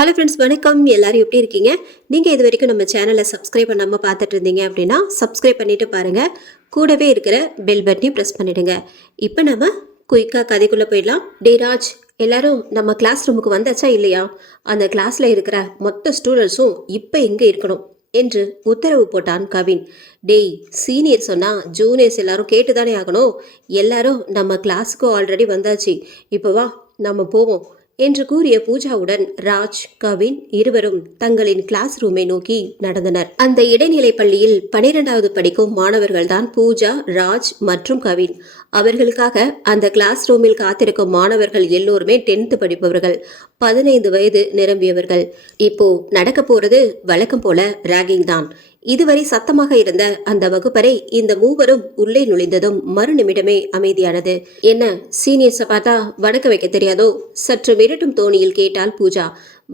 Hello friends, வணக்கம். எல்லாரும் எப்படி இருக்கீங்க? நீங்கள் இது வரைக்கும் நம்ம சேனலை சப்ஸ்கிரைப் பண்ணாமல் பார்த்துட்டு இருந்தீங்க அப்படின்னா சப்ஸ்கிரைப் பண்ணிட்டு பாருங்கள். கூடவே இருக்கிற பெல் பட்டனையும் ப்ரெஸ் பண்ணிடுங்க. இப்போ நம்ம குயிக்காக கதைக்குள்ளே போயிடலாம். டே ராஜ், எல்லாரும் நம்ம கிளாஸ் ரூமுக்கு வந்தாச்சா இல்லையா? அந்த கிளாஸில் இருக்கிற மொத்த ஸ்டூடெண்ட்ஸும் இப்போ எங்கே இருக்கணும் என்று உத்தரவு போட்டான் கவின். டேய், சீனியர் சொன்னால் ஜூனியர்ஸ் எல்லாரும் கேட்டுதானே ஆகணும். எல்லாரும் நம்ம கிளாஸுக்கு ஆல்ரெடி வந்தாச்சு. இப்போ வா, நம்ம போவோம் என்று கூறிய பூஜாவுடன் ராஜ், கவின் இருவரும் தங்களின் கிளாஸ் ரூமை நோக்கி நடந்தனர். அந்த இடைநிலை பள்ளியில் 12வது படிக்கும் மாணவர்கள் தான் பூஜா, ராஜ் மற்றும் கவின். அவர்களுக்காக அந்த கிளாஸ் ரூமில் காத்திருக்கும் மாணவர்கள் எல்லோருமே 10th படிப்பவர்கள், 15 வயது நிரம்பியவர்கள். இப்போ நடக்க போறது வழக்கம் போல ராகிங் தான். இதுவரை சத்தமாக இருந்த அந்த வகுப்பறை இந்த மூவரும் உள்ளே நுழைந்ததும் மறுநிமிடமே அமைதியானது. என்ன, சீனியர்ஸை பார்த்தா வணக்க வைக்க தெரியாதோ? சற்று மிரட்டும் தோணியில் கேட்டாள் பூஜா.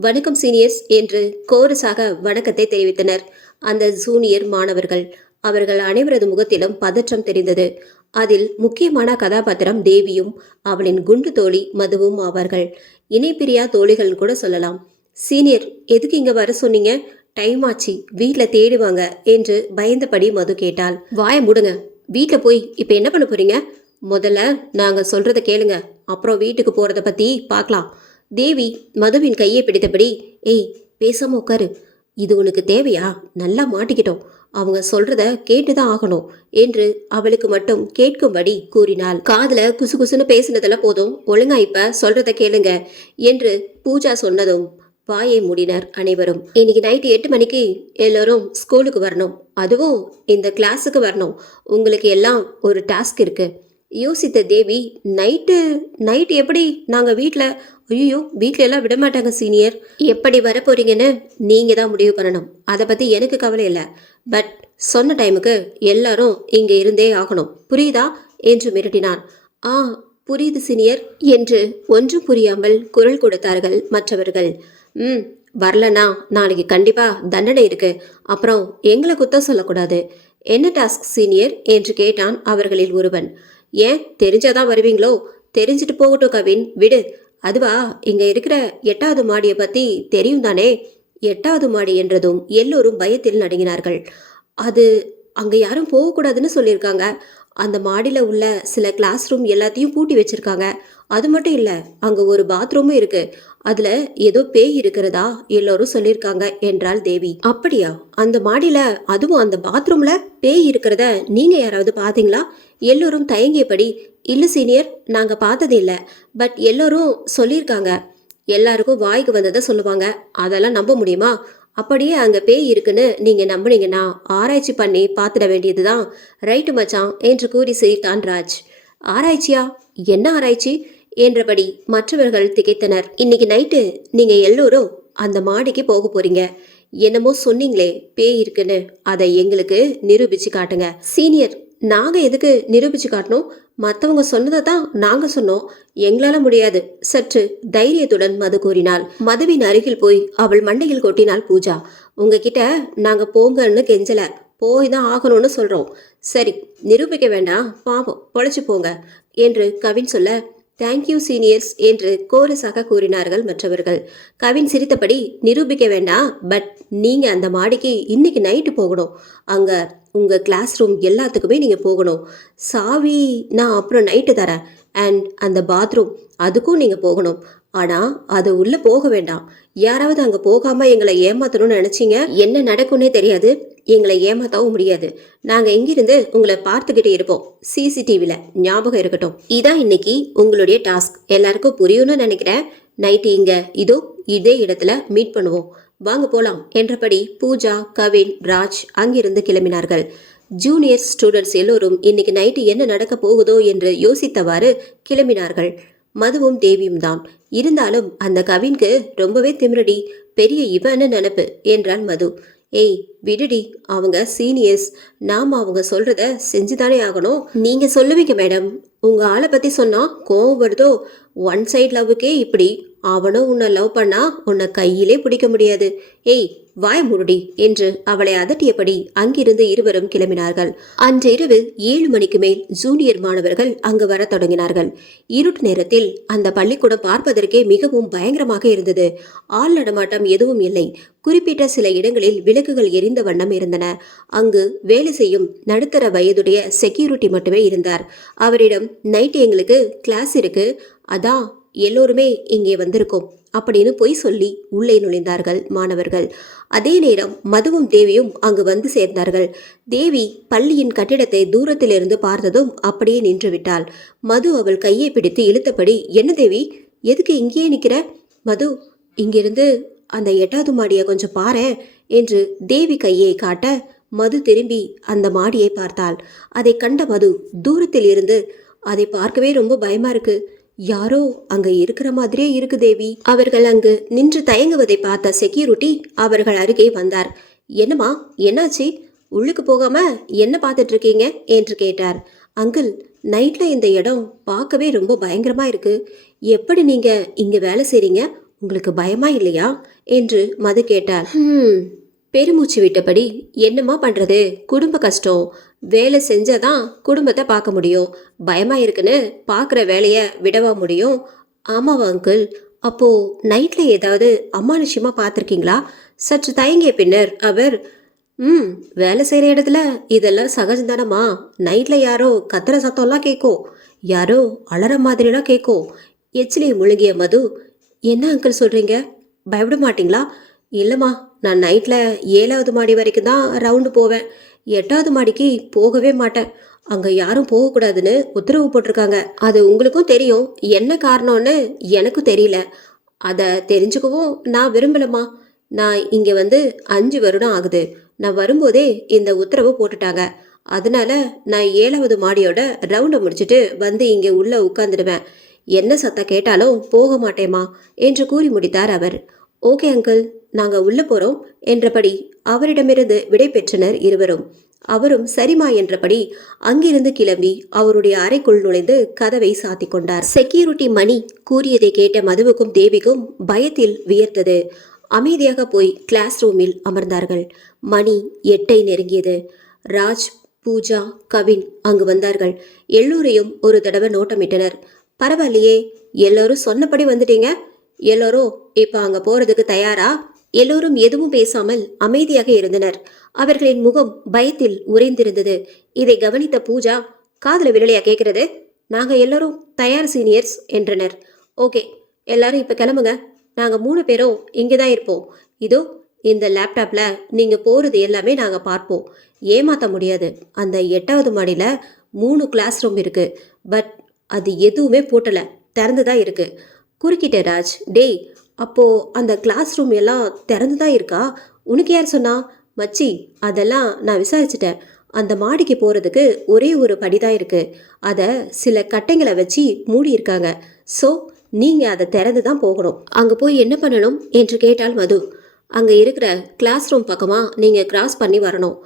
வணக்கம் சீனியர்ஸ் என்று கோரஸாக வணக்கத்தை தெரிவித்தனர் அந்த ஜூனியர் மாணவர்கள். அவர்கள் அனைவரது முகத்திலும் பதற்றம் தெரிந்தது. அதில் முக்கியமான கதாபாத்திரம் தேவியும் அவளின் குண்டு தோழி மதுவும் ஆவார்கள். இணைப்பிரியா தோழிகள் கூட சொல்லலாம். சீனியர், எதுக்கு இங்க வர சொன்னீங்க? டைம் ஆச்சு, வீட்டில் தேடுவாங்க என்று பயந்தபடி மது கேட்டாள். வாய முடுங்க, வீட்டில் போய் இப்போ என்ன பண்ண போறீங்க? முதல்ல நாங்கள் சொல்றத கேளுங்க, அப்புறம் வீட்டுக்கு போறத பத்தி பார்க்கலாம். தேவி மதுவின் கையை பிடித்தபடி, ஏய் பேசாம உட்காரு, இது உனக்கு தேவையா? நல்லா மாட்டிக்கிட்டோம், அவங்க சொல்றத கேட்டுதான் ஆகணும் என்று அவளுக்கு மட்டும் கேட்கும்படி கூறினாள். காதுல குசு குசுன்னு பேசினதெல்லாம் போதும், ஒழுங்கா இப்ப சொல்றத கேளுங்க என்று பூஜா சொன்னதும் வாயை மூடினர் அனைவரும். இன்னைக்கு நைட்டு 8 மணிக்கு எல்லோரும் ஸ்கூலுக்கு வரணும், அதுவும் இந்த கிளாஸுக்கு வரணும். உங்களுக்கு எல்லாம் ஒரு டாஸ்க் இருக்கு. யோசித்த தேவி, நைட்டு எப்படி நாங்கள் வீட்டில்? ஐயோ, வீட்டில எல்லாம் விட மாட்டாங்க சீனியர். எப்படி வர போறீங்கன்னு நீங்க தான் முடிவு பண்ணணும். அதை பத்தி எனக்கு கவலை இல்லை. பட் சொன்ன டைமுக்கு எல்லாரும் இங்க இருந்தே ஆகணும், புரியுதா என்று மிரட்டினான். ஆ, புரியுது சீனியர் என்று ஒன்றும் புரியாமல் குரல் கொடுத்தார்கள் மற்றவர்கள். வரலனா நாளைக்கு கண்டிப்பா தண்டனை இருக்கு, அப்புறம் எங்களை குத்தம் சொல்லக்கூடாது. என்ன டாஸ்க் சீனியர் என்று கேட்டான் அவர்களில் ஒருவன். ஏன், தெரிஞ்சாதான் வருவீங்களோ? தெரிஞ்சிட்டு போகட்டும் கவின், விடு. அதுவா, இங்க இருக்கிற 8வது மாடியை பத்தி தெரியும் தானே? 8வது மாடி என்றதும் எல்லோரும் பயத்தில் நடுங்கினார்கள். அது அங்க யாரும் போகக்கூடாதுன்னு சொல்லியிருக்காங்க. அந்த மாடியில் உள்ள சில கிளாஸ் ரூம் எல்லாத்தையும் பூட்டி வச்சிருக்காங்க. அது மட்டும் இல்லை, அங்கே ஒரு பாத்ரூமும் இருக்கு. அதில் ஏதோ பேய் இருக்கிறதா எல்லோரும் சொல்லியிருக்காங்க என்றாள் தேவி. அப்படியா? அந்த மாடியில், அதுவும் அந்த பாத்ரூமில் பேய் இருக்கிறத நீங்கள் யாராவது பார்த்தீங்களா? எல்லோரும் தயங்கியபடி, இல்லை சீனியர், நாங்கள் பார்த்தது இல்லை. பட் எல்லோரும் சொல்லியிருக்காங்க. எல்லாருக்கும் வாய்க்கு வந்ததை சொல்லுவாங்க, அதெல்லாம் நம்ப முடியுமா? அப்படியே அங்கே பேய் இருக்குன்னு நீங்கள் நம்பினீங்கன்னா ஆராய்ச்சி பண்ணி பார்த்துட வேண்டியதுதான். ரைட்டு மச்சான் என்று கூறி சிரித்தான் ராஜ். ஆராய்ச்சியா? என்ன ஆராய்ச்சி என்றபடி மற்றவர்கள் திகைத்தனர். இன்னைக்கு நைட்டு நீங்கள் எல்லோரும் அந்த மாடிக்கு போக போறீங்க. என்னமோ சொன்னீங்களே பேய் இருக்குன்னு, அதை எங்களுக்கு நிரூபிச்சு காட்டுங்க. சீனியர், நாங்கள் எதுக்கு நிரூபிச்சு காட்டணும்? மற்றவங்க சொன்னதை தான் நாங்கள் சொன்னோம், எங்களால முடியாது. சற்று தைரியத்துடன் மது கூறினாள். மதுவின் அருகில் போய் அவள் மண்டையில் கொட்டினாள் பூஜா. உங்ககிட்ட நாங்கள் போங்கன்னு கெஞ்சல, போய் தான் ஆகணும்னு சொல்கிறோம். சரி, நிரூபிக்க வேண்டாம், பாவம் பொழைச்சு போங்க என்று கவின் சொல்ல, தேங்க்யூ சீனியர்ஸ் என்று கோரஸாக கூறினார்கள் மற்றவர்கள். கவின் சிரித்தபடி, நிரூபிக்க வேண்டாம், பட் நீங்கள் அந்த மாடிக்கு இன்னைக்கு நைட்டு போகணும். அங்கே உங்கள் கிளாஸ் ரூம் எல்லாத்துக்குமே நீங்கள் போகணும். சாவி நான் அப்புறம் நைட்டு தரேன். அண்ட் அந்த பாத்ரூம், அதுக்கும் நீங்கள் போகணும். ஆனால் அது உள்ளே போக வேண்டாம். யாராவது அங்கே போகாமல் எங்களை ஏமாத்தணும்னு நினச்சிங்க, என்ன நடக்கும்னே தெரியாது. எங்களை ஏமாத்தவும் முடியாது. நாங்கள் எங்கிருந்து உங்களை பார்த்துக்கிட்டே இருப்போம், CCTVயில். ஞாபகம் இருக்கட்டும். இதான் இன்னைக்கு உங்களுடைய டாஸ்க். எல்லாருக்கும் புரியும்னு நினைக்கிறேன். நைட்டு இங்கே இதே இடத்துல மீட் பண்ணுவோம், வாங்க போலாம் என்றபடி பூஜா, கவின், ராஜ் அங்கிருந்து கிளம்பினார்கள். ஜூனியர் ஸ்டூடெண்ட்ஸ் எல்லோரும் இன்னைக்கு நைட்டு என்ன நடக்க போகுதோ என்று யோசித்தவாறு கிளம்பினார்கள். மதுவும் தேவியும் தான். இருந்தாலும் அந்த கவின்க்கு ரொம்பவே திமிரடி, பெரிய இவன்னு நினைப்பு என்றாள் மது. ஏய் விடுடி, அவங்க சீனியர்ஸ், நாம் அவங்க சொல்றத செஞ்சுதானே ஆகணும். நீங்க சொல்லுவீங்க மேடம், உங்க ஆளை பத்தி சொன்னா கோவம் வருதோ? ஒன் சைடு லவ்வுக்கே இப்படி. அவனும் உன்னை லவ் பண்ணா உன்னை கையிலே பிடிக்க முடியாது. ஏய், வாய் மூடுடி என்று அவளை அதட்டியபடி அங்கிருந்து இருவரும் கிளம்பினார்கள். அன்று இரவு 7 மணிக்கு மேல் ஜூனியர் மாணவர்கள் அங்கு வர தொடங்கினார்கள். இருட்டு நேரத்தில் அந்த பள்ளிக்கூடம் பார்ப்பதற்கே மிகவும் பயங்கரமாக இருந்தது. ஆள் நடமாட்டம் எதுவும் இல்லை. குறிப்பிட்ட சில இடங்களில் விளக்குகள் எரிந்த வண்ணம் இருந்தன. அங்கு வேலை செய்யும் நடுத்தர வயதுடைய செக்யூரிட்டி மட்டுமே இருந்தார். அவரிடம் நைட் எங்களுக்கு கிளாஸ் இருக்கு, அதான் எல்லோருமே இங்கே வந்திருக்கோம் அப்படின்னு பொய் சொல்லி உள்ளே நுழைந்தார்கள் மாணவர்கள். அதே நேரம் மதுவும் தேவியும் அங்கு வந்து சேர்ந்தார்கள். தேவி பள்ளியின் கட்டிடத்தை தூரத்திலிருந்து பார்த்ததும் அப்படியே நின்று விட்டாள். மது அவள் கையை பிடித்து இழுத்தபடி, என்ன தேவி, எதுக்கு இங்கேயே நிற்கிற? மது, இங்கிருந்து அந்த 8வது மாடியை கொஞ்சம் பாரேன் என்று தேவி கையை காட்ட மது திரும்பி அந்த மாடியை பார்த்தாள். அதை கண்ட மது தூரத்தில் இருந்து, அதை பார்க்கவே ரொம்ப பயமா இருக்கு, யாரோ அங்க இருக்கிற மாதிரியே இருக்கு தேவி. அவர்கள் அங்கு நின்று தயங்குவதை பார்த்த செக்யூரிட்டி அவர்கள் அருகே வந்தார். என்னம்மா, என்னாச்சு? உள்ளுக்கு போகாம என்ன பார்த்துட்டு இருக்கீங்க என்று கேட்டார். அங்கிள், நைட்ல இந்த இடம் பார்க்கவே ரொம்ப பயங்கரமா இருக்கு. எப்படி நீங்க இங்க வேலை செய்றீங்க? உங்களுக்கு பயமா இல்லையா என்று மது கேட்டார். பெருமூச்சு விட்டபடி, என்னம்மா பண்றது, குடும்ப கஷ்டம், வேலை செஞ்சாதான் குடும்பத்தை பார்க்க முடியும். பயமா இருக்குன்னு பார்க்குற வேலையை விடவா முடியும்? ஆமாவா அங்கிள், அப்போ நைட்ல ஏதாவது அமானுஷ்யமா பார்த்துருக்கீங்களா? சற்று தயங்கிய பின்னர் அவர், வேலை செய்கிற இடத்துல இதெல்லாம் சகஜம்தானம்மா. நைட்ல யாரோ கத்துற சத்தம்லாம் கேட்கும், யாரோ அலற மாதிரிலாம் கேட்கும். எச்சிலே முழுகிய மது, என்ன அங்கிள் சொல்றீங்க, பயப்பட மாட்டீங்களா? இல்லைம்மா, நான் நைட்டில் 7வது மாடி வரைக்கும் தான் ரவுண்டு போவேன். 8வது மாடிக்கு போகவே மாட்டேன். அங்கே யாரும் போகக்கூடாதுன்னு உத்தரவு போட்டிருக்காங்க. அது உங்களுக்கும் தெரியும். என்ன காரணம்னு எனக்கும் தெரியல. அதை தெரிஞ்சுக்கவும் நான் விரும்பலம்மா. நான் இங்கே வந்து 5 வருடம் ஆகுது. நான் வரும்போதே இந்த உத்தரவு போட்டுட்டாங்க. அதனால நான் 7வது மாடியோட ரவுண்டை முடிச்சுட்டு வந்து இங்கே உள்ளே உட்காந்துடுவேன். என்ன சத்தம் கேட்டாலும் போக மாட்டேம்மா என்று கூறி முடித்தார் அவர். ஓகே அங்கிள், நாங்கள் உள்ளே போகிறோம் என்றபடி அவரிடமிருந்து விடை பெற்றனர் இருவரும். அவரும் சரிமா என்றபடி அங்கிருந்து கிளம்பி அவருடைய அறைக்குள் நுழைந்து கதவை சாத்தி கொண்டார். செக்யூரிட்டி மணி கூறியதை கேட்ட மதுவுக்கும் தேவிக்கும் பயத்தில் வியர்த்தது. அமைதியாக போய் கிளாஸ் ரூமில் அமர்ந்தார்கள். மணி 8ஐ நெருங்கியது. ராஜ், பூஜா, கவின் அங்கு வந்தார்கள். எல்லோரையும் ஒரு தடவை நோட்டமிட்டனர். பரவாயில்லையே, எல்லோரும் சொன்னபடி வந்துட்டீங்க. எல்லோரும் இப்போ அங்கே போறதுக்கு தயாரா? எல்லோரும் எதுவும் பேசாமல் அமைதியாக இருந்தனர். அவர்களின் முகம் பயத்தில் உறைந்திருந்தது. இதை கவனித்த பூஜா, காதுல விரலையா கேட்கறது? நாங்கள் எல்லோரும் தயார் சீனியர்ஸ் என்றனர். ஓகே, எல்லாரும் இப்போ கிளம்புங்க. நாங்கள் 3 பேரும் இங்கே தான் இருப்போம். இதோ இந்த லேப்டாப்பில் நீங்கள் போகிறது எல்லாமே நாங்கள் பார்ப்போம். ஏமாற்ற முடியாது. அந்த 8வது மாடியில் 3 கிளாஸ் ரூம் இருக்குது. பட் அது எதுவுமே பூட்டலை, திறந்து தான் இருக்குது. குறுக்கிட்ட ராஜ், டேய், அப்போது அந்த கிளாஸ் ரூம் எல்லாம் திறந்து தான் இருக்கா? உனக்கு யார் சொன்னா? மச்சி, அதெல்லாம் நான் விசாரிச்சிட்டேன். அந்த மாடிக்கு போகிறதுக்கு ஒரே ஒரு படி தான் இருக்குது. அதை சில கட்டைங்களை வச்சு மூடியிருக்காங்க. ஸோ நீங்கள் அதை திறந்து தான் போகணும். அங்கே போய் என்ன பண்ணணும் என்று கேட்டால் மது. அங்கே இருக்கிற கிளாஸ் ரூம் பக்கமாக நீங்கள் கிராஸ் பண்ணி வரணும்.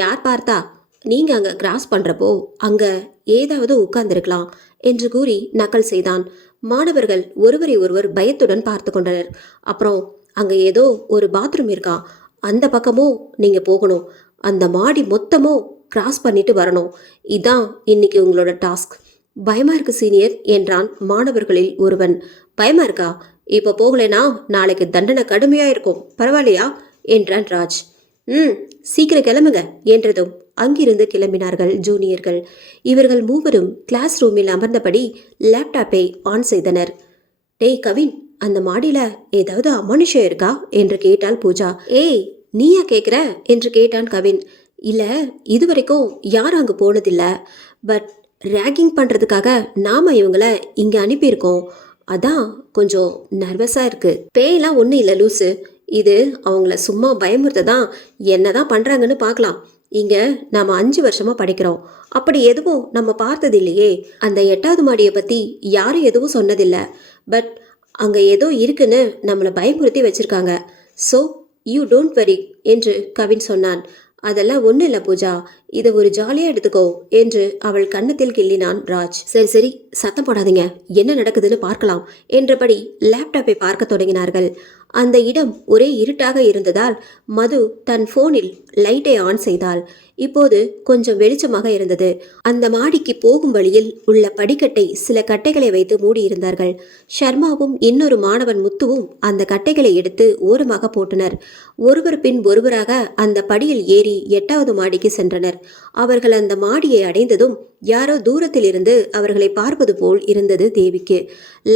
யார் பார்த்தா நீங்கள் அங்கே கிராஸ் பண்ணுறப்போ அங்கே ஏதாவது உட்கார்ந்துருக்கலாம் என்று கூறி நக்கல் செய்தான். மாணவர்கள் ஒருவரை ஒருவர் பயத்துடன் பார்த்து கொண்டனர். அப்புறம் அங்கே ஏதோ ஒரு பாத்ரூம் இருக்கா, அந்த பக்கமும் நீங்கள் போகணும். அந்த மாடி மொத்தமும் கிராஸ் பண்ணிட்டு வரணும். இதான் இன்னைக்கு உங்களோட டாஸ்க். பயமா இருக்கு சீனியர் என்றான் மாணவர்களில் ஒருவன். பயமா இருக்கா? இப்போ போகலைன்னா நாளைக்கு தண்டனை கடுமையாக இருக்கும், பரவாயில்லையா என்றான் ராஜ். சீக்கிரம் கிளம்புங்க என்றதும் அங்கிருந்து கிளம்பினார்கள் ஜூனியர்கள். இவர்கள் மூவரும் கிளாஸ் ரூமில் அமர்ந்தபடி லேப்டாப்பை ஆன் செய்தனர். டேய் கவின், அந்த மாடியில் ஏதாவது அமானுஷம் இருக்கா என்று கேட்டாள் பூஜா. ஏய், நீயா கேட்குற என்று கேட்டான் கவின். இல்லை, இதுவரைக்கும் யாரும் அங்கே போனதில்லை. பட் ரேகிங் பண்ணுறதுக்காக நாம் இவங்களை இங்கே அனுப்பியிருக்கோம். அதான் கொஞ்சம் நர்வஸாக இருக்குது. பேயெல்லாம் ஒன்றும் இல்லை லூஸு. இது அவங்கள சும்மா பயமுறுத்த தான். என்ன தான் பண்ணுறாங்கன்னு பார்க்கலாம். இங்கே நாம் 5 வருஷமாக படிக்கிறோம். அப்படி எதுவும் நம்ம பார்த்தது இல்லையே. அந்த 8வது மாடியை பற்றி யாரும் எதுவும் சொன்னதில்லை. பட் அங்கே ஏதோ இருக்குன்னு நம்மளை பயமுறுத்தி வச்சுருக்காங்க. ஸோ யூ டோன்ட் வரி என்று கவின் சொன்னான். அதெல்லாம் ஒன்றும் இல்லை பூஜா, இதை ஒரு ஜாலியாக எடுத்துக்கோ என்று அவள் கன்னத்தில் கிள்ளினான் ராஜ். சரி சரி, சத்தம் போடாதீங்க, என்ன நடக்குதுன்னு பார்க்கலாம் என்றபடி லேப்டாப்பை பார்க்க தொடங்கினார்கள். அந்த இடம் ஒரே இருட்டாக இருந்ததால் மது தன் போனில் லைட்டை ஆன் செய்தாள். இப்போது கொஞ்சம் வெளிச்சமாக இருந்தது. அந்த மாடிக்கு போகும் வழியில் உள்ள படிக்கட்டை சில கட்டைகளை வைத்து மூடியிருந்தார்கள். ஷர்மாவும் இன்னொரு மாணவன் முத்துவும் அந்த கட்டைகளை எடுத்து ஓரமாக போட்டனர். ஒருவர் பின் ஒருவராக அந்த படியில் ஏறி 8வது மாடிக்கு சென்றனர். அவர்கள் அந்த மாடியை அடைந்ததும் யாரோ தூரத்தில் இருந்து அவர்களை பார்ப்பது போல் இருந்தது தேவிக்கு.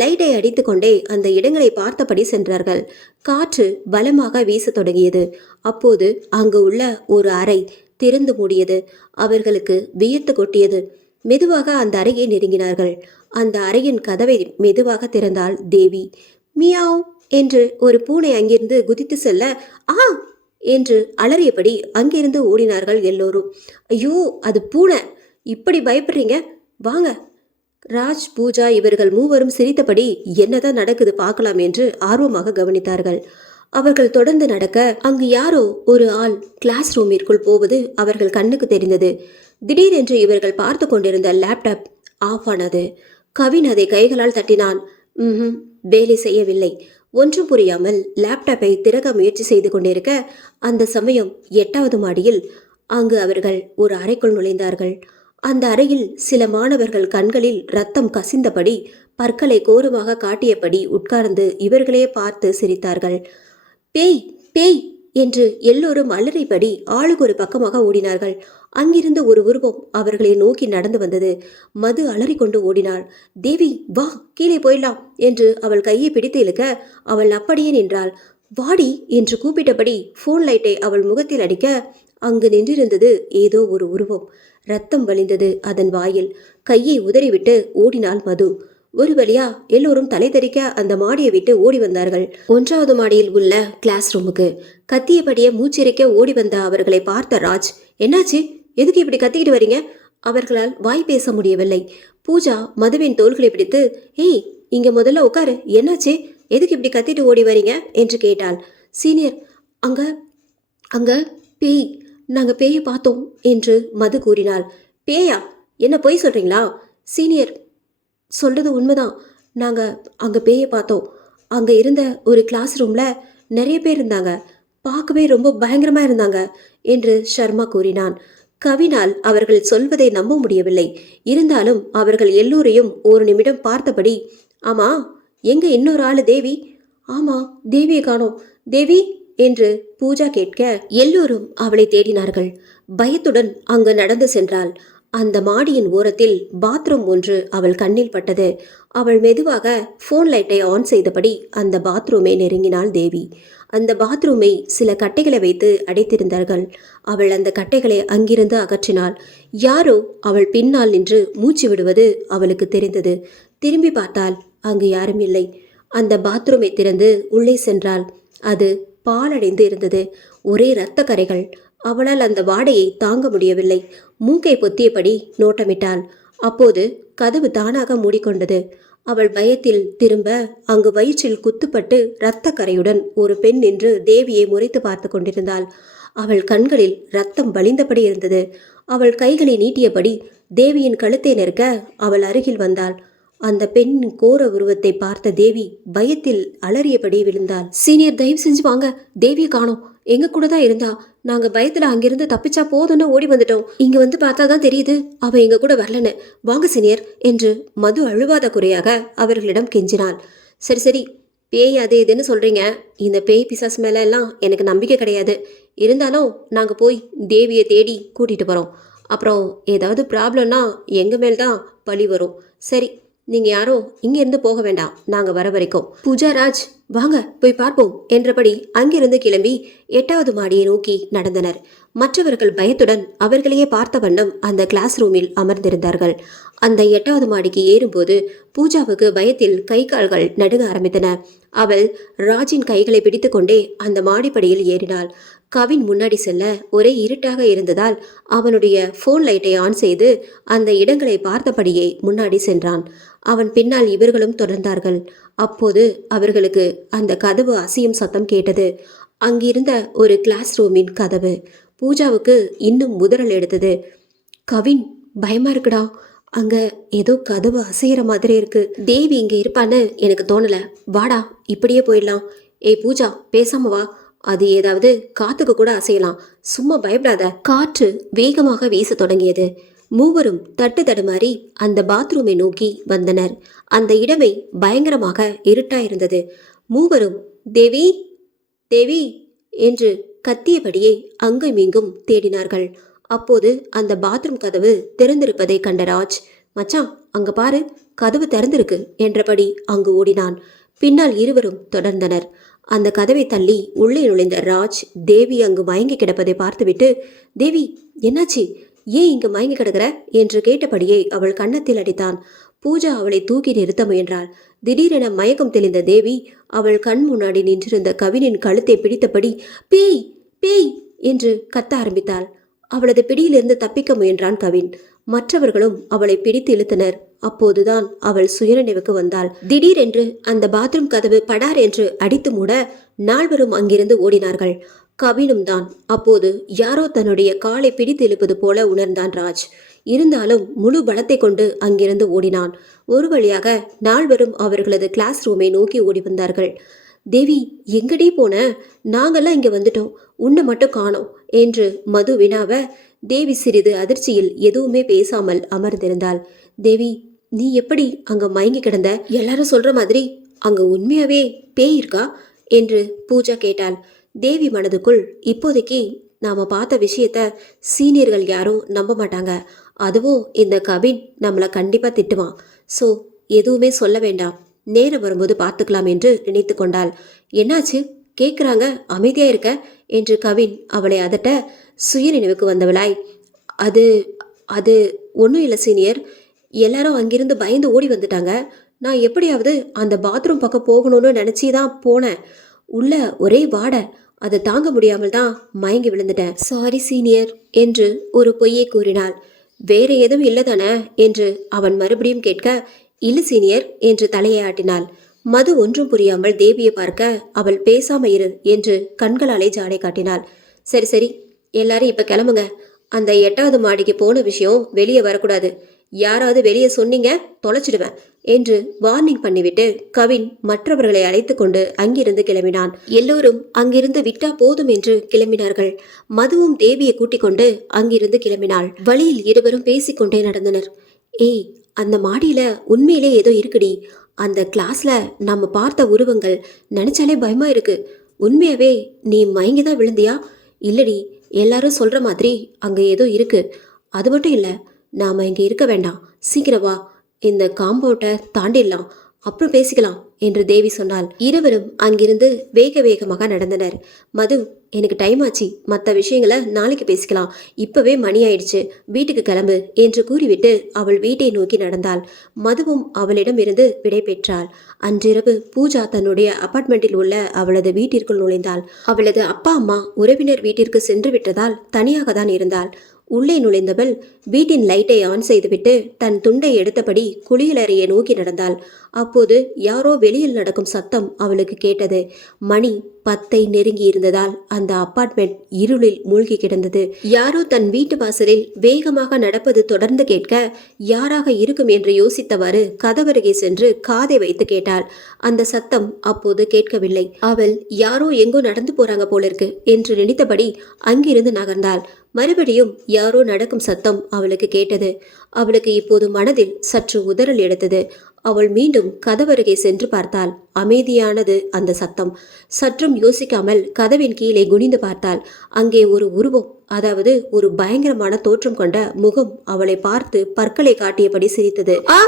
லைட்டை அடித்து கொண்டே அந்த இடங்களை பார்த்தபடி சென்றார்கள். காற்று பலமாக வீசத் தொடங்கியது. அப்போது அங்கு உள்ள ஒரு அறை திறந்து மூடியது. அவர்களுக்கு வியர்த்து கொட்டியது. மெதுவாக அந்த அறையை நெருங்கினார்கள். அந்த அறையின் கதவை மெதுவாக திறந்தாள் தேவி. மியாவ் என்று ஒரு பூனை அங்கிருந்து குதித்து செல்ல, ஆ என்று அலறியபடி அங்கிருந்து ஓடினார்கள் எல்லோரும். ஐயோ, அது பூனை, இப்படி பயப்படுறீங்க, வாங்க. ராஜ், பூஜா இவர்கள் மூவரும் சிரித்தபடி என்னதான் நடக்குது பார்க்கலாம் என்று ஆர்வமாக கவனித்தார்கள். அவர்கள் தொடர்ந்து நடக்க அங்கு யாரோ ஒரு ஆள் கிளாஸ் ரூமிற்குள் போவது அவர்கள் கண்ணுக்கு தெரிந்தது. திடீரென்று இவர்கள் பார்த்து கொண்டிருந்த லேப்டாப் ஆஃப் ஆனது. கவின் அதை கைகளால் தட்டினான். வேலை செய்யவில்லை. ஒன்றும் புரியாமல் லேப்டாப்பை திறக்க முயற்சி செய்து கொண்டிருக்க அந்த சமயம் 8வது மாடியில் அங்கு அவர்கள் ஒரு அறைக்குள் நுழைந்தார்கள். அந்த அறையில் சில மாணவர்கள் கண்களில் ரத்தம் கசிந்தபடி பற்களை கோரமாக காட்டியபடி உட்கார்ந்து இவர்களே பார்த்து சிரித்தார்கள். பேய் பேய் என்று எல்லோரும் அலறிபடி ஆளுக்கு ஒரு பக்கமாக ஓடினார்கள். அங்கிருந்து ஒரு உருவம் அவர்களை நோக்கி நடந்து வந்தது. மது அலறிக்கொண்டு ஓடினாள். தேவி, வா, கீழே போயிடலாம் என்று அவள் கையை பிடித்து இழுக்க அவள் அப்படியே நின்றாள். வாடி என்று கூப்பிட்டபடி போன் லைட்டை அவள் முகத்தில் அடிக்க அங்கு நின்றிருந்தது ஏதோ ஒரு உருவம். ரத்தம் வழிந்தது அதன் வாயில். கையை உதறிவிட்டு ஓடினாள் மது. ஒரு வழியா எல்லோரும் தலை தெறிக்க அந்த மாடியை விட்டு ஓடி வந்தார்கள். 1வது மாடியில் உள்ள கிளாஸ் ரூமுக்கு. கத்தியபடியே மூச்சிறைக்க ஓடி வந்த அவர்களை பார்த்த ராஜ், என்னாச்சு, எதுக்கு இப்படி கத்திக்கிட்டு வரீங்க? அவர்களால் வாய் பேச முடியவில்லை. பூஜா மதுவின் தோள்களை பிடித்து, ஏய், இங்க முதல்ல உட்காரு, என்னாச்சு, எதுக்கு இப்படி கத்திட்டு ஓடி வரீங்க என்று கேட்டாள். சீனியர், அங்க அங்க பேய், நாங்க பேயை பார்த்தோம் என்று மது கூறினாள். பேயா? என்ன பொய் சொல்றீங்களா? சீனியர் சொல்றது உண்மைதான். நாங்கள் அங்கே பேயை பார்த்தோம். அங்கே இருந்த ஒரு கிளாஸ் ரூமில் நிறைய பேர் இருந்தாங்க. பார்க்கவே ரொம்ப பயங்கரமாக இருந்தாங்க என்று ஷர்மா கூறினான். கவினால் அவர்கள் சொல்வதை நம்ப முடியவில்லை. இருந்தாலும் அவர்கள் எல்லோரையும் ஒரு நிமிடம் பார்த்தபடி, ஆமா, எங்க இன்னொரு ஆளு தேவி? ஆமா, தேவியை காணோம். தேவி என்று பூஜா கேட்க எல்லோரும் அவளை தேடினார்கள். பயத்துடன் அங்கு நடந்து சென்றாள். அந்த மாடியின் ஓரத்தில் பாத்ரூம் ஒன்று அவள் கண்ணில் பட்டது. அவள் மெதுவாக ஃபோன் லைட்டை ஆன் செய்தபடி அந்த பாத்ரூமை நெருங்கினாள் தேவி. அந்த பாத்ரூமை சில கட்டைகளை வைத்து அடைத்திருந்தார்கள். அவள் அந்த கட்டைகளை அங்கிருந்து அகற்றினாள். யாரோ அவள் பின்னால் நின்று மூச்சு விடுவது அவளுக்கு தெரிந்தது. திரும்பி பார்த்தால் அங்கு யாரும் இல்லை. அந்த பாத்ரூமை திறந்து உள்ளே சென்றாள். அது பாலடைந்து இருந்தது. ஒரே இரத்த கரைகள். அவளால் அந்த வாடையை தாங்க முடியவில்லை. மூக்கை பொத்தியபடி நோட்டமிட்டாள். அப்போது கதவு தானாக மூடிக்கொண்டது. அவள் பயத்தில் திரும்ப அங்கு வயிற்றில் குத்துப்பட்டு இரத்த கரையுடன் ஒரு பெண் நின்று தேவியை முறைத்து பார்த்து கொண்டிருந்தாள். அவள் கண்களில் ரத்தம் வழிந்தபடி இருந்தது. அவள் கைகளை நீட்டியபடி தேவியின் கழுத்தை நெருக்க அவள் அருகில் வந்தாள். அந்த பெண்ணின் கோர உருவத்தை பார்த்த தேவி பயத்தில் அலறியபடி விழுந்தாள். சீனியர், தயவு செஞ்சு வாங்க, தேவியை காணோம், எங்க கூட தான் இருந்தா. நாங்க பயத்துல அங்கிருந்து தப்பிச்சா போதும்னு ஓடி வந்துட்டோம். இங்க வந்து பார்த்தாதான் தெரியுது அவ எங்க கூட வரலன்னு. வாங்க சீனியர் என்று மது அழுவாத குறையாக அவர்களிடம் கெஞ்சினாள். சரி சரி, பேய் அது இதுன்னு சொல்றீங்க. இந்த பேய் பிசாசு மேல எல்லாம் எனக்கு நம்பிக்கை கிடையாது. இருந்தாலும் நாங்க போய் தேவியை தேடி கூட்டிட்டு போறோம். அப்புறம் ஏதாவது ப்ராப்ளம்னா எங்க மேல்தான் பழி வரும். சரி, நீங்க யாரும் இங்கிருந்து போக வேண்டாம், நாங்க வர வரைக்கும். பூஜா, ராஜ், வாங்க போய் பார்ப்போம் என்றபடி அங்கிருந்து கிளம்பி 8வது மாடியை நோக்கி நடந்தனர். மற்றவர்கள் பயத்துடன் அவர்களையே பார்த்த வண்ணம் அந்த கிளாஸ் ரூமில் அமர்ந்திருந்தார்கள். அந்த 8வது மாடிக்கு ஏறும்போது பூஜாவுக்கு பயத்தில் கை கால்கள் நடுங்க ஆரம்பித்தன. அவள் ராஜின் கைகளை பிடித்துக்கொண்டே அந்த மாடிப்படியில் ஏறினாள். கவின் முன்னாடி செல்ல ஒரே இருட்டாக இருந்ததால் அவனுடைய ஃபோன் லைட்டை ஆன் செய்து அந்த இடங்களை பார்த்தபடியே முன்னாடி சென்றான். அவன் பின்னால் இவர்களும் தொடர்ந்தார்கள். அப்போது அவர்களுக்கு அந்த கதவு அசையும் சத்தம் கேட்டது. அங்கிருந்த ஒரு கிளாஸ் ரூமின் கதவு. பூஜாவுக்கு இன்னும் முதரல் எடுத்தது. கவின், பயமா இருக்குடா. அங்க ஏதோ கதவு அசைகிற மாதிரி இருக்கு. தேவி இங்க இருப்பான்னு எனக்கு தோணல. வாடா, இப்படியே போயிடலாம். ஏய் பூஜா, பேசாம வா. அது ஏதாவது காத்துக்கு கூட அசையலாம். சும்மா பயப்படாத. காற்று வேகமாக வீச தொடங்கியது. மூவரும் தட்டு தடுமாறி அந்த பாத்ரூமை நோக்கி வந்தனர். அந்த இடமே பயங்கரமாக இருட்டாயிருந்தது. மூவரும் தேவி தேவி என்று கத்தியபடியே அங்கும் இங்கும் தேடினார்கள். அப்போது அந்த பாத்ரூம் கதவு திறந்திருப்பதை கண்ட ராஜ், மச்சான் அங்க பாரு, கதவு திறந்திருக்கு என்றபடி அங்கு ஓடினான். பின்னால் இருவரும் தொடர்ந்தனர். அந்த கதவை தள்ளி உள்ளே நுழைந்த ராஜ் தேவி அங்கு மயங்கி கிடப்பதை பார்த்துவிட்டு, தேவி என்னாச்சு, ஏன் இங்கு மயங்கி கிடக்கிற என்று கேட்டபடியே அவள் கன்னத்தில் அடித்தான். பூஜா அவளை தூக்கி நிறுத்த முயன்றாள். திடீரென மயக்கம் தெளிந்த தேவி அவள் கண் முன்னாடி நின்றிருந்த கவினின் கழுத்தை பிடித்தபடி பேய் பேய் என்று கத்த ஆரம்பித்தாள். அவளது பிடியிலிருந்து தப்பிக்க முயன்றான் கவின். மற்றவர்களும் அவளை பிடித்து இழுத்தனர். அப்போதுதான் அவள் சுயநினைவுக்கு வந்தாள். திடீரென்று அந்த பாத்ரூம் கதவு படார் என்று அடித்து மூட நால்வரும் அங்கிருந்து ஓடினார்கள். கவினும் தான். அப்போது யாரோ தன்னுடைய காலை பிடித்து இழுப்பது போல உணர்ந்தான் ராஜ். இருந்தாலும் முழு பலத்தை கொண்டு அங்கிருந்து ஓடினான். ஒரு வழியாக நால்வரும் அவர்களது கிளாஸ் ரூமை நோக்கி ஓடி வந்தார்கள். தேவி எங்கடி போன? நாங்கெல்லாம் இங்க வந்துட்டோம், உன்னை மட்டும் காணோம் என்று மது வினாவ, தேவி சிறிது அதிர்ச்சியில் எதுவுமே பேசாமல் அமர்ந்திருந்தாள். தேவி, நீ எப்படி அங்க மயங்கி கிடந்த? எல்லாரும் சொல்ற மாதிரி அங்க உண்மையாவே பேய் இருக்கா என்று பூஜா கேட்டாள். தேவி மனதுக்குள், இப்போதைக்கு நாம பார்த்த விஷயத்த சீனியர்கள் யாரும் நம்ப மாட்டாங்க. அதுவும் இந்த கவின் நம்மளை கண்டிப்பா திட்டுவான். ஸோ எதுவுமே சொல்ல வேண்டாம், நேரம் வரும்போது பார்த்துக்கலாம் என்று நினைத்து கொண்டாள். என்னாச்சு கேட்குறாங்க, அமைதியா இருக்க என்று கவின் அவளை அதட்ட, சுய நினைவுக்கு வந்தவளாய், அது அது ஒன்றும் இல்லை சீனியர், எல்லாரும் அங்கிருந்து பயந்து ஓடி வந்துட்டாங்க. நான் எப்படியாவது அந்த பாத்ரூம் பக்கம் போகணும்னு நினச்சி தான் போனேன். உள்ள ஒரே வாடை, அதை தாங்க முடியாமல் தான் மயங்கி விழுந்துட்டேன். சாரி சீனியர் என்று ஒரு பொய்யை கூறினாள். வேற எதுவும் இல்லைதானே என்று அவன் மறுபடியும் கேட்க, இல்லை சீனியர் என்று தலையை ஆட்டினாள். மது ஒன்றும் புரியாமல் தேவியை பார்க்க அவள் பேசாம இரு என்று கண்களாலே ஜாடை காட்டினாள். சரி சரி, எல்லாரும் இப்ப கிளம்புங்க. அந்த 8வது மாடிக்கு போன விஷயம் வெளியே வரக்கூடாது. யாராவது வெளியே சொன்னீங்க தொலைச்சிடுவேன் என்று வார்னிங் பண்ணிவிட்டு கவின் மற்றவர்களை அழைத்து கொண்டு அங்கிருந்து கிளம்பினான். எல்லோரும் அங்கிருந்து விட்டா போதும் என்று கிளம்பினார்கள். மதுவும் தேவியை கூட்டிக் கொண்டு அங்கிருந்து கிளம்பினாள். வழியில் இருவரும் பேசிக்கொண்டே நடந்தனர். ஏய், அந்த மாடியில உண்மையிலே ஏதோ இருக்குடி. அந்த கிளாஸ்ல நம்ம பார்த்த உருவங்கள் நினைச்சாலே பயமா இருக்கு. உண்மையாவே நீ மயங்கிதான் விழுந்தியா? இல்லடி, எல்லாரும் சொல்ற மாதிரி அங்க ஏதோ இருக்கு. அது மட்டும் இல்ல, நாம இங்க இருக்க வேண்டாம், சீக்கிரம் வா, இந்த காம்பவுண்டை தாண்டிடலாம், அப்புறம் பேசிக்கலாம் என்று தேவி சொன்னாள். இருவரும் அங்கிருந்து வேக வேகமாக நடந்தனர். மது, எனக்கு டைம் ஆச்சு, மற்ற விஷயங்களை நாளைக்கு பேசிக்கலாம், இப்பவே மணி ஆயிடுச்சு, வீட்டுக்கு கிளம்பு என்று கூறிவிட்டு அவள் வீட்டை நோக்கி நடந்தாள். மதுவும் அவளிடம் இருந்து விடை பெற்றாள். அன்றிரவு பூஜா தன்னுடைய அபார்ட்மெண்டில் உள்ள அவளது வீட்டிற்குள் நுழைந்தாள். அவளது அப்பா அம்மா உறவினர் வீட்டிற்கு சென்று விட்டதால் தனியாக தான் இருந்தாள். உள்ளே நுழைந்தவள் வீட்டின் லைட்டை ஆன் செய்துவிட்டு தன் துண்டை எடுத்தபடி குளியலறையை நோக்கி நடந்தாள். அப்போது யாரோ வெளியில் நடக்கும் சத்தம் அவளுக்கு கேட்டது. மணி 10 நெருங்கி இருந்ததால் அந்த அபார்ட்மெண்ட் இருளில் மூழ்கி கிடந்தது. யாரோ தன் வீட்டு வாசலில் வேகமாக நடப்பது தொடர்ந்து கேட்க யாராக இருக்கும் என்று யோசித்தவாறு கதவருகே சென்று காதை வைத்து கேட்டாள். அந்த சத்தம் அப்போது கேட்கவில்லை. அவள் யாரோ எங்கோ நடந்து போறாங்க போலிருக்கு என்று நினைத்தபடி அங்கிருந்து நகர்ந்தாள். மறுபடியும் யாரோ நடக்கும் சத்தம் அவளுக்கு கேட்டது. அவளுக்கு இப்போது மனதில் சற்று உதறல் எடுத்தது. அவள் மீண்டும் கதவருகே சென்று பார்த்தாள். அமைதியானது அந்த சத்தம். சற்றும் யோசிக்காமல் கதவின் கீழே குனிந்து பார்த்தாள். அங்கே ஒரு உருவம், அதாவது ஒரு பயங்கரமான தோற்றம் கொண்ட முகம் அவளை பார்த்து பற்களை காட்டியபடி சிரித்தது. ஆ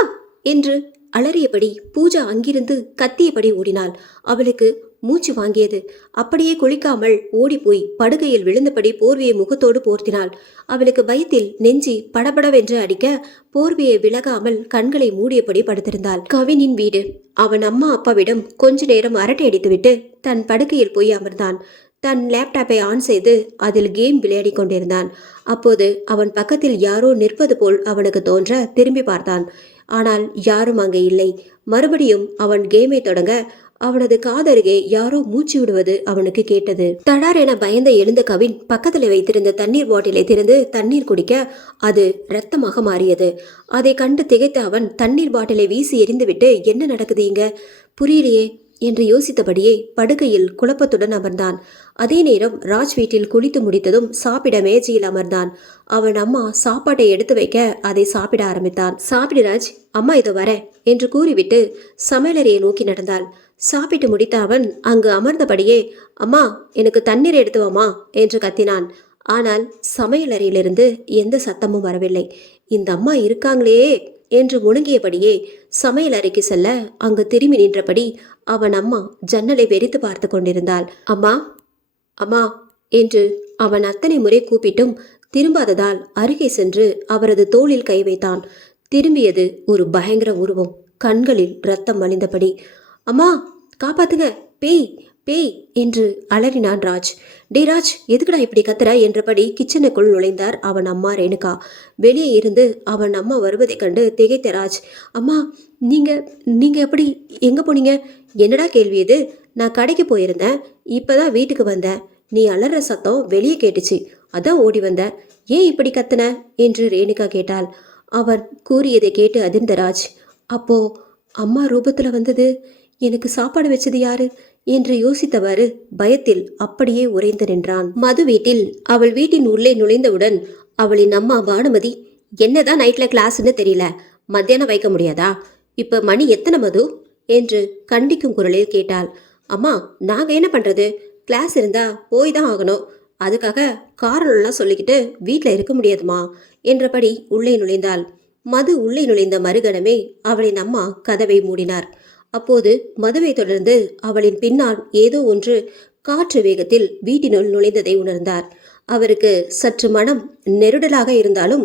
என்று அலறியபடி பூஜா அங்கிருந்து கத்தியபடி ஓடினாள். அவளுக்கு மூச்சு வாங்கியது. அப்படியே குளிக்காமல் ஓடிப்போய் படுகையில் விழுந்தபடி போர்வையை முகத்தோடு போர்த்தினாள். அவளுக்கு பயத்தில் நெஞ்சி படபடவென்று அடிக்க போர்வையை விலகாமல் கண்களை மூடியபடி படுத்திருந்தாள். கவினின் வீடு. அவன் அம்மா அப்பாவிடம் கொஞ்ச நேரம் அரட்டை அடித்துவிட்டு தன் படுக்கையில் போய் அமர்ந்தான். தன் லேப்டாப்பை ஆன் செய்து அதில் கேம் விளையாடி கொண்டிருந்தான். அப்போது அவன் பக்கத்தில் யாரோ நிற்பது போல் அவனுக்கு தோன்ற திரும்பி பார்த்தான். ஆனால் யாரும் அங்கே இல்லை. மறுபடியும் அவன் கேமை தொடங்க அவனது காதருகே யாரோ மூச்சு விடுவது அவனுக்கு கேட்டது. தடார் என பயந்த எழுந்த கவின் பக்கத்தில் வைத்திருந்த தண்ணீர் பாட்டிலை திறந்து தண்ணீர் குடிக்க அது இரத்தமாக மாறியது. அதை கண்டு திகைத்த அவன் தண்ணீர் பாட்டிலை வீசி எறிந்துவிட்டு, என்ன நடக்குது இங்க, புரியலையே என்று யோசித்தபடியே படுக்கையில் குழப்பத்துடன் அமர்ந்தான். அதே நேரம் ராஜ் வீட்டில் குளித்து முடித்ததும் சாப்பிட மேஜையில் அமர்ந்தான். அவன் அம்மா சாப்பாட்டை எடுத்து வைக்க அதை சாப்பிட ஆரம்பித்தான். சாப்பிடு ராஜ், அம்மா இதோ வர என்று கூறிவிட்டு சமையலறையை நோக்கி நடந்தாள். சாப்பிட்டு முடித்த அவன் அங்கு அமர்ந்தபடியே, அம்மா எனக்கு தண்ணீர் எடுத்து வாமா என்று கத்தினான். ஆனால் சமையலறையிலிருந்து எந்த சத்தமும் வரவில்லை. இந்த அம்மா இருக்காங்களே என்று முழுங்கியபடியே சமையல் அறைக்கு செல்ல அங்கு திரும்பி நின்றபடி அவன் அம்மா ஜன்னலை வெறித்து பார்த்து கொண்டிருந்தாள். அம்மா அம்மா என்று அவன் அத்தனை முறை கூப்பிட்டும் திரும்பாததால் அருகே சென்று அவரது தோளில் கை வைத்தான். திரும்பியது ஒரு பயங்கர உருவம், கண்களில் ரத்தம் வழிந்தபடி. அம்மா காப்பாத்துங்க, பேய் பேய் என்று அலறினான் ராஜ். டே ராஜ், எதுக்குடா இப்படி கத்துற என்றபடி கிச்சனுக்குள் நுழைந்தார் அவன் அம்மா ரேணுகா. வெளியே இருந்து அவன் அம்மா வருவதைக் கண்டு திகைத்த ராஜ், அம்மா நீங்க எப்படி எங்க போனீங்க? என்னடா கேள்வி இது? நான் கடைக்கு போயிருந்தேன், இப்பதான் வீட்டுக்கு வந்தேன். நீ அலற சத்தம் வெளியே கேட்டுச்சு, அதான் ஓடி வந்த. ஏன் இப்படி கத்துன என்று ரேணுகா கேட்டாள். அவன் கூறியதை கேட்டு அதிர்ந்த ராஜ், அப்போ அம்மா ரூபத்துல வந்தது, எனக்கு சாப்பாடு வச்சது யாரு என்று யோசித்தவாறு பயத்தில் அப்படியே உறைந்து நின்றான். மது வீட்டில் அவள் வீட்டின் உள்ளே நுழைந்தவுடன் அவளின் அம்மா பானுமதி, என்னதான் நைட்ல கிளாஸ்ன்னு தெரியல, மத்தியானம் வைக்க முடியாதா? இப்ப மணி எத்தனை மது என்று கண்டிக்கும் குரலில் கேட்டாள். அம்மா நாங்க என்ன பண்றது, கிளாஸ் இருந்தா போய் தான் ஆகணும், அதுக்காக காரணம்லாம் சொல்லிக்கிட்டு வீட்டில் இருக்க முடியாதுமா என்றபடி உள்ளே நுழைந்தாள். மது உள்ளே நுழைந்த மறுகணமே அவளின் அம்மா கதவை மூடினார். அப்போது மதுவை தொடர்ந்து அவளின் பின்னால் ஏதோ ஒன்று காற்று வேகத்தில் வீட்டினுள் நுழைந்ததை உணர்ந்தார். அவருக்கு சற்று மனம் நெருடலாக இருந்தாலும்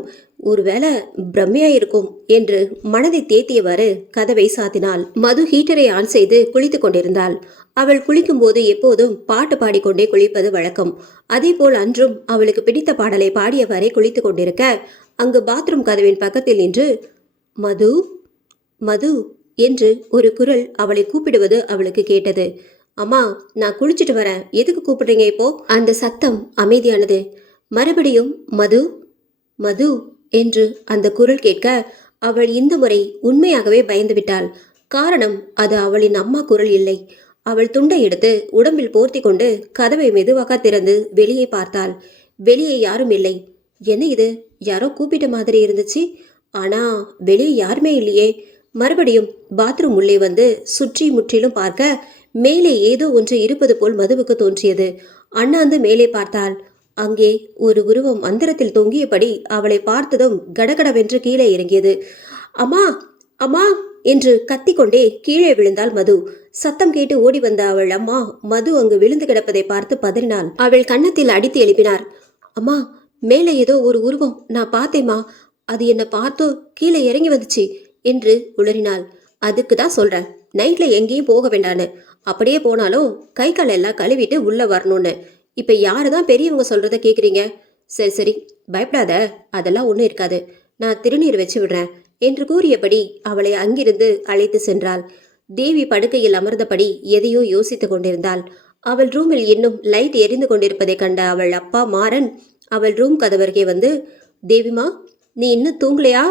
ஒருவேளை பிரம்மையாயிருக்கும் என்று மனதை தேத்தியவாறு கதவை சாத்தினாள். மது ஹீட்டரை ஆன் செய்து குளித்து கொண்டிருந்தாள். அவள் குளிக்கும் போது எப்போதும் பாட்டு பாடிக்கொண்டே குளிப்பது வழக்கம். அதேபோல் அன்றும் அவளுக்கு பிடித்த பாடலை பாடியவாறே குளித்து கொண்டிருக்க அங்கு பாத்ரூம் கதவின் பக்கத்தில் நின்று மது மது என்று ஒரு குரல் அவளை கூப்பிடுவது அவளுக்கு கேட்டது. அம்மா நான் குளிச்சுட்டு வரேன், எதுக்கு கூப்பிடுறீங்க இப்போ? அந்த சத்தம் அமைதியானது. மறுபடியும் மது மது என்று அந்த குரல் கேட்க அவள் இந்த முறை உண்மையாகவே பயந்து விட்டாள். காரணம், அது அவளின் அம்மா குரல் இல்லை. அவள் துண்டை எடுத்து உடம்பில் போர்த்தி கொண்டு கதவை மெதுவாக திறந்து வெளியே பார்த்தாள். வெளியே யாரும் இல்லை. என்ன இது, யாரோ கூப்பிட்ட மாதிரி இருந்துச்சு, ஆனா வெளியே யாருமே இல்லையே. மறுபடியும் பாத்ரூம் உள்ளே வந்து சுற்றி முற்றிலும் பார்க்க மேலே ஏதோ ஒன்று இருப்பது போல் மதுவுக்கு தோன்றியது. அண்ணாந்து மேலே பார்த்தாள். அங்கே ஒரு உருவம் அந்தரத்தில் தொங்கியபடி அவளை பார்த்ததும் கடகடவென்று கீழே இறங்கியது. அம்மா அம்மா என்று கத்திக்கொண்டே கீழே விழுந்தாள் மது. சத்தம் கேட்டு ஓடி வந்த அவள் அம்மா மது அங்கு விழுந்து கிடப்பதை பார்த்து பதறினாள். அவள் கன்னத்தில் அடித்து எழுப்பினார். அம்மா மேலே ஏதோ ஒரு உருவம் நான் பார்த்தேம்மா, அது என்னை பார்த்தோ கீழே இறங்கி வந்துச்சு என்று உளறினாள். அதுக்கு தான் சொல்றேன், நைட்ல எங்கேயும் போக வேண்டான்னு. அப்படியே போனாலும் கை கால் எல்லாம் கழுவிட்டு உள்ள வரணும்னு. இப்ப யாருதான் பெரியவங்க சொல்றத கேக்குறீங்க? சரி சரி பயப்படாத, அதெல்லாம் ஒன்றும் இருக்காது, நான் திருநீர் வச்சு விடுறேன் என்று கூறியபடி அவளை அங்கிருந்து அழைத்து சென்றாள். தேவி படுக்கையில் அமர்ந்தபடி எதையோ யோசித்துக் கொண்டிருந்தாள். அவள் ரூமில் இன்னும் லைட் எரிந்து கொண்டிருப்பதை கண்ட அவள் அப்பா மாறன் அவள் ரூம் கதவருகே வந்து, தேவிமா நீ இன்னும் தூங்கலையா,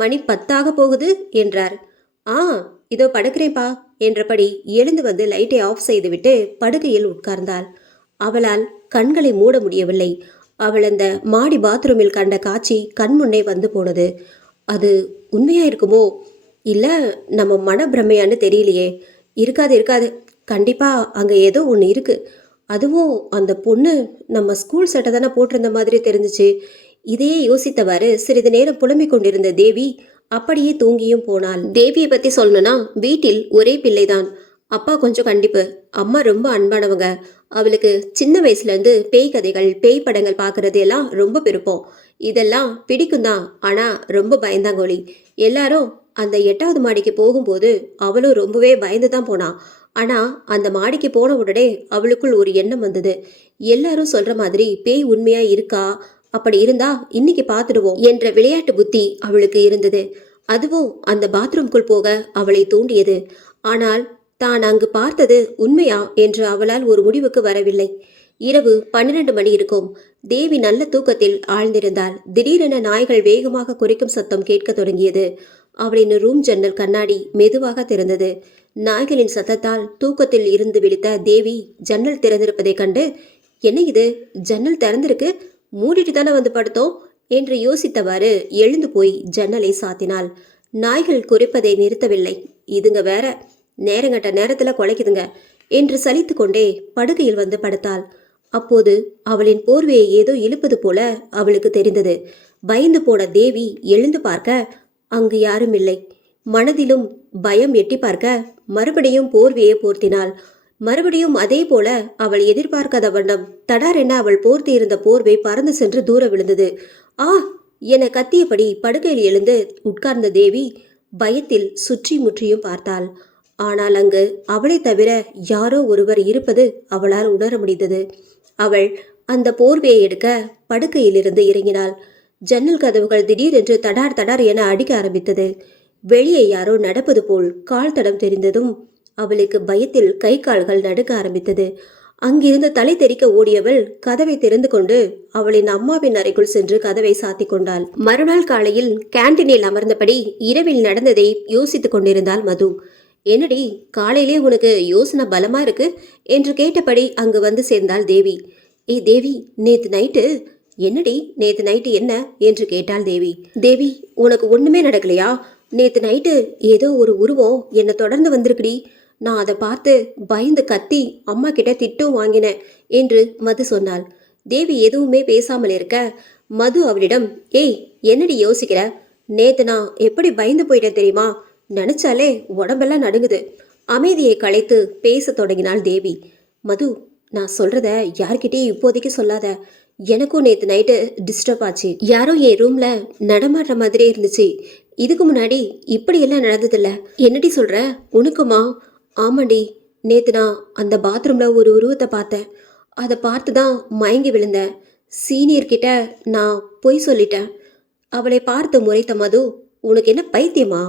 மணி 10 போகுது என்றார். இதோ படுக்கிறேன்பா என்றபடி எழுந்து வந்து லைட்டை ஆஃப் செய்துவிட்டு படுக்கையில் உட்கார்ந்தாள். அவளால் கண்களை மூட முடியவில்லை. அவள் அந்த மாடி பாத்ரூமில் கண்ட காட்சி கண்முன்னே வந்து போனது. அது உண்மையா இருக்குமோ, இல்லை நம்ம மனப்பிரமையான்னு தெரியலையே. இருக்காது இருக்காது, கண்டிப்பா அங்கே ஏதோ ஒன்று இருக்கு. அதுவும் அந்த பொண்ணு நம்ம ஸ்கூல் சட்டை தானே போட்டிருந்த மாதிரி தெரிஞ்சிச்சு. இதையே யோசித்தவாறு சிறிது நேரம் புலம்பிக் கொண்டிருந்த தேவி அப்படியே தூங்கியும் போனாள். தேவியை பத்தி சொல்லணும்னா வீட்டில் ஒரே பிள்ளைதான். அப்பா கொஞ்சம் கண்டிப்பு, அம்மா ரொம்ப அன்பானவங்க. அவளுக்கு சின்ன வயசுல இருந்து பேய் கதைகள் பேய் படங்கள் பார்க்கறது எல்லாம் ரொம்ப விருப்பம். இதெல்லாம் பிடிக்கும் தான், ஆனா ரொம்ப பயந்தாங்கோலி. எல்லாரும் அந்த 8வது மாடிக்கு போகும்போது அவளும் ரொம்பவே பயந்து தான் போனான். ஆனா அந்த மாடிக்கு போன உடனே அவளுக்குள் ஒரு எண்ணம் வந்தது. எல்லாரும் சொல்ற மாதிரி பேய் உண்மையா இருக்கா, அப்படி இருந்தா இன்னைக்கு பார்த்துடுவோம் என்ற விளையாட்டு புத்தி அவளுக்கு இருந்தது. அதுவும் அந்த பாத்ரூம்குள் போக அவளை தூண்டியது. ஆனால் தான் அங்கு பார்த்தது உண்மையா என்று அவளால் ஒரு முடிவுக்கு வரவில்லை. இரவு 12 மணி இருக்கும். தேவி நல்ல தூக்கத்தில் ஆழ்ந்திருந்தாள். திடீரென நாய்கள் வேகமாக குரைக்கும் சத்தம் கேட்க தொடங்கியது. அவளின் ரூம் ஜன்னல் கண்ணாடி மெதுவாக திறந்தது. நாய்களின் சத்தத்தால் தூக்கத்தில் இருந்து விழித்த தேவி ஜன்னல் திறந்திருப்பதைக் கண்டு, என்ன இது, ஜன்னல் திறந்திருக்கு, மூடிட்டு தானே வந்து படுத்தோம் என்று யோசித்தவாறு எழுந்து போய் ஜன்னலை சாத்தினாள். நாய்கள் குரைப்பதை நிறுத்தவில்லை. இதுங்க வேற நேரங்கட்ட நேரத்துல குலைக்குதுங்க என்று சலித்து கொண்டே படுக்கையில் வந்து படுத்தாள். அப்போது அவளின் போர்வையை ஏதோ இழுப்பது போல அவளுக்கு தெரிந்தது. பயந்து போன தேவி எழுந்து பார்க்க அங்கு யாரும் இல்லை. மனதிலும் பயம் எட்டி பார்க்க மறுபடியும் போர்வையை போர்த்தினாள். மறுபடியும் அதே போல அவள் எதிர்பார்க்காத வண்ணம் தடாரென அவள் போர்த்தி இருந்த போர்வை பறந்து சென்று தூர விழுந்தது. ஆ என கத்தியபடி படுக்கையில் எழுந்து உட்கார்ந்த தேவி பயத்தில் சுற்றி முற்றியும் பார்த்தாள். ஆனால் அங்கு அவளை தவிர யாரோ ஒருவர் இருப்பது அவளால் உணர முடிந்தது. அவள் அந்த போர்வையை எடுக்க படுக்கையிலிருந்து இறங்கினாள். ஜன்னல் கதவுகள் திடீரென்று தடார் தடார் என அடிக்க ஆரம்பித்தது. வெளியே யாரோ நடப்பது போல் கால் தடம் தெரிந்ததும் அவளுக்கு பயத்தில் கை கால்கள் நடுக்க ஆரம்பித்தது. அங்கிருந்து தலை தெறிக்க ஓடியவள் கதவை திறந்து கொண்டு அவளின் அம்மாவின் அறைக்குள் சென்று கதவை சாத்தி கொண்டாள். மறுநாள் காலையில் கேண்டீனில் அமர்ந்தபடி இரவில் நடந்ததை யோசித்துக் கொண்டிருந்தாள் மது. என்னடி, காலையிலே உனக்கு யோசனை பலமா இருக்கு என்று கேட்டபடி அங்கு வந்து சேர்ந்தாள் தேவி. ஏய் தேவி, நேத்து நைட்டு என்ன என்று கேட்டாள் தேவி. தேவி, உனக்கு ஒண்ணுமே நடக்கலையா? நேத்து நைட்டு ஏதோ ஒரு உருவம் என்னை தொடர்ந்து வந்திருக்குடி. நான் அதை பார்த்து பயந்து கத்தி அம்மா கிட்ட திட்டும் வாங்கினேன் என்று மது சொன்னாள். தேவி எதுவுமே பேசாமல் இருக்க மது அவளிடம், ஏய் என்னடி யோசிக்கிற? நேத்து நான் எப்படி பயந்து போயிட்டேன் தெரியுமா? நினைச்சாலே உடம்பெல்லாம் நடுங்குது. அமைதியை கலைத்து பேச தொடங்கினாள் தேவி. மது, நான் சொல்றத யார்கிட்டயும் இப்போதைக்கு சொல்லாத. எனக்கும் நேத்து நைட்டு டிஸ்டர்ப் ஆச்சு. யாரோ என் ரூம்ல நடமாடுற மாதிரியே இருந்துச்சு. இதுக்கு முன்னாடி இப்படியெல்லாம் நடந்ததில்ல. என்னடி சொல்ற? உனக்குமா? ஆமாண்டி, நேத்து நான் அந்த பாத்ரூம்ல ஒரு உருவத்தை பார்த்தேன். அதை பார்த்து தான் மயங்கி விழுந்தேன். சீனியர்கிட்ட நான் பொய் சொல்லிட்டேன். அவளை பார்த்து முறைத்த மது, உனக்கு என்ன பைத்தியமா?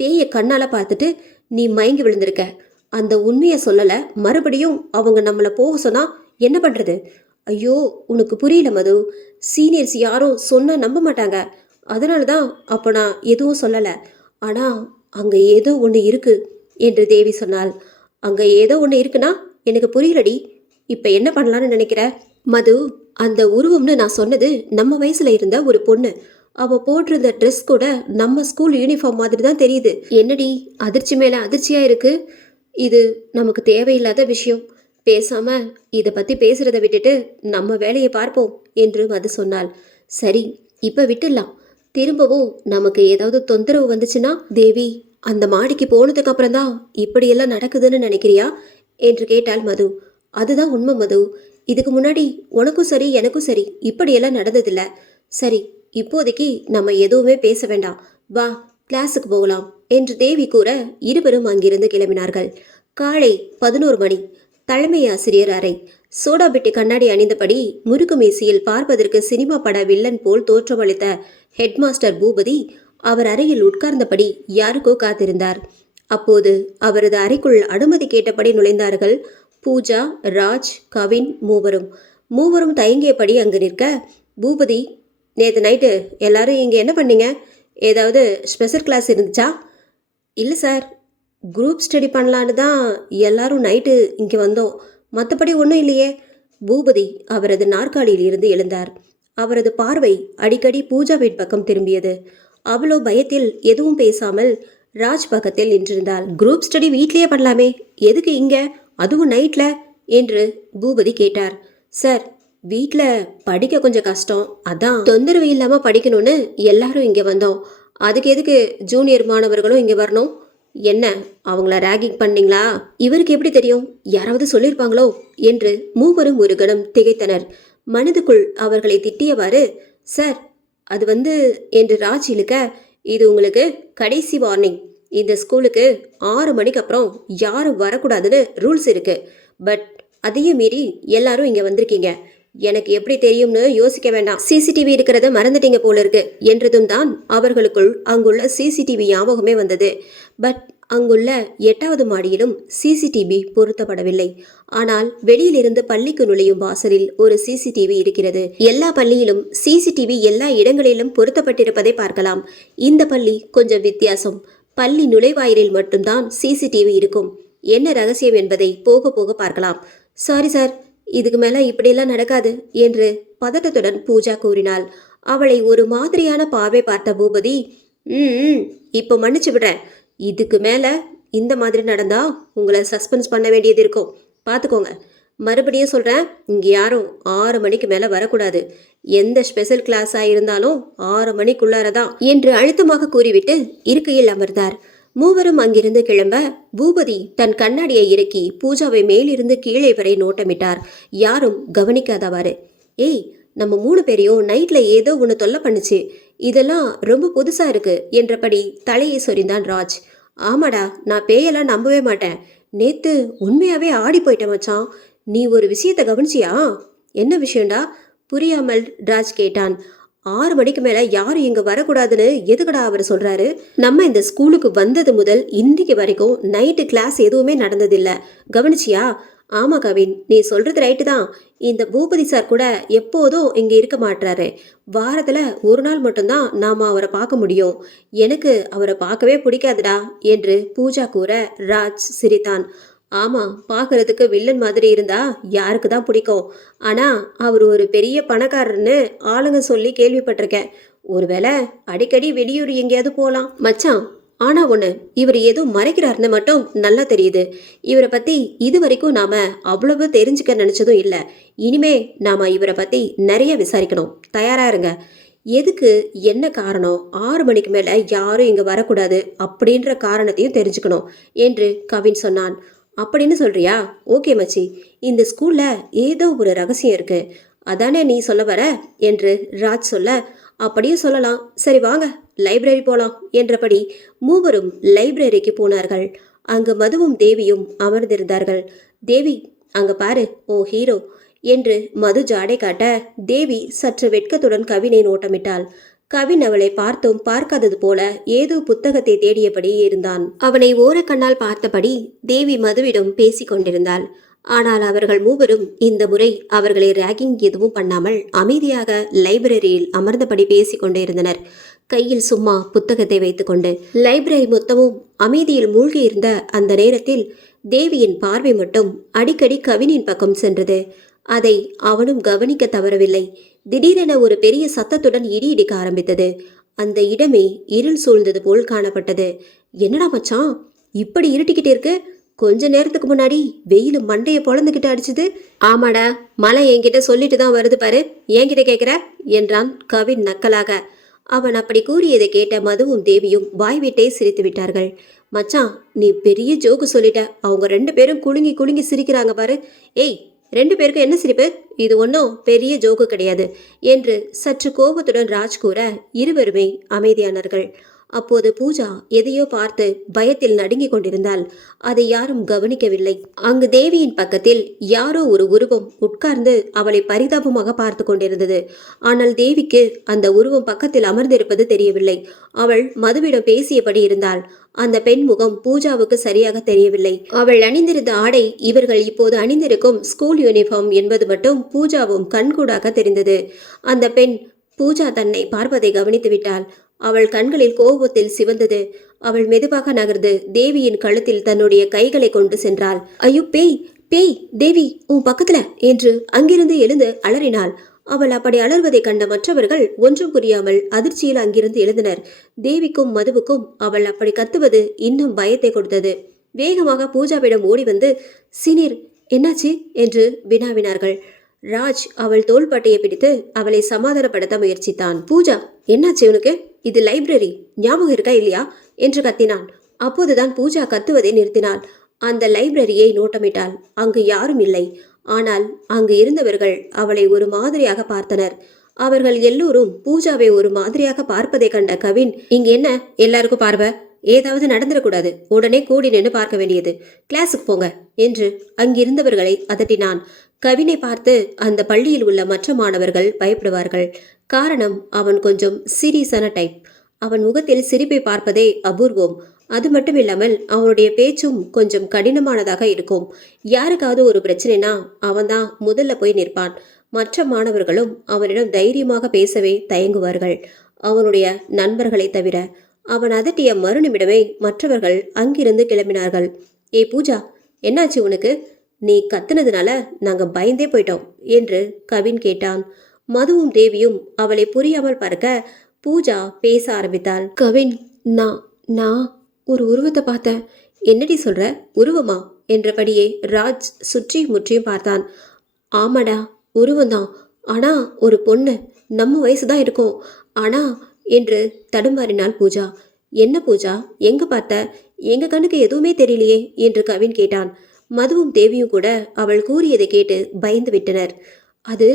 பேயை கண்ணால பார்த்துட்டு நீ மயங்கி விழுந்திருக்க. அந்த உண்மையை சொல்லலை, மறுபடியும் அவங்க நம்மளை போக சொன்னா என்ன பண்றது? ஐயோ, உனக்கு புரியல மது. சீனியர்ஸ் யாரும் சொன்னா நம்ப மாட்டாங்க. அதனால தான் அப்போ நான் எதுவும் சொல்லலை. ஆனால் அங்கே ஏதோ ஒன்று இருக்கு என்று தேவி சொன்னாள். அங்கே ஏதோ ஒன்று இருக்குன்னா எனக்கு புரியலடி. இப்போ என்ன பண்ணலான்னு நினைக்கிற? மது, அந்த உருவம்னு நான் சொன்னது நம்ம வயசுல இருந்த ஒரு பொண்ணு. அவ போட்டிருந்த ட்ரெஸ் கூட நம்ம ஸ்கூல் யூனிஃபார்ம் மாதிரி தான் தெரியுது. என்னடி, அதிர்ச்சி மேல அதிர்ச்சியா இருக்கு? இது நமக்கு தேவையில்லாத விஷயம். பேசாம இதை பத்தி பேசுறத விட்டுட்டு நம்ம வேலையை பார்ப்போம் என்று மது சொன்னாள். சரி, இப்ப விட்டுடலாம். திரும்பவும் நமக்கு ஏதாவது தொந்தரவு வந்துச்சுன்னா? தேவி, அந்த மாடிக்கு போனதுக்கு அப்புறம் தான் இப்படியெல்லாம் நடக்குதுன்னு நினைக்கிறியா என்று கேட்டாள் மது. அதுதான் உண்மை மது. இதுக்கு முன்னாடி உனக்கும் சரி எனக்கும் சரி இப்படியெல்லாம் நடந்ததில்ல. சரி, இப்போதைக்கு நம்ம எதுவுமே பேச வேண்டாம், வா கிளாஸுக்கு போகலாம் என்று தேவி கூற இருவரும் அங்கிருந்து கிளம்பினார்கள். காலை 11 மணி. தலைமை ஆசிரியர் அறை. சோடாபிட்டி கண்ணாடி அணிந்தபடி முறுக்கு மீசியில் பார்ப்பதற்கு சினிமா பட வில்லன் போல் தோற்றமளித்த ஹெட்மாஸ்டர் பூபதி அவர் அறையில் உட்கார்ந்தபடி யாருக்கோ காத்திருந்தார். அப்போது அவரது அறைக்குள் அனுமதி கேட்டபடி நுழைந்தார்கள் பூஜா, ராஜ், கவின் மூவரும் தயங்கியபடி அங்கு நிற்க, பூபதி, நேற்று நைட்டு எல்லாரும் இங்கே என்ன பண்ணீங்க? ஏதாவது ஸ்பெஷல் கிளாஸ் இருந்துச்சா? இல்லை சார், குரூப் ஸ்டடி பண்ணலான்னு தான் எல்லாரும் நைட்டு இங்கே வந்தோம். மற்றபடி ஒன்றும் இல்லையே. பூபதி அவரது நாற்காலியில் இருந்து எழுந்தார். அவரது பார்வை அடிக்கடி பூஜாவின் பக்கம் திரும்பியது. அவளோ பயத்தில் எதுவும் பேசாமல் ராஜ் பக்கத்தில் நின்றிருந்தாள். குரூப் ஸ்டடி வீட்லேயே பண்ணலாமே, எதுக்கு இங்கே, அதுவும் நைட்ல என்று பூபதி கேட்டார். சார், வீட்டில் படிக்க கொஞ்சம் கஷ்டம், அதான் தொந்தரவு இல்லாமல் படிக்கணும்னு எல்லாரும் இங்கே வந்தோம். அதுக்கு எதுக்கு ஜூனியர் மாணவர்களும் இங்கே வரணும்? என்ன, அவங்கள ரேகிங் பண்ணீங்களா? இவருக்கு எப்படி தெரியும்? யாராவது சொல்லியிருப்பாங்களோ என்று மூவரும் ஒரு கணம் திகைத்தனர். மனதுக்குள் அவர்களை திட்டியவாறு, சார் அது என்று ராஜ் இழுக்க, இது உங்களுக்கு கடைசி வார்னிங். இந்த ஸ்கூலுக்கு 6 மணிக்கு அப்புறம் யாரும் வரக்கூடாதுன்னு ரூல்ஸ் இருக்கு. பட் அதையும் மீறி எல்லாரும் இங்கே வந்திருக்கீங்க. எனக்கு எப்படி தெரியும்னு யோசிக்க வேண்டாம். சிசிடிவி இருக்கிறத மறந்துட்டீங்க போல இருக்கு என்றதும் தான் அவர்களுக்குள் அங்குள்ள சிசிடிவி ஞாபகமே வந்தது. பட் அங்குள்ள 8வது மாடியிலும் சிசிடிவி பொருத்தப்படவில்லை. ஆனால் வெளியிலிருந்து பள்ளிக்கு நுழையும் வாசலில் ஒரு சிசிடிவி இருக்கிறது. எல்லா பள்ளியிலும் சிசிடிவி எல்லா இடங்களிலும் பொருத்தப்பட்டிருப்பதை பார்க்கலாம். இந்த பள்ளி கொஞ்சம் வித்தியாசம். பள்ளி நுழைவாயிலில் மட்டும்தான் சிசிடிவி இருக்கும். என்ன ரகசியம் என்பதை போக போக பார்க்கலாம். சாரி சார், இதுக்கு மேல இப்படியெல்லாம் நடக்காது என்று பதட்டத்துடன் பூஜா கூறினாள். அவளை ஒரு மாதிரியான பார்வை பார்த்த பூபதி, இப்போ மன்னிச்சு விடுறேன். இதுக்கு மேல இந்த மாதிரி நடந்தா உங்களை சஸ்பென்ஸ் பண்ண வேண்டியது இருக்கும். பார்த்துக்கோங்க. மறுபடியும் சொல்கிறேன், இங்கே யாரும் 6 மணிக்கு மேலே வரக்கூடாது. எந்த ஸ்பெஷல் கிளாஸாக இருந்தாலும் 6 மணிக்குள்ளார தான் என்று அழுத்தமாக கூறிவிட்டு இருக்கையில் அமர்ந்தார். மூவரும் அங்கிருந்து கிளம்ப பூபதி தன் கண்ணாடியை இறக்கி பூஜாவை மேலிருந்து கீழே வரை நோட்டமிட்டார். யாரும் கவனிக்காதவாறு. ஏய், நம்ம 3 பேரையும் நைட்டில் ஏதோ ஒன்று தொல்லை பண்ணுச்சு. இதெல்லாம் ரொம்ப புதுசாக இருக்கு என்றபடி தலையை சொரிந்தான் ராஜ். ஆமாடா, நான் பேயெல்லாம் நம்பவே மாட்டேன். நேத்து உண்மையாவே ஆடி போயிட்டேன் மச்சான். நீ ஒரு விஷயத்தை கவனிச்சியா? என்ன விஷயம்டா? புரியாமல் ராஜ் கேட்டான். 6 மணிக்கு மேலே யாரும் இங்கே வரக்கூடாதுன்னு எதுக்கடா அவர் சொல்கிறாரு? நம்ம இந்த ஸ்கூலுக்கு வந்தது முதல் இன்றைக்கு வரைக்கும் நைட்டு கிளாஸ் எதுவுமே நடந்ததில்லை. கவனிச்சியா? ஆமாம் கவின், நீ சொல்கிறது ரைட்டு தான். இந்த பூபதி சார் கூட எப்போதும் இங்கே இருக்க மாட்டுறாரு. வாரத்தில் ஒரு நாள் மட்டும்தான் நாம் அவரை பார்க்க முடியும். எனக்கு அவரை பார்க்கவே பிடிக்காதுடா என்று பூஜா கூற ராஜ் சிரித்தான். ஆமாம், பார்க்கறதுக்கு வில்லன் மாதிரி இருந்தா யாருக்கு தான் பிடிக்கும். ஆனால் அவர் ஒரு பெரிய பணக்காரர்னு ஆளுங்க சொல்லி கேள்விப்பட்டிருக்கேன். ஒருவேளை அடிக்கடி வெளியூர் எங்கேயாவது போகலாம் மச்சான். ஆனால் ஒன்று, இவர் ஏதோ மறைக்கிறாருன்னு மட்டும் நல்லா தெரியுது. இவரை பற்றி இது வரைக்கும் நாம் அவ்வளவு தெரிஞ்சுக்க நினச்சதும் இல்லை. இனிமே நாம் இவரை பற்றி நிறைய விசாரிக்கணும். தயாராக இருங்க. எதுக்கு, என்ன காரணம், 6 மணிக்கு மேலே யாரும் இங்கே வரக்கூடாது அப்படின்ற காரணத்தையும் தெரிஞ்சுக்கணும் என்று கவின் சொன்னான். அப்படின்னு சொல்றியா? ஓகே மச்சி, இந்த ஸ்கூலில் ஏதோ ஒரு ரகசியம் இருக்கு, அதானே நீ சொல்ல வர என்று ராஜ் சொல்ல, அப்படியும் சொல்லலாம். சரி வாங்க, லைப்ரரி போகலாம் என்றபடி மூவரும் லைப்ரரிக்கு போனார்கள். அங்கு மதுவும் தேவியும் அமர்ந்திருந்தார்கள். தேவி, அங்க பாரு ஓ ஹீரோ என்று மது ஜாடை காட்ட தேவி சற்று வெட்கத்துடன் கவினை நோட்டமிட்டாள். கவின் அவளை பார்த்தும் பார்க்காதது போல ஏதோ புத்தகத்தை தேடியபடி இருந்தான். அவனை ஓரக்கண்ணால் பார்த்தபடி தேவி மதுவிடம் பேசிக் கொண்டிருந்தாள். ஆனால் அவர்கள் மூவரும் இந்த முறை அவர்களை ரேகிங் எதுவும் பண்ணாமல் அமைதியாக லைப்ரரியில் அமர்ந்தபடி பேசிக் கொண்டிருந்தனர். கையில் சும்மா புத்தகத்தை வைத்துக்கொண்டு லைப்ரரி மொத்தமும் அமைதியில் மூழ்கியிருந்த அந்த நேரத்தில் தேவியின் பார்வை மட்டும் அடிக்கடி கவினின் பக்கம் சென்றது. அதை அவனும் கவனிக்க தவறவில்லை. திடீரென ஒரு பெரிய சத்தத்துடன் இடி இடிக்க ஆரம்பித்தது. அந்த இடமே இருள் சூழ்ந்தது போல் காணப்பட்டது. என்னடா மச்சான், இப்படி இருட்டிக்கிட்டே இருக்கு? கொஞ்ச நேரத்துக்கு முன்னாடி வெயில் மண்டையை பொழந்துக்கிட்டு அடிச்சுது. ஆமாடா, மழை என்கிட்ட சொல்லிட்டு தான் வருது பாரு, என்கிட்ட கேட்குற என்றான் கவின் நக்கலாக. அவன் அப்படி கூறியதை கேட்ட மதுவும் தேவியும் வாய்விட்டே சிரித்து விட்டார்கள். மச்சான், நீ பெரிய ஜோக்கு சொல்லிட்ட. அவங்க 2 பேரும் குலுங்கி குலுங்கி சிரிக்கிறாங்க பாரு. ஏய், 2 பேருக்கும் என்ன சிரிப்பு? இது ஒன்றும் பெரிய ஜோக்கு கிடையாது என்று சற்று கோபத்துடன் ராஜ் கூற இருவருமே அமைதியானார்கள். அப்போது பூஜா எதையோ பார்த்து பயத்தில் நடுங்கிக் கொண்டிருந்தாள். அதை யாரும் கவனிக்கவில்லை. அங்கு தேவியின் பக்கத்தில் யாரோ ஒரு உருவம் உட்கார்ந்து அவளை பரிதாபமாக பார்த்து கொண்டிருந்தது. ஆனால் தேவிக்கு அந்த உருவம் பக்கத்தில் அமர்ந்திருப்பது தெரியவில்லை. அவள் மதுவிடம் பேசியபடி இருந்தாள். அந்த பெண் முகம் பூஜாவுக்கு சரியாக தெரியவில்லை. அவள் அணிந்திருந்த ஆடை இவர்கள் இப்போது அணிந்திருக்கும் ஸ்கூல் யூனிஃபார்ம் என்பது மட்டும் பூஜாவும் கண்கூடாக தெரிந்தது. அந்த பெண் பூஜா தன்னை பார்ப்பதை கவனித்து விட்டாள். அவள் கண்களில் கோபத்தில் சிவந்தது. அவள் மெதுவாக நகர்ந்து தேவியின் கழுத்தில் தன்னுடைய கைகளை கொண்டு சென்றாள். ஐயோ பேய், பேய், தேவி உன் பக்கத்துல என்று அங்கிருந்து எழுந்து அலறினாள். அவள் அப்படி அலறுவதை கண்ட மற்றவர்கள் ஒன்றும் புரியாமல் அதிர்ச்சியில் அங்கிருந்து எழுந்தனர். தேவிக்கும் மதுவுக்கும் அவள் அப்படி கத்துவது இன்னும் பயத்தை கொடுத்தது. வேகமாக பூஜாவிடம் ஓடி வந்து, சீனியர் என்னாச்சு என்று வினாவினார்கள். ராஜ் அவள் தோள்பட்டையை பிடித்து அவளை சமாதானப்படுத்த முயற்சித்தான். பூஜா, என்னாச்சு உனக்கு? இது லைப்ரரி, ஞாபகம் இருக்கா இல்லையா என்று கத்தினான். அப்போதுதான் பூஜா கத்துவதை நிறுத்தினாள். அந்த லைப்ரரியை நோட்டமிட்டாள். அங்கு யாரும் இல்லை. ஆனால் அங்கு இருந்தவர்கள் அவளை ஒரு மாதிரியாக பார்த்தனர். அவர்கள் எல்லோரும் பூஜாவை ஒரு மாதிரியாக பார்ப்பதை கண்ட கவின், இங்க என்ன எல்லாருக்கும் பார்வை? ஏதாவது நடந்துடக்கூடாது, உடனே கூடி நின்று பார்க்க வேண்டியது, கிளாஸுக்கு போங்க என்று அங்கிருந்தவர்களை அதட்டினான். கவினை பார்த்து அந்த பள்ளியில் உள்ள மற்ற மாணவர்கள் பயப்படுவார்கள். காரணம், அவன் கொஞ்சம் சீரியஸான டைப். அவன் முகத்தில் சிரிப்பை பார்ப்பதே அபூர்வம். அது மட்டும் இல்லாமல் அவனுடைய பேச்சும் கொஞ்சம் கடினமானதாக இருக்கும். யாருக்காவது ஒரு பிரச்சனைனா அவன்தான் முதல்ல போய் நிற்பான். மற்ற மாணவர்களும் அவனிடம் தைரியமாக பேசவே தயங்குவார்கள், அவனுடைய நண்பர்களை தவிர. அவன் அதட்டிய மறுநிமிடமே மற்றவர்கள் அங்கிருந்து கிளம்பினார்கள். ஏ பூஜா, என்னாச்சு உனக்கு? நீ கத்துனதுனால நாங்க பயந்தே போயிட்டோம் என்று கவின் கேட்டான். மதுவும் தேவியும் அவளை புரியாமல் பார்க்க பூஜா பேச ஆரம்பித்தாள். கவின், நான் நான் ஒரு உருவத்தை பார்த்தேன். என்னடி சொல்ற? உருவமா என்றபடியே ராஜ் சுற்றி முற்றியும் பார்த்தான். ஆமாடா, உருவம்தான். ஆனா ஒரு பொண்ணு, நம்ம வயசுதான் இருக்கும். ஆனா என்று தடுமாறினாள் பூஜா. என்ன பூஜா, எங்க பார்த்த? எங்க கண்ணுக்கு எதுவுமே தெரியலையே என்று கவின் கேட்டான். மதுவும் தேவியும் கூட அவள் கூறியதை கேட்டு பயந்து விட்டனர். அது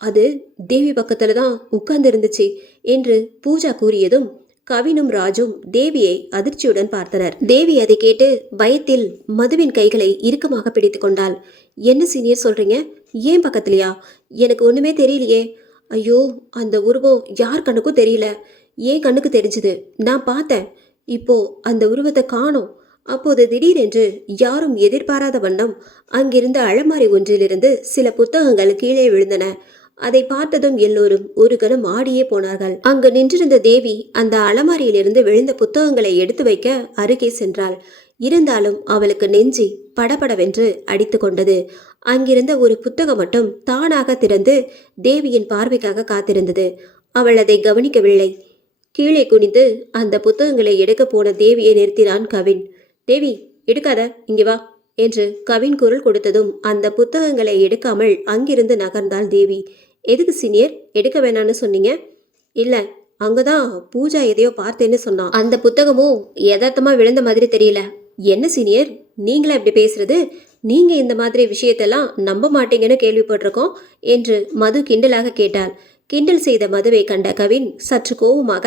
அது தேவி பக்கத்துல தான் உட்கார்ந்து இருந்துச்சு என்று பூஜா கூறியதும் கவினும் ராஜும் தேவியை அதிர்ச்சியுடன் பார்த்தனர். தேவி அதை கேட்டு பயத்தில் மதுவின் கைகளை இறுக்கமாக பிடித்து கொண்டாள். என்ன சீனியர் சொல்றீங்க? ஏன் பக்கத்துலையா? எனக்கு ஒண்ணுமே தெரியலையே. ஐயோ, அந்த உருவம் யார் கண்ணுக்கும் தெரியல, ஏன் கண்ணுக்கு தெரிஞ்சுது. நான் பார்த்தேன். இப்போ அந்த உருவத்தை காணோம். அப்போது திடீரென்று யாரும் எதிர்பாராத வண்ணம் அங்கிருந்த அலமாரி ஒன்றிலிருந்து சில புத்தகங்கள் கீழே விழுந்தன. அதை பார்த்ததும் எல்லோரும் ஒரு கணம் ஆடியே போனார்கள். அங்கு நின்றிருந்த தேவி அந்த அலமாரியிலிருந்து விழுந்த புத்தகங்களை எடுத்து வைக்க அருகே சென்றாள். இருந்தாலும் அவளுக்கு நெஞ்சி படபடவென்று அடித்து கொண்டது. அங்கிருந்த ஒரு புத்தகம் மட்டும் தானாக திறந்து தேவியின் பார்வைக்காக காத்திருந்தது. அவள் அதை கவனிக்கவில்லை. கீழே குனிந்து அந்த புத்தகங்களை எடுக்க போன தேவியை நிறுத்தினான் கவின். தேவி, எடுக்காத, இங்கே வா என்று கவின் குரல் கொடுத்ததும் அந்த புத்தகங்களை எடுக்காமல் அங்கிருந்து நகர்ந்தாள் தேவி. எதுக்கு சீனியர், எடுக்க வேணான்னு சொன்னீங்க? இல்ல, அங்கதான் பூஜா எதையோ பார்த்தேன்னு சொன்னான். அந்த புத்தகமும் யதார்த்தமா விழுந்த மாதிரி தெரியல. என்ன சீனியர், நீங்களா இப்படி பேசுறது? நீங்க இந்த மாதிரி விஷயத்தெல்லாம் நம்ப மாட்டீங்கன்னு கேள்விப்பட்டிருக்கோம் என்று மது கிண்டலாக கேட்டாள். கிண்டல் செய்த மதுவை கண்ட கவின் சற்று கோபமாக,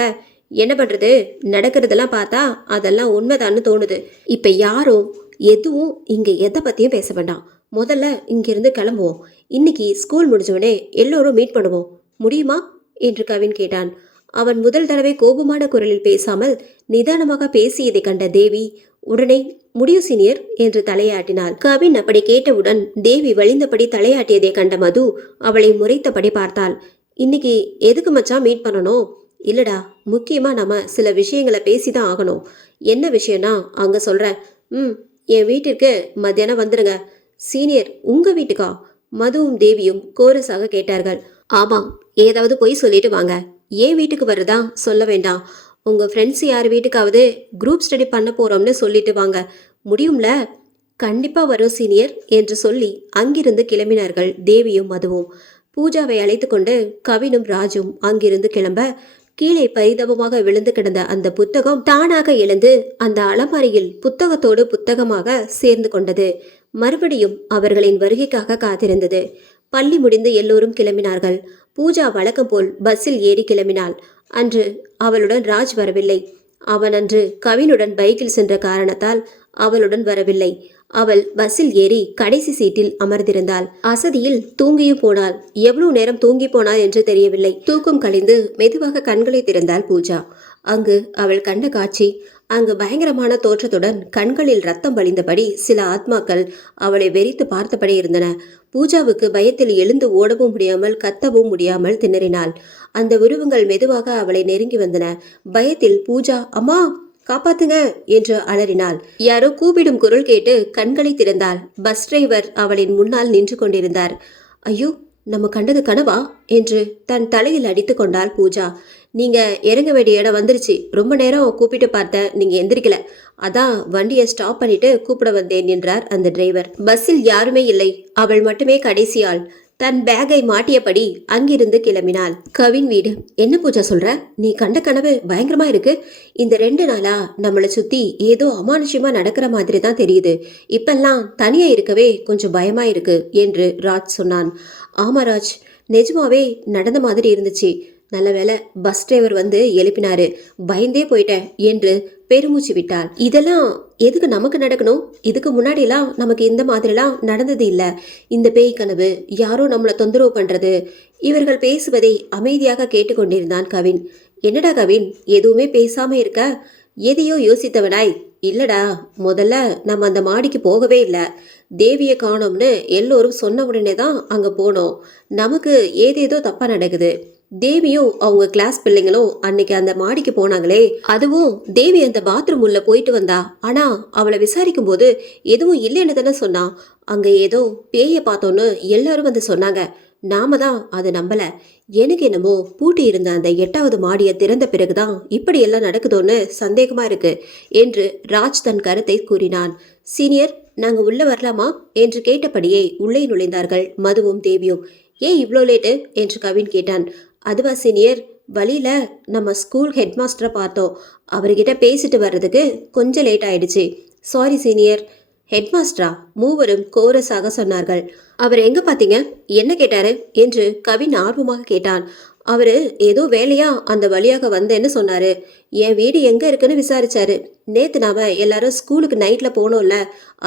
என்ன பண்றது, நடக்கிறதெல்லாம் பார்த்தா அதெல்லாம் உண்மைதான்னு தோணுது. இப்ப யாரும் எதுவும் இங்க எதை பத்தியும் பேச வேண்டாம். முதல்ல இங்கிருந்து கிளம்புவோம். இன்னைக்கு ஸ்கூல் முடிஞ்சவனே எல்லோரும் மீட் பண்ணுவோம், முடியுமா என்று கவின் கேட்டான். அவன் முதல் தடவை கோபமான குரலில் பேசாமல் நிதானமாக பேசியதை கண்ட தேவி உடனே முடியும் சீனியர் என்று தலையாட்டினாள். கவின் அப்படி கேட்டவுடன் தேவி வழிந்தபடி தலையாட்டியதை கண்ட மது அவளை முறைத்தபடி பார்த்தாள். இன்னைக்கு எதுக்கு மச்சான் மீட் பண்ணணும்? இல்லடா, முக்கியமா நம்ம சில விஷயங்களை பேசிதான் ஆகணும். என்ன விஷயம்னா அங்க சொல்றேன். என் வீட்டிற்கு மத்தியானம் வந்துடுங்க. சீனியர், உங்க வீட்டுக்கா? மதுவும் தேவியும் கோரஸாக கேட்டார்கள். ஆமாம், ஏதாவது போய் சொல்லிட்டு வாங்க. ஏன் வீட்டுக்கு வர்றதா சொல்ல வேண்டாம். உங்க ஃப்ரெண்ட்ஸ் யார் வீட்டுக்காவது குரூப் ஸ்டடி பண்ண போறோம்னு சொல்லிட்டு வாங்க, முடியும்ல? கண்டிப்பா வரும் சீனியர் என்று சொல்லி அங்கிருந்து கிளம்பினார்கள் தேவியும் மதுவும். பூஜாவை அழைத்து கொண்டு கவினும் ராஜும் அங்கிருந்து கிளம்ப கீழே பரிதாபமாக விழுந்து கிடந்த அந்த புத்தகம் தானாக எழுந்து அந்த அலமாரியில் புத்தகத்தோடு புத்தகமாக சேர்ந்து கொண்டது. மறுபடியும் அவர்களின் வருகைக்காக காத்திருந்தது. பள்ளி முடிந்து எல்லோரும் கிளம்பினார்கள். பூஜா வழக்கம் போல் பஸ்ஸில் ஏறி கிளம்பினாள். அன்று அவளுடன் ராஜ் வரவில்லை. அவன் அன்று கவினுடன் பைக்கில் சென்ற காரணத்தால் அவளுடன் வரவில்லை. அவள் பஸ்ஸில் ஏறி கடைசி சீட்டில் அமர்ந்திருந்தாள். அசதியில் தூங்கியும் போனாள். எவ்வளவு நேரம் தூங்கி போனாள் என்று தெரியவில்லை. தூக்கம் கழிந்து மெதுவாக கண்களை திறந்தாள் பூஜா. அங்கு அவள் கண்ட காட்சி, அங்கு பயங்கரமான தோற்றத்துடன் கண்களில் ரத்தம் வழிந்தபடி சில ஆத்மாக்கள் அவளை வெறித்து பார்த்தபடி இருந்தன. பூஜாவுக்கு பயத்தில் எழுந்து ஓடவும் முடியாமல் கத்தவும் முடியாமல் திணறினாள். அந்த உருவங்கள் மெதுவாக அவளை நெருங்கி வந்தன. பயத்தில் பூஜா அம்மா காப்பாத்துங்க என்று அலறினாள். யாரோ கூப்பிடும் குரல் கேட்டு கண்களை திறந்தாள். பஸ் டிரைவர் அவளின் முன்னால் நின்று கொண்டிருந்தார். ஐயோ, நம்ம கண்டது கனவா என்று தன் தலையில் அடித்து கொண்டாள் பூஜா. நீங்க இறங்க வேண்டிய இடம் வந்துருச்சு. ரொம்ப நேரம் கூப்பிட்டு பார்த்தேன், நீங்க எந்திரிக்கல. அதான் வண்டியை ஸ்டாப் பண்ணிட்டு கூப்பிட வந்தேன் என்றார் அந்த டிரைவர். பஸ்ஸில் யாருமே இல்லை. அவள் மட்டுமே கடைசி ஆள். தன் பேக்கை மாட்டியபடி அங்கிருந்து கிளம்பினாள். கவின் வீடு. என்ன பூஜா சொல்ற? நீ கண்ட கனவு பயங்கரமா இருக்கு. இந்த 2 நாளா நம்மளை சுத்தி ஏதோ அமானுஷ்யமா நடக்கிற மாதிரி தான் தெரியுது. இப்பெல்லாம் தனியா இருக்கவே கொஞ்சம் பயமா இருக்கு என்று ராஜ் சொன்னான். ஆமா ராஜ், நிஜமாவே நடந்த மாதிரி இருந்துச்சு. நல்ல வேளை பஸ் டிரைவர் வந்து எழுப்பினாரு, பயந்தே போயிட்டேன் என்று பெருமூச்சு விட்டாள். இதெல்லாம் எதுக்கு நமக்கு நடக்கணும்? இதுக்கு முன்னாடிலாம் நமக்கு இந்த மாதிரிலாம் நடந்தது இல்லை. இந்த பேய் கனவு, யாரோ நம்மளை தொந்தரவு பண்றது. இவர்கள் பேசுவதை அமைதியாக கேட்டுக்கொண்டிருந்தான் கவின். என்னடா கவின், எதுவுமே பேசாம இருக்க? எதையோ யோசித்தவனாய், இல்லடா, முதல்ல நம்ம அந்த மாடிக்கு போகவே இல்லை. தேவியை காணோம்னு எல்லோரும் சொன்ன உடனே தான் அங்கே போனோம். நமக்கு ஏதேதோ தப்பா நடக்குது. தேவியும் அவங்க கிளாஸ் பிள்ளைங்களும் அன்னைக்கு அந்த மாடிக்கு போனாங்களே, அதுவும் தேவி அந்த பாத்ரூம் உள்ள போயிட்டு வந்தா. ஆனா அவளை விசாரிக்கும் போது எதுவும் இல்லைன்னு தானே சொன்னா. அங்க ஏதோ பேய பார்த்தோன்னு எல்லாரும் வந்து சொன்னாங்க. நாம தான் அதை நம்பல. எனக்கு என்னமோ பூட்டி இருந்த அந்த 8வது மாடியை திறந்த பிறகுதான் இப்படி எல்லாம் நடக்குதோன்னு சந்தேகமா இருக்கு என்று ராஜ் தன் கருத்தை கூறினான். சீனியர், நாங்க உள்ள வரலாமா என்று கேட்டபடியே உள்ளே நுழைந்தார்கள் மதுவும் தேவியும். ஏன் இவ்வளோ லேட்டு என்று கவின் கேட்டான். அதுவா சீனியர், வழியில நம்ம ஸ்கூல் ஹெட் மாஸ்டரை பார்த்தோம். அவர்கிட்ட பேசிட்டு வர்றதுக்கு கொஞ்சம் லேட் ஆயிடுச்சு. Sorry senior. ஹெட் மாஸ்டரா? மூவரும் கோரஸாக சொன்னார்கள். அவர் எங்க பார்த்தீங்க, என்ன கேட்டாரு என்று கவின் ஆர்வமாக கேட்டான். அவரு ஏதோ வேலையா அந்த வழியாக வந்தேன்னு சொன்னாரு. என் வீடு எங்க இருக்குன்னு விசாரிச்சாரு. நேத்து நாம எல்லாரும் ஸ்கூலுக்கு நைட்ல போனோம்ல,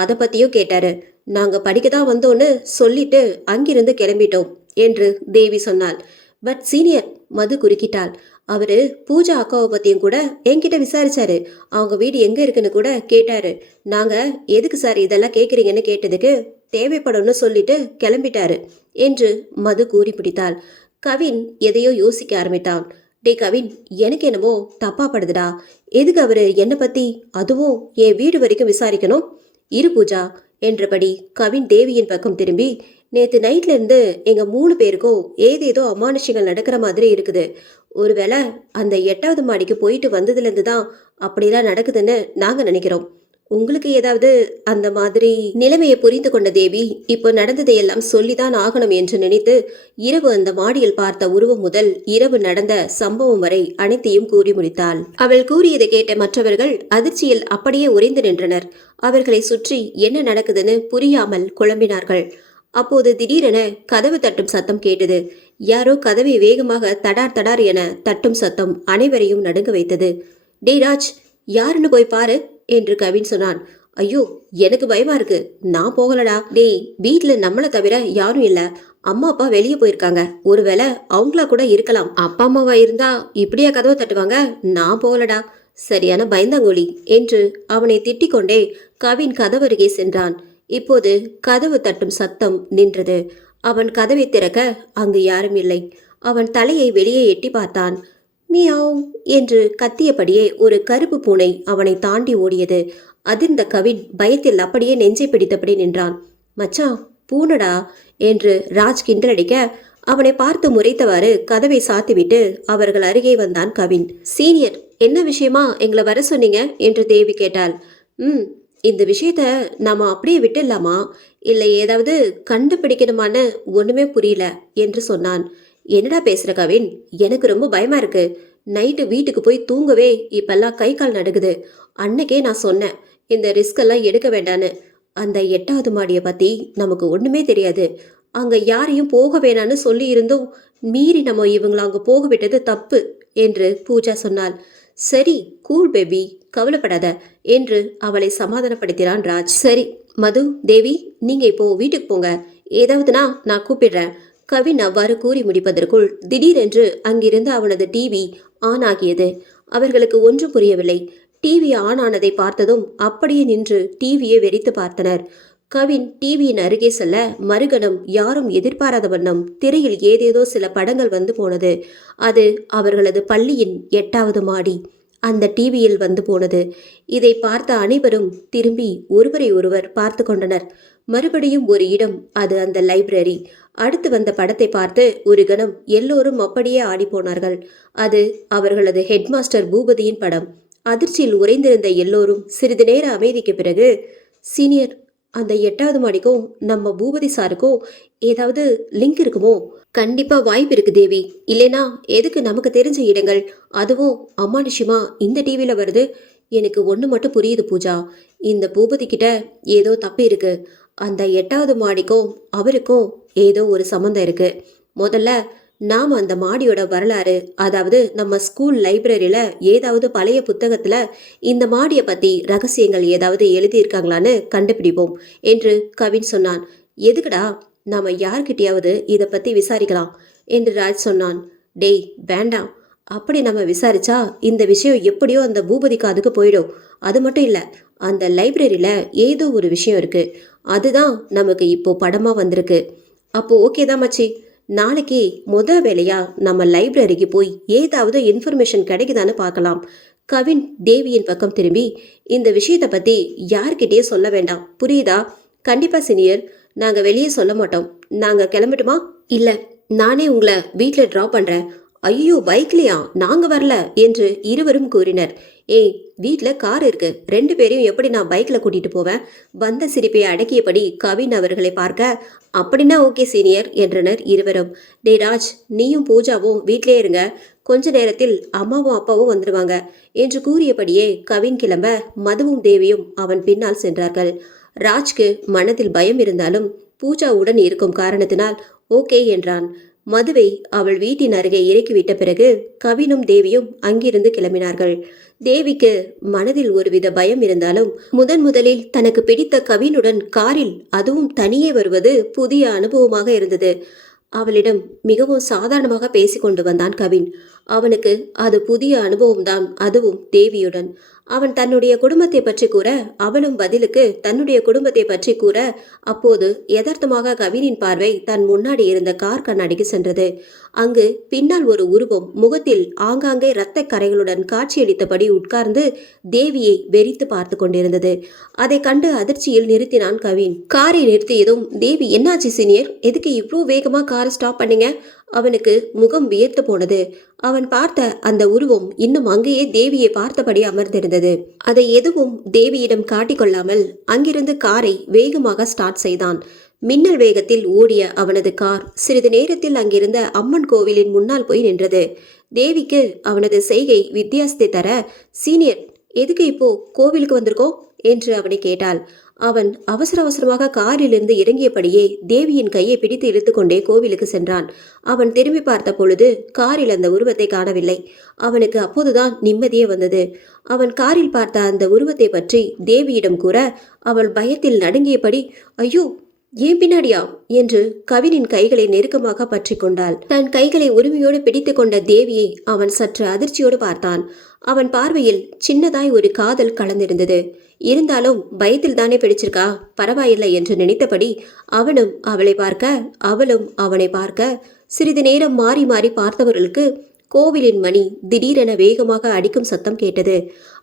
அதை பத்தியும் கேட்டாரு. நாங்க படிக்க தான் வந்தோன்னு சொல்லிட்டு அங்கிருந்து கிளம்பிட்டோம் என்று தேவி சொன்னாள். பட் சீனியர், மது குறுக்கிட்டாள். அவரு பூஜா அக்காவை பத்தியும் கூட என்கிட்ட விசாரிச்சாரு. அவங்க வீடு எங்க இருக்குன்னு கூட கேட்டாரு. நாங்க எதுக்கு சார் இதெல்லாம் கேட்குறீங்கன்னு கேட்டதுக்கு தேவைப்படும்னு சொல்லிட்டு கிளம்பிட்டாரு என்று மது கூறி பிடித்தாள். கவின் எதையோ யோசிக்க ஆரம்பித்தான். டே கவின், எனக்கு என்னமோ தப்பா படுதுடா. எதுக்கு அவரு என்னை பத்தி அதுவும் என் வீடு வரைக்கும் விசாரிக்கணும்? இரு பூஜா என்றபடி கவின் தேவியின் பக்கம் திரும்பி, நேத்து நைட்ல இருந்து எங்க 3 பேருக்கும் ஏதேதோ அமானுஷங்கள் நடக்கிற மாதிரி இருக்குது. ஒருவேளை அந்த 8வது மாடிக்கு போயிட்டு வந்ததுலேருந்து தான் அப்படிலாம் நடக்குதுன்னு நாங்க நினைக்கிறோம். உங்களுக்கு ஏதாவது அந்த மாதிரி நிலைமையை புரிந்து கொண்ட தேவி இப்போ நடந்ததையெல்லாம் சொல்லிதான் ஆகணும் என்று நினைத்து இரவு அந்த மாடியில் பார்த்த உருவம் முதல் இரவு நடந்த சம்பவம் வரை அனைத்தையும் கூறி முடித்தாள். அவள் கூறியதை கேட்ட மற்றவர்கள் அதிர்ச்சியில் அப்படியே உறைந்து நின்றனர். அவர்களை சுற்றி என்ன நடக்குதுன்னு புரியாமல் குழம்பினார்கள். அப்போது திடீரென கதவு தட்டும் சத்தம் கேட்டது. யாரோ கதவை வேகமாக தடார் தடார் என தட்டும் சத்தம் அனைவரையும் நடுங்க வைத்தது. டே ராஜ், யாருன்னு போய் பாரு என்று கவின் சொன்னான். ஐயோ, எனக்கு பயமா இருக்கு, நான் போகலடா. டேய், வீட்டுல நம்மளை தவிர யாரும் இல்ல. அம்மா அப்பா வெளியே போயிருக்காங்க. ஒருவேளை அவங்களா கூட இருக்கலாம். அப்பா அம்மாவா இருந்தா இப்படியா கதவை தட்டுவாங்க? நான் போகலடா, சரியான பயந்தாங்கோலி என்று அவனை திட்டிக் கொண்டே கவின் கதவருகே சென்றான். இப்போது கதவு தட்டும் சத்தம் நின்றது. அவன் கதவை திறக்க அங்கு யாரும் இல்லை. அவன் தலையை வெளியே எட்டி பார்த்தான். மியாவ் என்று கத்தியபடியே ஒரு கருப்பு பூனை அவனை தாண்டி ஓடியது. அதிர்ந்த கவின் பயத்தில் அப்படியே நெஞ்சை பிடித்தபடி நின்றான். மச்சான், பூனடா என்று ராஜ் கிண்டலடிக்க அவனை பார்த்து முறைத்தவாறு கதவை சாத்திவிட்டு அவர்கள் அருகே வந்தான் கவின். சீனியர், என்ன விஷயமா எங்களை வர சொன்னீங்க என்று தேவி கேட்டாள். இந்த விஷயத்த நாம அப்படியே விட்டுடலாமா, இல்லை ஏதாவது கண்டுபிடிக்கணுமான்னு ஒண்ணுமே புரியல என்று சொன்னான். என்னடா பேசுற கவின், எனக்கு ரொம்ப பயமா இருக்கு. நைட்டு வீட்டுக்கு போய் தூங்கவே இப்பெல்லாம் கை கால் நடுக்குது. அன்னைக்கே நான் சொன்னேன் இந்த ரிஸ்க் எல்லாம் எடுக்க வேண்டான்னு. அந்த 8வது மாடியை பத்தி நமக்கு ஒண்ணுமே தெரியாது. அங்க யாரையும் போக வேணான்னு சொல்லி இருந்தும் மீறி நம்ம இவங்களை அங்க போக விட்டது தப்பு என்று பூஜா சொன்னாள். சரி, கூல் பேபி, கவலைப்படாத என்று அவளை சமாதானப்படுத்தினான் ராஜ். சரி மது, தேவி, நீங்க இப்போ வீட்டுக்கு போங்க. ஏதாவதுனா நான் கூப்பிடுறேன். கவின் அவ்வாறு கூறி முடிப்பதற்குள் திடீரென்று அங்கிருந்து அவனது டிவி ஆன் ஆகியது. அவர்களுக்கு ஒன்றும் புரியவில்லை. டிவி ஆன் ஆனதை பார்த்ததும் அப்படியே நின்று டிவியை வெறித்து பார்த்தனர். கவின் டிவியின் அருகே செல்ல மறுகணம் யாரும் எதிர்பாராத வண்ணம் திரையில் ஏதேதோ சில படங்கள் வந்து போனது. அது அவர்களது பள்ளியின் 8வது மாடி அந்த டிவியில் வந்து போனது. இதை பார்த்த அனைவரும் திரும்பி ஒருவரை ஒருவர் பார்த்து கொண்டனர். மறுபடியும் ஒரு இடம், அது அந்த லைப்ரரி. அடுத்து வந்த படத்தை பார்த்து ஒரு கணம் எல்லோரும் அப்படியே ஆடிப்போனார்கள். அது அவர்களது ஹெட்மாஸ்டர் பூபதியின் படம். அதிர்ச்சியில் உறைந்திருந்த எல்லோரும் சிறிது நேர அமைதிக்கு பிறகு, சீனியர், அந்த 8வது மாடிக்கும் நம்ம பூபதி சாருக்கும் ஏதாவது லிங்க் இருக்குமோ? கண்டிப்பா வாய்ப்பு இருக்கு தேவி. இல்லைனா எதுக்கு நமக்கு தெரிஞ்ச இடங்கள், அதுவும் அமானுஷமா இந்த டிவியில வருது? எனக்கு ஒன்று மட்டும் புரியுது பூஜா, இந்த பூபதி கிட்ட ஏதோ தப்பு இருக்கு. அந்த 8வது மாடிக்கும் அவருக்கும் ஏதோ ஒரு சம்மந்தம் இருக்கு. முதல்ல நாம் அந்த மாடியோட வரலாறு, அதாவது நம்ம ஸ்கூல் லைப்ரரியில ஏதாவது பழைய புத்தகத்துல இந்த மாடியை பத்தி ரகசியங்கள் ஏதாவது எழுதியிருக்காங்களான்னு கண்டுபிடிப்போம் என்று கவின் சொன்னான். எதுக்குடா, நாம யார்கிட்டயாவது இதை பத்தி விசாரிக்கலாம் என்று ராஜ் சொன்னான். டேய் வேண்டாம், அப்படி நம்ம விசாரிச்சா இந்த விஷயம் எப்படியோ அந்த பூபதி காதுக்கு போயிடும். அது மட்டும் இல்லை, அந்த லைப்ரரியில் ஏதோ ஒரு விஷயம் இருக்கு. அதுதான் நமக்கு இப்போ படமாக வந்திருக்கு. அப்போ ஓகே தான் மச்சி. நாளைக்கு வேலையா நம்ம லைப்ரரிக்கு போய் ஏதாவது இன்ஃபர்மேஷன் கிடைக்குதான்னு பார்க்கலாம். கவின் தேவியின் பக்கம் திரும்பி, இந்த விஷயத்தை பற்றி யார்கிட்டயே சொல்ல வேண்டாம், புரியுதா? கண்டிப்பாக சீனியர், நாங்கள் வெளியே சொல்ல மாட்டோம். நாங்கள் கிளம்பட்டுமா? இல்லை, நானே உங்களை வீட்டில் ட்ராப் பண்ணுறேன். ஐயோ, பைக்லையா? நாங்கள் வரல என்று இருவரும் கூறினர். ஏய், வீட்டில் கார் இருக்கு, 2 பேரையும் எப்படி நான் பைக்கில் கூட்டிகிட்டு போவேன்? வந்த சிரிப்பை அடக்கியபடி கவின் அவர்களை பார்க்க, அப்படின்னா ஓகே சீனியர் என்றனர் இருவரும். டே ராஜ், நீயும் பூஜாவும் வீட்டிலே இருங்க, கொஞ்ச நேரத்தில் அம்மாவும் அப்பாவும் வந்துடுவாங்க என்று கூறியபடியே கவின் கிளம்ப மதுவும் தேவியும் அவன் பின்னால் சென்றார்கள். ராஜ்க்கு மனதில் பயம் இருந்தாலும் பூஜாவுடன் இருக்கும் காரணத்தினால் ஓகே என்றான். மதுவை அவள் வீட்டின் அருகே இறக்கிவிட்ட பிறகு கவினும் தேவியும் அங்கிருந்து கிளம்பினார்கள். தேவிக்கு மனதில் ஒருவித பயம் இருந்தாலும் முதலில் தனக்கு பிடித்த கவினுடன் காரில், அதுவும் தனியே வருவது புதிய அனுபவமாக இருந்தது. அவளிடம் மிகவும் சாதாரணமாக பேசிக்கொண்டு வந்தான் கவின். அவனுக்கு அது புதிய அனுபவம்தான், அதுவும் தேவியுடன். அவன் தன்னுடைய குடும்பத்தை பற்றி கூற, அவளும் பதிலுக்கு தன்னுடைய குடும்பத்தை பற்றி கூற, அப்போது யதார்த்தமாக கவினின் பார்வை தன் முன்னாடி இருந்த கார் கண்ணாடிக்கு சென்றது. அங்கு பின்னால் ஒரு உருவம் முகத்தில் ஆங்காங்கே இரத்த கரைகளுடன் காட்சியளித்தபடி உட்கார்ந்து தேவியை வெறித்து பார்த்து கொண்டிருந்தது. அதை கண்டு அதிர்ச்சியில் நிறுத்தினான் கவின். காரை நிறுத்தியதும் தேவி, என்னாச்சு சீனியர், எதுக்கு இவ்வளோ வேகமா காரை ஸ்டாப் பண்ணீங்க? அவனுக்கு முகம் வியர்த்து போனது. அவன் பார்த்த அந்த உருவம் இன்னும் அங்கேயே தேவியை பார்த்தபடி அமர்ந்திருந்தது. அதை எதுவும் தேவியிடம் காட்டிக்கொள்ளாமல் அங்கிருந்து காரை வேகமாக ஸ்டார்ட் செய்தான். மின்னல் வேகத்தில் ஓடிய அவனது கார் சிறிது நேரத்தில் அங்கிருந்த அம்மன் கோவிலின் முன்னால் போய் நின்றது. தேவிக்கு அவனது செய்கை வித்தியாசத்தை தர, சீனியர், எதுக்கு இப்போ கோவிலுக்கு வந்திருக்கோம் என்று அவனை கேட்டாள். அவன் அவசரமாக காரிலிருந்து இறங்கியபடியே தேவியின் கையை பிடித்து இழுத்துக்கொண்டே கோவிலுக்கு சென்றான். அவன் திரும்பி பார்த்த பொழுது காரில் அந்த உருவத்தை காணவில்லை. அவனுக்கு அப்போதுதான் நிம்மதியே வந்தது. அவன் காரில் பார்த்த அந்த உருவத்தை பற்றி தேவியிடம் கூற, அவள் பயத்தில் நடுங்கியபடி, ஐயோ, ஏன் பின்னாடியா என்று கவினின் கைகளை நெருக்கமாக பற்றி கொண்டாள். தன் கைகளை உரிமையோடு பிடித்து கொண்ட தேவியை அவன் சற்று அதிர்ச்சியோடு பார்த்தான். அவன் பார்வையில் சின்னதாய் ஒரு காதல் கலந்திருந்தது. இருந்தாலும் பயத்தில் தானே பிடிச்சிருக்கா, பரவாயில்லை என்று நினைத்தபடி அவனும் அவளை பார்க்க, அவளும் அவனை பார்க்க, சிறிது நேரம் மாறி மாறி பார்த்தவர்களுக்கு கோவிலின் மணி திடீரென வேகமாக அடிக்கும் சத்தம் கேட்டது.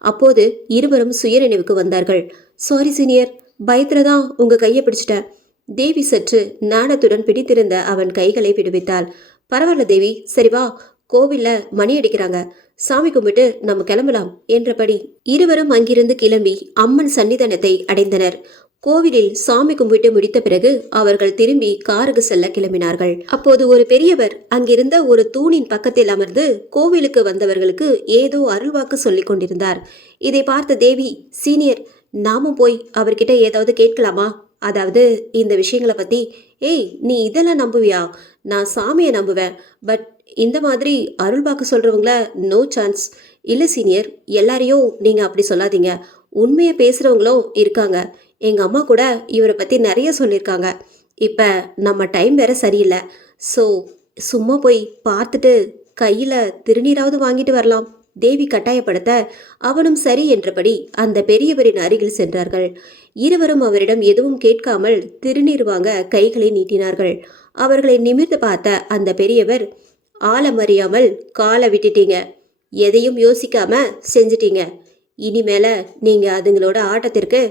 அப்போது இருவரும் சுயநினைவுக்கு வந்தார்கள். சாரி சீனியர், பயத்துலதான் உங்க கையை பிடிச்சிட்டேன். தேவி சற்று நாணத்துடன் பிடித்திருந்த அவன் கைகளை விடுவித்தாள். பரவாயில்ல தேவி, சரி வா, கோவில்ல மணி அடிக்கிறாங்க, சாமி கும்பிட்டு நம்ம கிளம்பலாம் என்றபடி இருவரும் அங்கிருந்து கிளம்பி அம்மன் சன்னிதானத்தை அடைந்தனர். கோவிலில் சாமி கும்பிட்டு முடித்த பிறகு அவர்கள் திரும்பி காருக்கு செல்ல கிளம்பினார்கள். அப்போது ஒரு பெரியவர் அங்கிருந்த ஒரு தூணின் பக்கத்தில் அமர்ந்து கோவிலுக்கு வந்தவர்களுக்கு ஏதோ அருள்வாக்கு சொல்லிக் கொண்டிருந்தார். இதை பார்த்த தேவி, சீனியர், நாமும் போய் அவர்கிட்ட ஏதாவது கேட்கலாமா? அதாவது இந்த விஷயங்களை பத்தி. ஏய், நீ இதெல்லாம் நம்புவியா? நான் சாமியை நம்புவேன், பட் இந்த மாதிரி அருள்வாக்கு சொல்றவங்கள நோ சான்ஸ். இல்லை சீனியர், எல்லாரையும் நீங்க அப்படி சொல்லாதீங்க. உண்மையை பேசுறவங்களும் இருக்காங்க. எங்க அம்மா கூட இவரை பத்தி நிறைய சொல்லியிருக்காங்க. இப்ப நம்ம டைம் வேற சரியில்லை. ஸோ சும்மா போய் பார்த்துட்டு கையில திருநீராவது வாங்கிட்டு வரலாம். தேவி கட்டாயப்படுத்த அவனும் சரி என்றபடி அந்த பெரியவரின் அருகில் சென்றார்கள். இருவரும் அவரிடம் எதுவும் கேட்காமல் திருநீர் வாங்க கைகளை நீட்டினார்கள். அவர்களை நிமிர்ந்து பார்த்த அந்த பெரியவர், ஆழமறியாமல் காலை விட்டுட்டீங்க, எதையும் யோசிக்காம செஞ்சிட்டீங்க, இனிமேல நீங்க அதுங்களோட ஆட்டத்திற்கு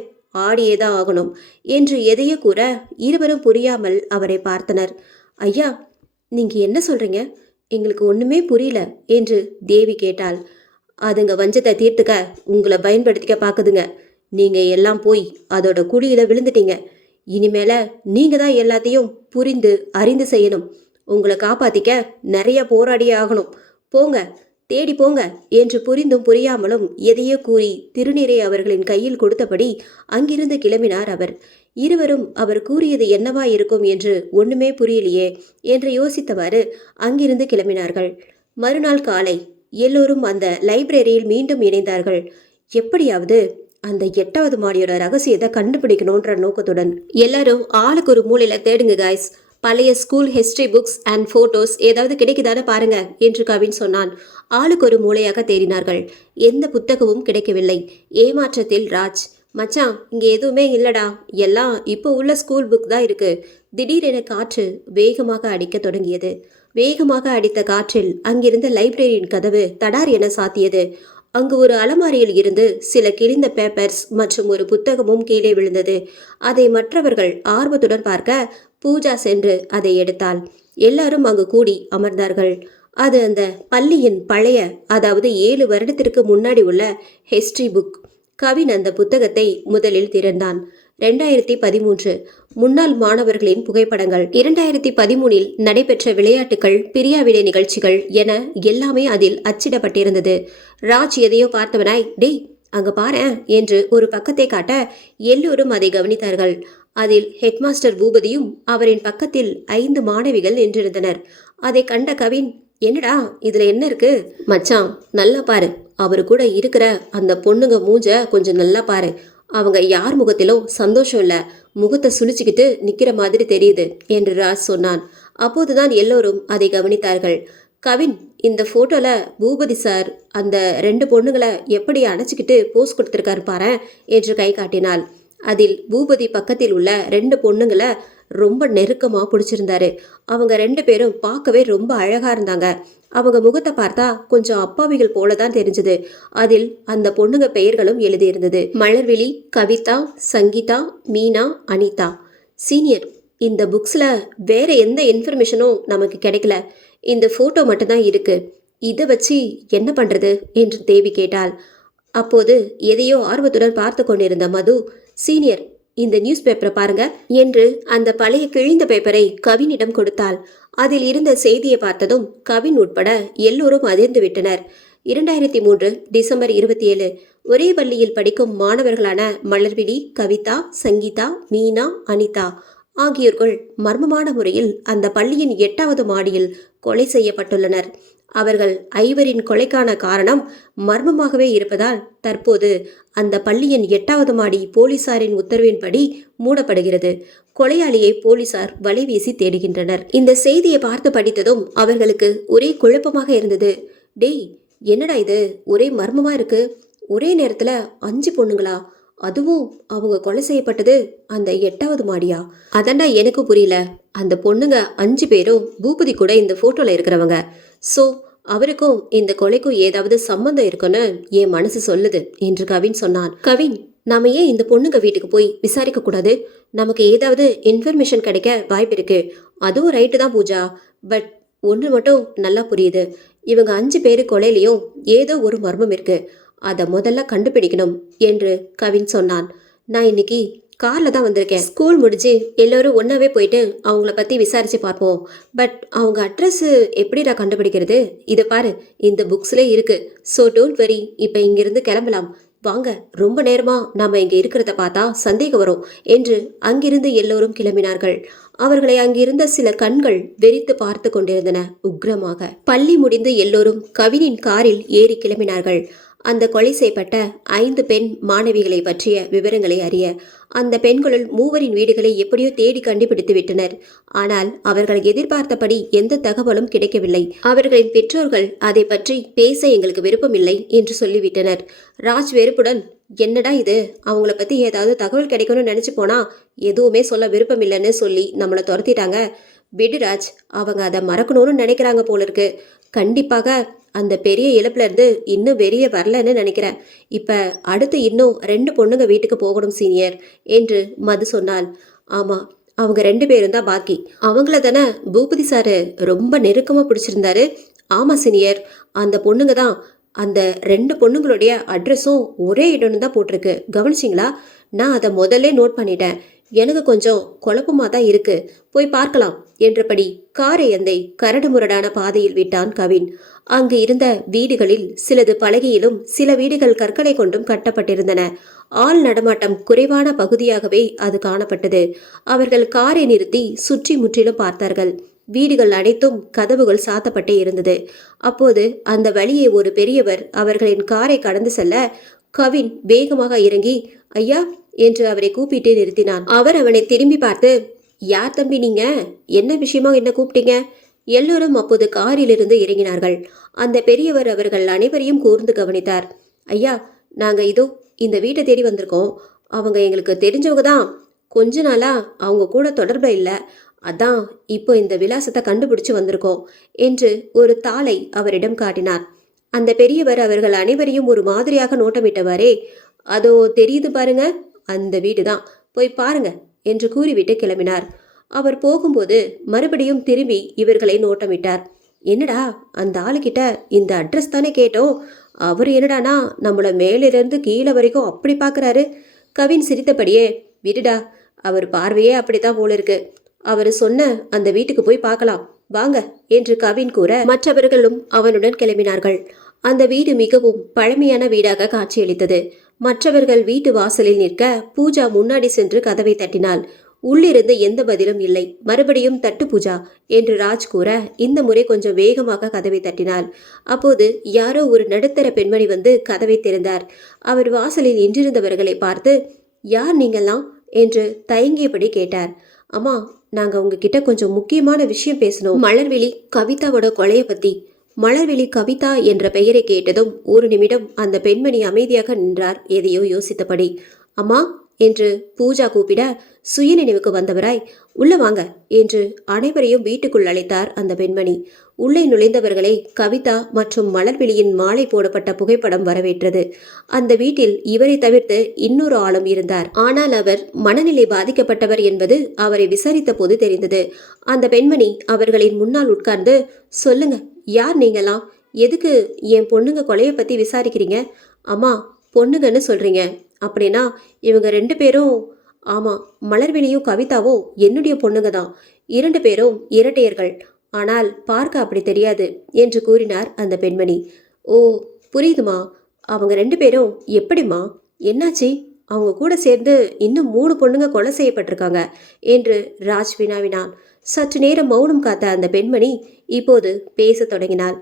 ஆடியேதான் ஆகணும் என்று எதையோ கூற இருவரும் புரியாமல் அவரை பார்த்தனர். ஐயா, நீங்க என்ன சொல்றீங்க? எங்களுக்கு ஒண்ணுமே புரியல என்று தேவி கேட்டாள். அதுங்க வஞ்சத்தை தீர்த்துக்க உங்களை பயன்படுத்திக்க பார்க்குதுங்க. நீங்க எல்லாம் போய் அதோட குழியில விழுந்துட்டீங்க. இனிமேல நீங்க தான் எல்லாத்தையும் புரிந்து அறிந்து செய்யணும். உங்களை காப்பாத்திக்க நிறைய போராடியே ஆகணும். போங்க, தேடி போங்க என்று புரிந்தும் புரியாமலும் எதையோ கூறி திருநீரை அவர்களின் கையில் கொடுத்தபடி அங்கிருந்து கிளம்பினார் அவர். இருவரும் அவர் கூறியது என்னவா இருக்கும் என்று ஒண்ணுமே புரியலையே என்று யோசித்தவாறு அங்கிருந்து கிளம்பினார்கள். மறுநாள் காலை எல்லோரும் அந்த லைப்ரரியில் மீண்டும் இணைந்தார்கள். எப்படியாவது அந்த 8வது மாடியோட ரகசியத்தை கண்டுபிடிக்கணும்ன்ற நோக்கத்துடன் எல்லாரும் ஆளுக்கு ஒரு மூலையில தேடுங்க காய்ஸ். பழைய school history books and photos ஏதாவது கிடைக்குதானு பாருங்க என்று கவின் சொன்னான். ஆளுக்கு ஒரு மூலையாக தேடினார்கள். எந்த புத்தகமும் கிடைக்கவில்லை. ஏமாற்றத்தில் ராஜ், மச்சான் இங்கே எதுவுமே இல்லடா, எல்லாம் இப்போ உள்ள ஸ்கூல் புக் தான் இருக்கு. திடீரென காற்று வேகமாக அடிக்க தொடங்கியது. வேகமாக அடித்த காற்றில் அங்கிருந்த லைப்ரரியின் கதவு தடார் என சாத்தியது. அங்கு ஒரு அலமாரியில் இருந்து சில கிழிந்த பேப்பர்ஸ் மற்றும் ஒரு புத்தகமும் கீழே விழுந்தது. அதை மற்றவர்கள் ஆர்வத்துடன் பார்க்க பூஜா சென்று அதை எடுத்தாள். எல்லாரும் அங்கு கூடி அமர்ந்தார்கள். அது அந்த பள்ளியின் பழைய, அதாவது 7 வருடத்திற்கு முன்னாடி உள்ள ஹிஸ்டரி புக். கவின் அந்த புத்தகத்தை முதலில் திறந்தான். 2013 முன்னாள் மாணவர்களின் புகைப்படங்கள், 2013 நடைபெற்ற விளையாட்டுகள், பிரியாவிடை நிகழ்ச்சிகள் என எல்லாமே அதில் அச்சிடப்பட்டிருந்தது. ராஜ் எதையோ பார்த்தவனாய், டேய் அங்க பாரேன் என்று ஒரு பக்கத்தை காட்ட எல்லோரும் அதை கவனித்தார்கள். அதில் ஹெட்மாஸ்டர் பூபதியும் அவரின் பக்கத்தில் 5 மாணவிகள் நின்றிருந்தனர். அதை கண்ட கவின், என்னடா இதுல என்ன இருக்கு? மச்சான் நல்லா பாரு, அவரு கூட இருக்கிற அந்த பொண்ணுங்க மூஞ்ச கொஞ்சம் நல்லா பாரு. அவங்க யார் முகத்திலும் சந்தோஷம் இல்ல, முகத்தை சுழிச்சுக்கிட்டு நிக்கிற மாதிரி தெரியுது என்று ராஜ் சொன்னான். அப்போதுதான் எல்லோரும் அதை கவனித்தார்கள். கவின், இந்த போட்டோல பூபதி சார் அந்த 2 பொண்ணுங்களை எப்படி அணைச்சிக்கிட்டு போஸ் கொடுத்திருக்காரு பாரு என்று கை காட்டினாள். அதில் பூபதி பக்கத்தில் உள்ள 2 பொண்ணுங்களை ரொம்ப நெருக்கமா பிடிச்சிருந்தாரு. அவங்க 2 பேரும் பார்க்கவே ரொம்ப அழகா இருந்தாங்க. அவங்க முகத்தை பார்த்தா கொஞ்சம் அப்பாவிகள் போலதான் தெரிஞ்சது. அதில் அந்த பொண்ணுங்க பெயர்களும் எழுதியிருந்தது. மலர்விழி, கவிதா, சங்கீதா, மீனா, அனிதா. சீனியர், இந்த புக்ஸ்ல வேற எந்த இன்ஃபர்மேஷனும் நமக்கு கிடைக்கல. இந்த போட்டோ மட்டும்தான் இருக்கு. இதை வச்சு என்ன பண்றது என்று தேவி கேட்டாள். அப்போது எதையோ ஆர்வத்துடன் பார்த்து கொண்டிருந்த மது, சீனியர் இந்த நியூஸ் பேப்பரை பாருங்க என்று அந்த பழைய கிழிந்த பேப்பரை கவினிடம் கொடுத்தாள். அதில் இருந்த செய்தியை பார்த்ததும் கவின் உட்பட எல்லோரும் அதிர்ந்து விட்டனர். 2003 டிசம்பர் 27 ஒரே பள்ளியில் படிக்கும் மாணவர்களான மலர்விழி, கவிதா, சங்கீதா, மீனா, அனிதா ஆகியோர்கள் மர்மமான முறையில் அந்த பள்ளியின் 8வது மாடியில் கொலை செய்யப்பட்டுள்ளனர். அவர்கள் 5வரின் கொலைக்கான காரணம் மர்மமாகவே இருப்பதால் தற்போது அந்த பள்ளியின் 8வது மாடி போலீசாரின் உத்தரவின்படி மூடப்படுகிறது. கொலையாளியை போலீசார் வலைவீசி தேடுகின்றனர். இந்த செய்தியை பார்த்து படித்ததும் அவர்களுக்கு ஒரே குழப்பமாக இருந்தது. டேய் என்னடா இது, ஒரே மர்மமா இருக்கு. ஒரே நேரத்துல 5 பொண்ணுங்களா? அதுவும் அவங்க கொலை செய்யப்பட்டது அந்த 8வது மாடியா? அதாண்டா எனக்கு புரியல. அந்த பொண்ணுங்க 5 பேரும் பூபதி கூட இந்த போட்டோல இருக்கிறவங்க. சோ அவருக்கும் இந்த கொலைக்கும் ஏதாவது சம்பந்தம் இருக்குன்னு என் மனசு சொல்லுது என்று கவின் சொன்னான். கவின், நாம ஏன் இந்த பொண்ணுங்க வீட்டுக்கு போய் விசாரிக்க கூடாது? நமக்கு ஏதாவது இன்ஃபர்மேஷன் கிடைக்க வாய்ப்பு இருக்கு. அதுவும் ரைட்டு தான் பூஜா. பட் ஒன்று மட்டும் நல்லா புரியுது. இவங்க 5 பேரு கொலையிலையும் ஏதோ ஒரு மர்மம் இருக்கு. அதை முதல்ல கண்டுபிடிக்கணும் என்று கவின் சொன்னான். நான் இன்னைக்கு கார்ல தான் வந்திருக்கேன். ஸ்கூல் முடிஞ்சு எல்லோரும் ஒன்னாவே போயிட்டு அவங்கள பத்தி விசாரிச்சு பார்ப்போம். பட் அவங்க அட்ரஸ் எப்படிடா கண்டுபிடிக்கிறது? இதை பாரு, இந்த புக்ஸ்ல இருக்கு. ஸோ டோன்ட் வெரி, இப்போ இங்கிருந்து கிளம்பலாம். வாங்க, ரொம்ப நேரமா நாம இங்க இருக்கிறத பார்த்தா சந்தேகம் வரும் என்று அங்கிருந்து எல்லோரும் கிளம்பினார்கள். அவர்களை அங்கிருந்த சில கண்கள் வெறித்து பார்த்து கொண்டிருந்தன உக்ரமாக. பள்ளி முடிந்து எல்லோரும் கவினின் காரில் ஏறி கிளம்பினார்கள். அந்த கொலை செய்யப்பட்ட 5 பெண் மாணவிகளை பற்றிய விவரங்களை அறிய அந்த பெண்களுள் 3வரின் வீடுகளை எப்படியோ தேடி கண்டுபிடித்து விட்டனர். ஆனால் அவர்கள் எதிர்பார்த்தபடி எந்த தகவலும் கிடைக்கவில்லை. அவர்களின் பெற்றோர்கள் அதை பற்றி பேச எங்களுக்கு விருப்பமில்லை என்று சொல்லிவிட்டனர். ராஜ் வெறுப்புடன், என்னடா இது, அவங்கள பத்தி ஏதாவது தகவல் கிடைக்கணும்னு நினைச்சு போனா எதுவுமே சொல்ல விருப்பமில்லைன்னு சொல்லி நம்மளை துரத்திட்டாங்க. விடு ராஜ், அவங்க அதை மறக்கணும்னு நினைக்கிறாங்க போல இருக்கு. கண்டிப்பாக அந்த பெரிய இழப்புல இருந்து இன்னும் வெளியே வரலன்னு நினைக்கிறேன். இப்ப அடுத்து இன்னும் 2 பொண்ணுங்க வீட்டுக்கு போகணும் சீனியர் என்று மது சொன்னாள். ஆமா, அவங்க 2 பேரும் தான் பாக்கி. அவங்கள தானே பூபதி சாரு ரொம்ப நெருக்கமா பிடிச்சிருந்தாரு. ஆமா சீனியர், அந்த பொண்ணுங்க தான். அந்த 2 பொண்ணுங்களுடைய அட்ரஸும் ஒரே இடம்னு தான் போட்டிருக்கு. கவனிச்சிங்களா? நான் அதை முதல்ல நோட் பண்ணிட்டேன். எனக்கு கொஞ்சம் குழப்பமா தான் இருக்கு. போய் பார்க்கலாம் என்றபடி காரை எந்தை கரடுமுரடான பாதையில் விட்டான் கவின். அங்கு இருந்த வீடுகளில் சிலது பலகையிலும் சில வீடுகள் கற்களை கொண்டும் கட்டப்பட்டிருந்தன. ஆள் நடமாட்டம் குறைவான பகுதியாகவே அது காணப்பட்டது. அவர்கள் காரை நிறுத்தி சுற்றி முற்றிலும் பார்த்தார்கள். வீடுகள் அனைத்தும் கதவுகள் சாத்தப்பட்டே இருந்தது. அப்போது அந்த வழியே ஒரு பெரியவர் அவர்களின் காரை கடந்து செல்ல கவின் வேகமாக இறங்கி, ஐயா என்று அவரை கூப்பிட்டு நிறுத்தினான். அவர் அவனை திரும்பி பார்த்து, யார் தம்பி நீங்க? என்ன விஷயமா என்ன கூப்பிட்டீங்க? எல்லோரும் அப்போது காரிலிருந்து இறங்கினார்கள். அந்த பெரியவர் அவர்கள் அனைவரையும் கூர்ந்து கவனித்தார். ஐயா, நாங்க இதோ இந்த வீட்டை தேடி வந்திருக்கோம். அவங்க எங்களுக்கு தெரிஞ்சவங்க தான். கொஞ்ச நாளா அவங்க கூட தொடர்பு இல்லை. அதான் இப்போ இந்த விலாசத்தை கண்டுபிடிச்சு வந்திருக்கோம் என்று ஒரு தாளை அவரிடம் காட்டினார். அந்த பெரியவர் அவர்கள் அனைவரையும் ஒரு மாதிரியாக நோட்டமிட்டவாறே, அதோ தெரியுது பாருங்க, அந்த வீடுதான், போய் பாருங்க என்று கூறிவிட்டு கிளம்பினார். அவர் போகும்போது மறுபடியும் திரும்பி இவர்களை நோட்டமிட்டார். என்னடா, அந்த ஆளுகிட்ட இந்த அட்ரஸ் தானே கேட்டோம், அவர் என்னடானா நம்மள மேலிருந்து கீழே வரைக்கும் அப்படி பார்க்குறாரு. கவின் சிரித்தபடியே, விடுடா, அவர் பார்வையே அப்படித்தான் போல இருக்கு. அவர் சொன்ன அந்த வீட்டுக்கு போய் பார்க்கலாம் வாங்க என்று கவின் கூற மற்றவர்களும் அவனுடன் கிளம்பினார்கள். அந்த வீடு மிகவும் பழமையான வீடாக காட்சியளித்தது. மற்றவர்கள் வீட்டு வாசலில் நிற்க பூஜா முன்னாடி சென்று கதவை தட்டினாள். உள்ளிருந்து எந்த பதிலும் இல்லை. மறுபடியும் தட்டு பூஜா என்று ராஜ் கூற இந்த முறை கொஞ்சம் வேகமாக கதவை தட்டினாள். அப்போது யாரோ ஒரு நடுத்தர பெண்மணி வந்து கதவை திறந்தார். அவர் வாசலில் நின்றிருந்தவர்களை பார்த்து, யார் நீங்கெல்லாம் என்று தயங்கியபடி கேட்டார். அம்மா, நாங்க உங்ககிட்ட கொஞ்சம் முக்கியமான விஷயம் பேசணும். மலர்விழி கவிதாவோட கொலைய பத்தி. மலர்விழி கவிதா என்ற பெயரை கேட்டதும் ஒரு நிமிடம் அந்த பெண்மணி அமைதியாக நின்றார், எதையோ யோசித்தபடி. அம்மா என்று பூஜா கூப்பிட சுயநினைவுக்கு வந்தவராய், உள்ள வாங்க என்று அனைவரையும் வீட்டுக்குள் அழைத்தார் அந்த பெண்மணி. உள்ளே நுழைந்தவர்களை கவிதா மற்றும் மலர்விழியின் மாலை போடப்பட்ட புகைப்படம் வரவேற்றது. அந்த வீட்டில் இவரை தவிர்த்து இன்னொரு ஆளும் இருந்தார். ஆனால் அவர் மனநிலை பாதிக்கப்பட்டவர் என்பது அவரை விசாரித்த போது தெரிந்தது. அந்த பெண்மணி அவர்களின் முன்னால் உட்கார்ந்து, சொல்லுங்க, யார் நீங்களாம்? எதுக்கு என் பொண்ணுங்க கொலையை பத்தி விசாரிக்கிறீங்க? அம்மா, பொண்ணுங்கன்னு சொல்றீங்க, அப்படின்னா இவங்க 2 பேரும்? ஆமாம், மலர்விழியும் கவிதாவும் என்னுடைய பொண்ணுங்க தான். 2 பேரும் இரட்டையர்கள். ஆனால் பார்க்க அப்படி தெரியாது என்று கூறினார் அந்த பெண்மணி. ஓ, புரியுதுமா. அவங்க 2 பேரும் எப்படிம்மா? என்னாச்சு? அவங்க கூட சேர்ந்து இன்னும் 3 பொண்ணுங்க கொலை செய்யப்பட்டிருக்காங்க என்று ராஜ் வினாவினான். சற்று நேரம் மௌனம் காத்த அந்த பெண்மணி இப்போது பேச தொடங்கினாள்.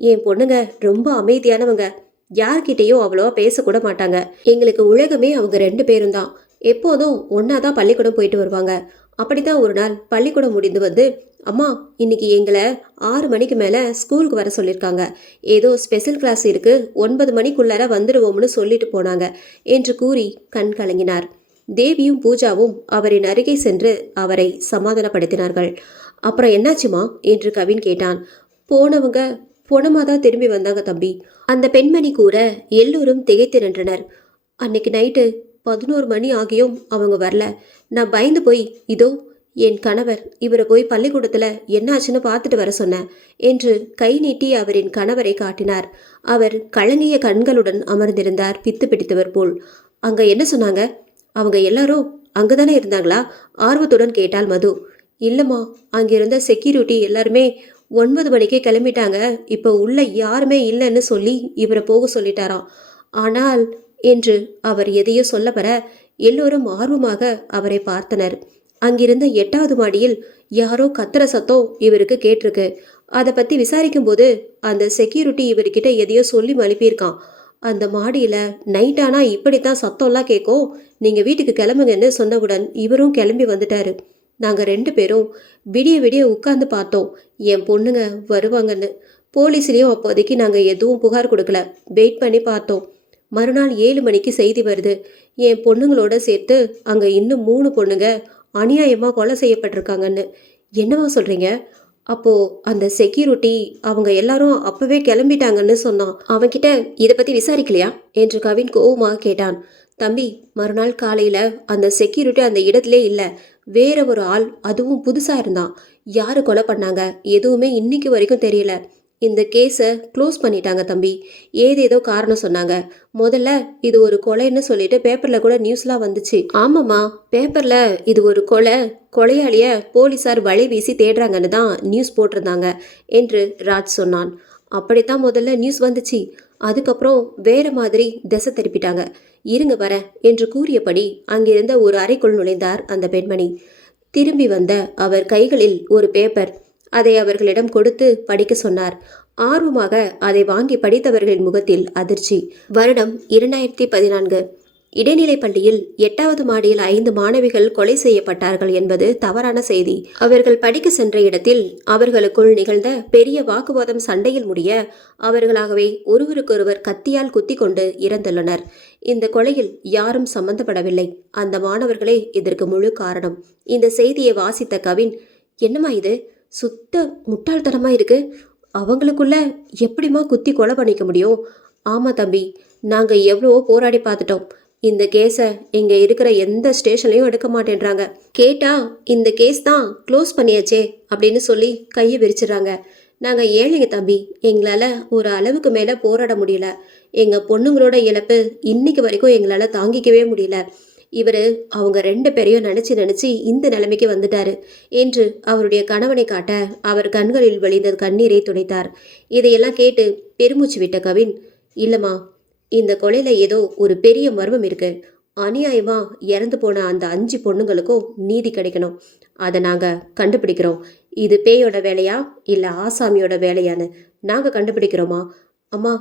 என் பொண்ணுங்க ரொம்ப அமைதியானவங்க. யார்கிட்டையும் அவ்வளோவா பேசக்கூட மாட்டாங்க. எங்களுக்கு உலகமே அவங்க 2 பேரும் தான். எப்போதும் ஒன்னாதான் பள்ளிக்கூடம் போயிட்டு வருவாங்க. அப்படித்தான் ஒரு நாள் பள்ளிக்கூடம் முடிந்து வந்து, அம்மா, இன்னைக்கு எங்களை 6 மணிக்கு மேலே ஸ்கூலுக்கு வர சொல்லியிருக்காங்க. ஏதோ ஸ்பெஷல் கிளாஸ் இருக்கு, 9 மணிக்குள்ளார வந்துடுவோம்னு சொல்லிட்டு போனாங்க என்று கூறி கண் கலங்கினார். தேவியும் பூஜாவும் அவரின் அருகே சென்று அவரை சமாதானப்படுத்தினார்கள். அப்புறம் என்னாச்சுமா என்று கவின் கேட்டான். போனவங்க பொணமாதான் திரும்பி வந்தாங்க தம்பி. அந்த பெண்மணி கூற எல்லோரும் திகைத்து நின்றனர். அன்னைக்கு நைட்டு 11 மணி ஆகியும் அவங்க வரல. நான் பயந்து போய், இதோ என் கணவர், இவரை போய் பள்ளிக்கூடத்தில் என்னாச்சுன்னு பார்த்துட்டு வர சொன்னேன் என்று கை நீட்டி அவரின் கணவரை காட்டினார். அவர் கலங்கிய கண்களுடன் அமர்ந்திருந்தார், பித்து பிடித்தவர் போல். அங்கே என்ன சொன்னாங்க? அவங்க எல்லாரும் அங்கதானே இருந்தாங்களா? ஆர்வத்துடன் கேட்டாள் மது. இல்லைம்மா, அங்கிருந்த செக்யூரிட்டி எல்லாருமே 9 மணிக்கே கிளம்பிட்டாங்க. இப்போ உள்ள யாருமே இல்லைன்னு சொல்லி இவரை போக சொல்லிட்டாராம். ஆனால் என்று அவர் எதையோ சொல்ல வர எல்லோரும் ஆர்வமாக அவரை பார்த்தனர். அங்கிருந்த 8வது மாடியில் யாரோ கத்துற சத்தம் இவருக்கு கேட்டிருக்கு. அதை பற்றி விசாரிக்கும் போது அந்த செக்யூரிட்டி இவர்கிட்ட எதையோ சொல்லி அனுப்பியிருக்கான். அந்த மாடியில் நைட்டானா இப்படித்தான் சத்தம்லாம் கேட்கும், நீங்கள் வீட்டுக்கு கிளம்புங்கன்னு சொன்னவுடன் இவரும் கிளம்பி வந்துட்டாரு. நாங்கள் 2 பேரும் விடிய விடிய உட்கார்ந்து பார்த்தோம் என் பொண்ணுங்க வருவாங்கன்னு. போலீஸ்லேயும் அப்போதைக்கு நாங்கள் எதுவும் புகார் கொடுக்கல, வெயிட் பண்ணி பார்த்தோம். மறுநாள் 7 மணிக்கு செய்தி வருது, என் பொண்ணுங்களோட சேர்த்து அங்கே இன்னும் 3 பொண்ணுங்க அநியாயமாக கொலை செய்யப்பட்டிருக்காங்கன்னு. என்னவா சொல்கிறீங்க? அப்போது அந்த செக்யூரிட்டி அவங்க எல்லாரும் அப்போவே கிளம்பிட்டாங்கன்னு சொன்னான். அவன்கிட்ட இதை பற்றி விசாரிக்கலையா என்று கவின் கோவமாக கேட்டான். தம்பி, மறுநாள் காலையில் அந்த செக்யூரிட்டி அந்த இடத்துல இல்லை, வேற ஒரு ஆள், அதுவும் புதுசாக இருந்தான். யார் கொலை பண்ணாங்க எதுவுமே இன்னைக்கு வரைக்கும் தெரியல. இந்த கேஸை க்ளோஸ் பண்ணிட்டாங்க தம்பி. ஏதேதோ காரணம் சொன்னாங்க. முதல்ல இது ஒரு கொலைன்னு சொல்லிட்டு பேப்பரில் கூட நியூஸ்லாம் வந்துச்சு. ஆமாம்மா, பேப்பரில் இது ஒரு கொலை, கொலையாளிய போலீஸார் வலை வீசி தேடுறாங்கன்னு தான் நியூஸ் போட்டிருந்தாங்க என்று ராஜ் சொன்னான். அப்படித்தான் முதல்ல நியூஸ் வந்துச்சு. அதுக்கப்புறம் வேற மாதிரி திசை திருப்பிட்டாங்க. இருங்க வர என்று கூறியபடி அங்கிருந்த ஒரு அறைக்குள் நுழைந்தார் அந்த பெண்மணி. திரும்பி வந்த அவர் கைகளில் ஒரு பேப்பர், அதை அவர்களிடம் கொடுத்து படிக்க சொன்னார். ஆர்வமாக அதை வாங்கி படித்தவர்களின் முகத்தில் அதிர்ச்சி. வருடம் 2014. இடைநிலை பள்ளியில் 8வது மாடியில் 5 மாணவிகள் கொலை செய்யப்பட்டார்கள் என்பது தவறான செய்தி. அவர்கள் படிக்க சென்ற இடத்தில் அவர்களுக்குள் நிகழ்ந்த பெரிய வாக்குவாதம் சண்டையில் முடிய அவர்களாகவே ஒருவருக்கொருவர் கத்தியால் குத்தி கொண்டு இறந்துள்ளனர். இந்த கொலையில் யாரும் சம்பந்தப்படவில்லை. அந்த மாணவர்களே இதற்கு முழு காரணம். இந்த செய்தியை வாசித்த கவின், என்னம்மா இது, சுத்த முட்டாள்தனமா இருக்கு, அவங்களுக்குள்ள எப்படிமா குத்தி கொலை பண்ணிக்க முடியும்? ஆமா தம்பி, நாங்க எவ்வளவோ போராடி பார்த்துட்டோம். இந்த கேஸை இங்கே இருக்கிற எந்த ஸ்டேஷன்லையும் எடுக்க மாட்டேன்றாங்க. கேட்டா இந்த கேஸ் தான் க்ளோஸ் பண்ணியாச்சே அப்படின்னு சொல்லி கையை விரிச்சிடுறாங்க. நாங்கள் ஏழைங்க தம்பி, எங்களால் ஒரு அளவுக்கு மேலே போராட முடியல. எங்கள் பொண்ணுங்களோட இழப்பு இன்னைக்கு வரைக்கும் எங்களால் தாங்கிக்கவே முடியல. இவர் அவங்க 2 பேரையும் நினச்சி இந்த நிலைமைக்கு வந்துட்டாரு என்று அவருடைய கணவனை காட்ட அவர் கண்களில் வழிந்த கண்ணீரை துடைத்தார். இதையெல்லாம் கேட்டு பெருமூச்சு விட்ட கவின், இல்லைம்மா, இந்த கொலையில ஏதோ ஒரு பெரிய மர்மம் இருக்கு. அநியாயமா இறந்து போன அந்த 5 பொண்ணுங்களுக்கும் நீதி கிடைக்கணும். அதை நாங்க கண்டுபிடிக்கிறோம். இது பேயோட வேலையா இல்ல ஆசாமியோட வேலையான்னு நாங்க கண்டுபிடிக்கிறோமா? அம்மா,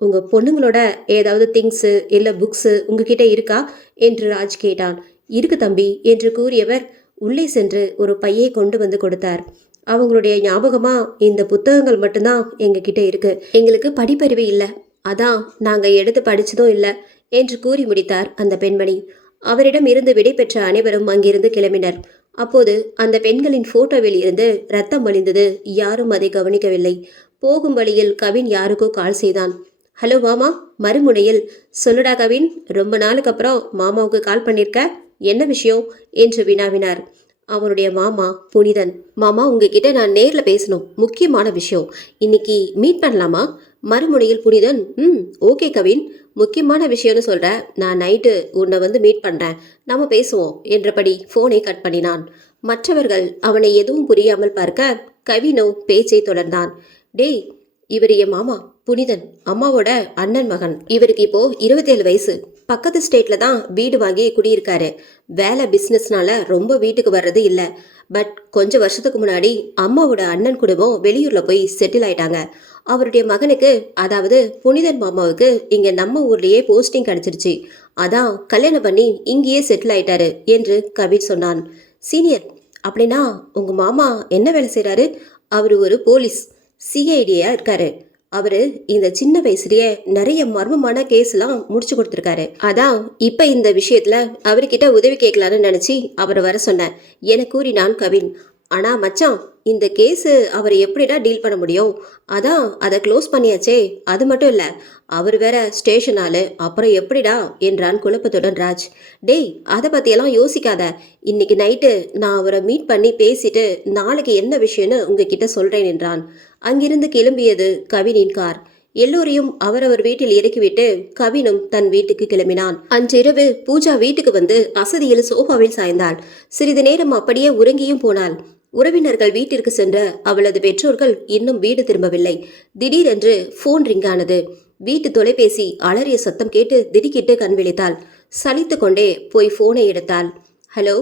உங்க பொண்ணுங்களோட ஏதாவது திங்ஸு இல்ல புக்ஸு உங்ககிட்ட இருக்கா என்று ராஜ் கேட்டான். இருக்கு தம்பி என்று கூறியவர் உள்ளே சென்று ஒரு பையை கொண்டு வந்து கொடுத்தார். அவங்களுடைய ஞாபகமா இந்த புத்தகங்கள் மட்டும்தான் எங்ககிட்ட இருக்கு. எங்களுக்கு படிப்பறிவு இல்லை, அதான் நாங்க எடுத்து படிச்சதும் இல்லை என்று கூறி முடித்தார் அந்த பெண்மணி. அவரிடம் இருந்து விடை பெற்ற அனைவரும் அங்கிருந்து கிளம்பினர். அப்போது அந்த பெண்களின் போட்டோவில் இருந்து ரத்தம் வழிந்தது. யாரும் அதை கவனிக்கவில்லை. போகும் வழியில் கவின் யாருக்கோ கால் செய்தான். ஹலோ மாமா. மறுமுனையில், சொல்லுடா கவின், ரொம்ப நாளுக்கு அப்புறம் மாமாவுக்கு கால் பண்ணிருக்க, என்ன விஷயம் என்று வினாவினார். அவனுடைய மாமா புனிதன். மாமா, உங்ககிட்ட நான் நேர்ல பேசணும், முக்கியமான விஷயம். இன்னைக்கு மீட் பண்ணலாமா? மறுமுனையில் புனிதன், ஓகே கவின், முக்கியமான விஷயம்னு சொல்ற, நான் நைட்டு உன்னை வந்து மீட் பண்றேன், நாம பேசுவோம் என்றபடி போனை கட் பண்ணினான். மற்றவர்கள் அவனை எதுவும் புரியாமல் பார்க்க கவினோ பேச்சை தொடர்ந்தான். டேய், இவர் என் மாமா புனிதன், அம்மாவோட அண்ணன் மகன். இவருக்கு இப்போ 27 வயசு. பக்கத்து ஸ்டேட்ல தான் வீடு வாங்கி குடியிருக்காரு. வேலை பிஸ்னஸ்னால ரொம்ப வீட்டுக்கு வர்றது இல்லை. பட் கொஞ்சம் வருஷத்துக்கு முன்னாடி அம்மாவோட அண்ணன் குடும்பம் வெளியூர்ல போய் செட்டில் ஆயிட்டாங்க. அவருடைய மகனுக்கு, அதாவது புனிதன் மாமாவுக்கு, இங்க நம்ம ஊர்லயே போஸ்டிங் கிடைச்சிருச்சு. அதான் கல்யாணம் பண்ணி இங்கேயே செட்டில் ஆயிட்டாரு என்று கபீர் சொன்னான். சீனியர், அப்படின்னா உங்க மாமா என்ன வேலை செய்யறாரு? அவரு ஒரு போலீஸ், சிஐடியா இருக்காரு. அவரு இந்த சின்ன வயசுலயே நிறைய மர்மமான கேஸ்லாம் முடிச்சு கொடுத்துருக்காரு. அதான் இப்ப இந்த விஷயத்துல அவர்கிட்ட உதவி கேட்கலான்னு நினைச்சு அவரை வர சொன்னேன் என கூறினான் கவின். ஆனா மச்சான், இந்த கேஸு அவர் எப்படிடா டீல் பண்ண முடியும்? அதான் அதை க்ளோஸ் பண்ணியாச்சே. அது மட்டும் இல்ல, அவர் வேற ஸ்டேஷன் ஆளு, அப்புறம் எப்படிடா என்றான் குழப்பத்துடன் ராஜ். டேய், அதை பத்தியெல்லாம் யோசிக்காத. இன்னைக்கு நைட்டு நான் அவரை மீட் பண்ணி பேசிட்டு நாளைக்கு என்ன விஷயம்னு உங்ககிட்ட சொல்றேன் என்றான். அங்கிருந்து கிளம்பியது கவினின் கார். எல்லோரையும் அவரவர் வீட்டில் இறக்கிவிட்டு கவினும் தன் வீட்டுக்கு கிளம்பினான். அன்றிரவு பூஜா வீட்டுக்கு வந்து அசதியில் சோஃபாவில் சாய்ந்தாள். சிறிது நேரம் அப்படியே உறங்கியும் போனாள். உறவினர்கள் வீட்டிற்கு சென்ற அவளது பெற்றோர்கள் இன்னும் வீடு திரும்பவில்லை. திடீரென்று போன் ரிங்கானது. வீட்டு தொலைபேசி அலறிய சத்தம் கேட்டு திடுக்கிட்டு கண் விழித்தாள். சலித்து கொண்டே போய் போனை எடுத்தாள். ஹலோ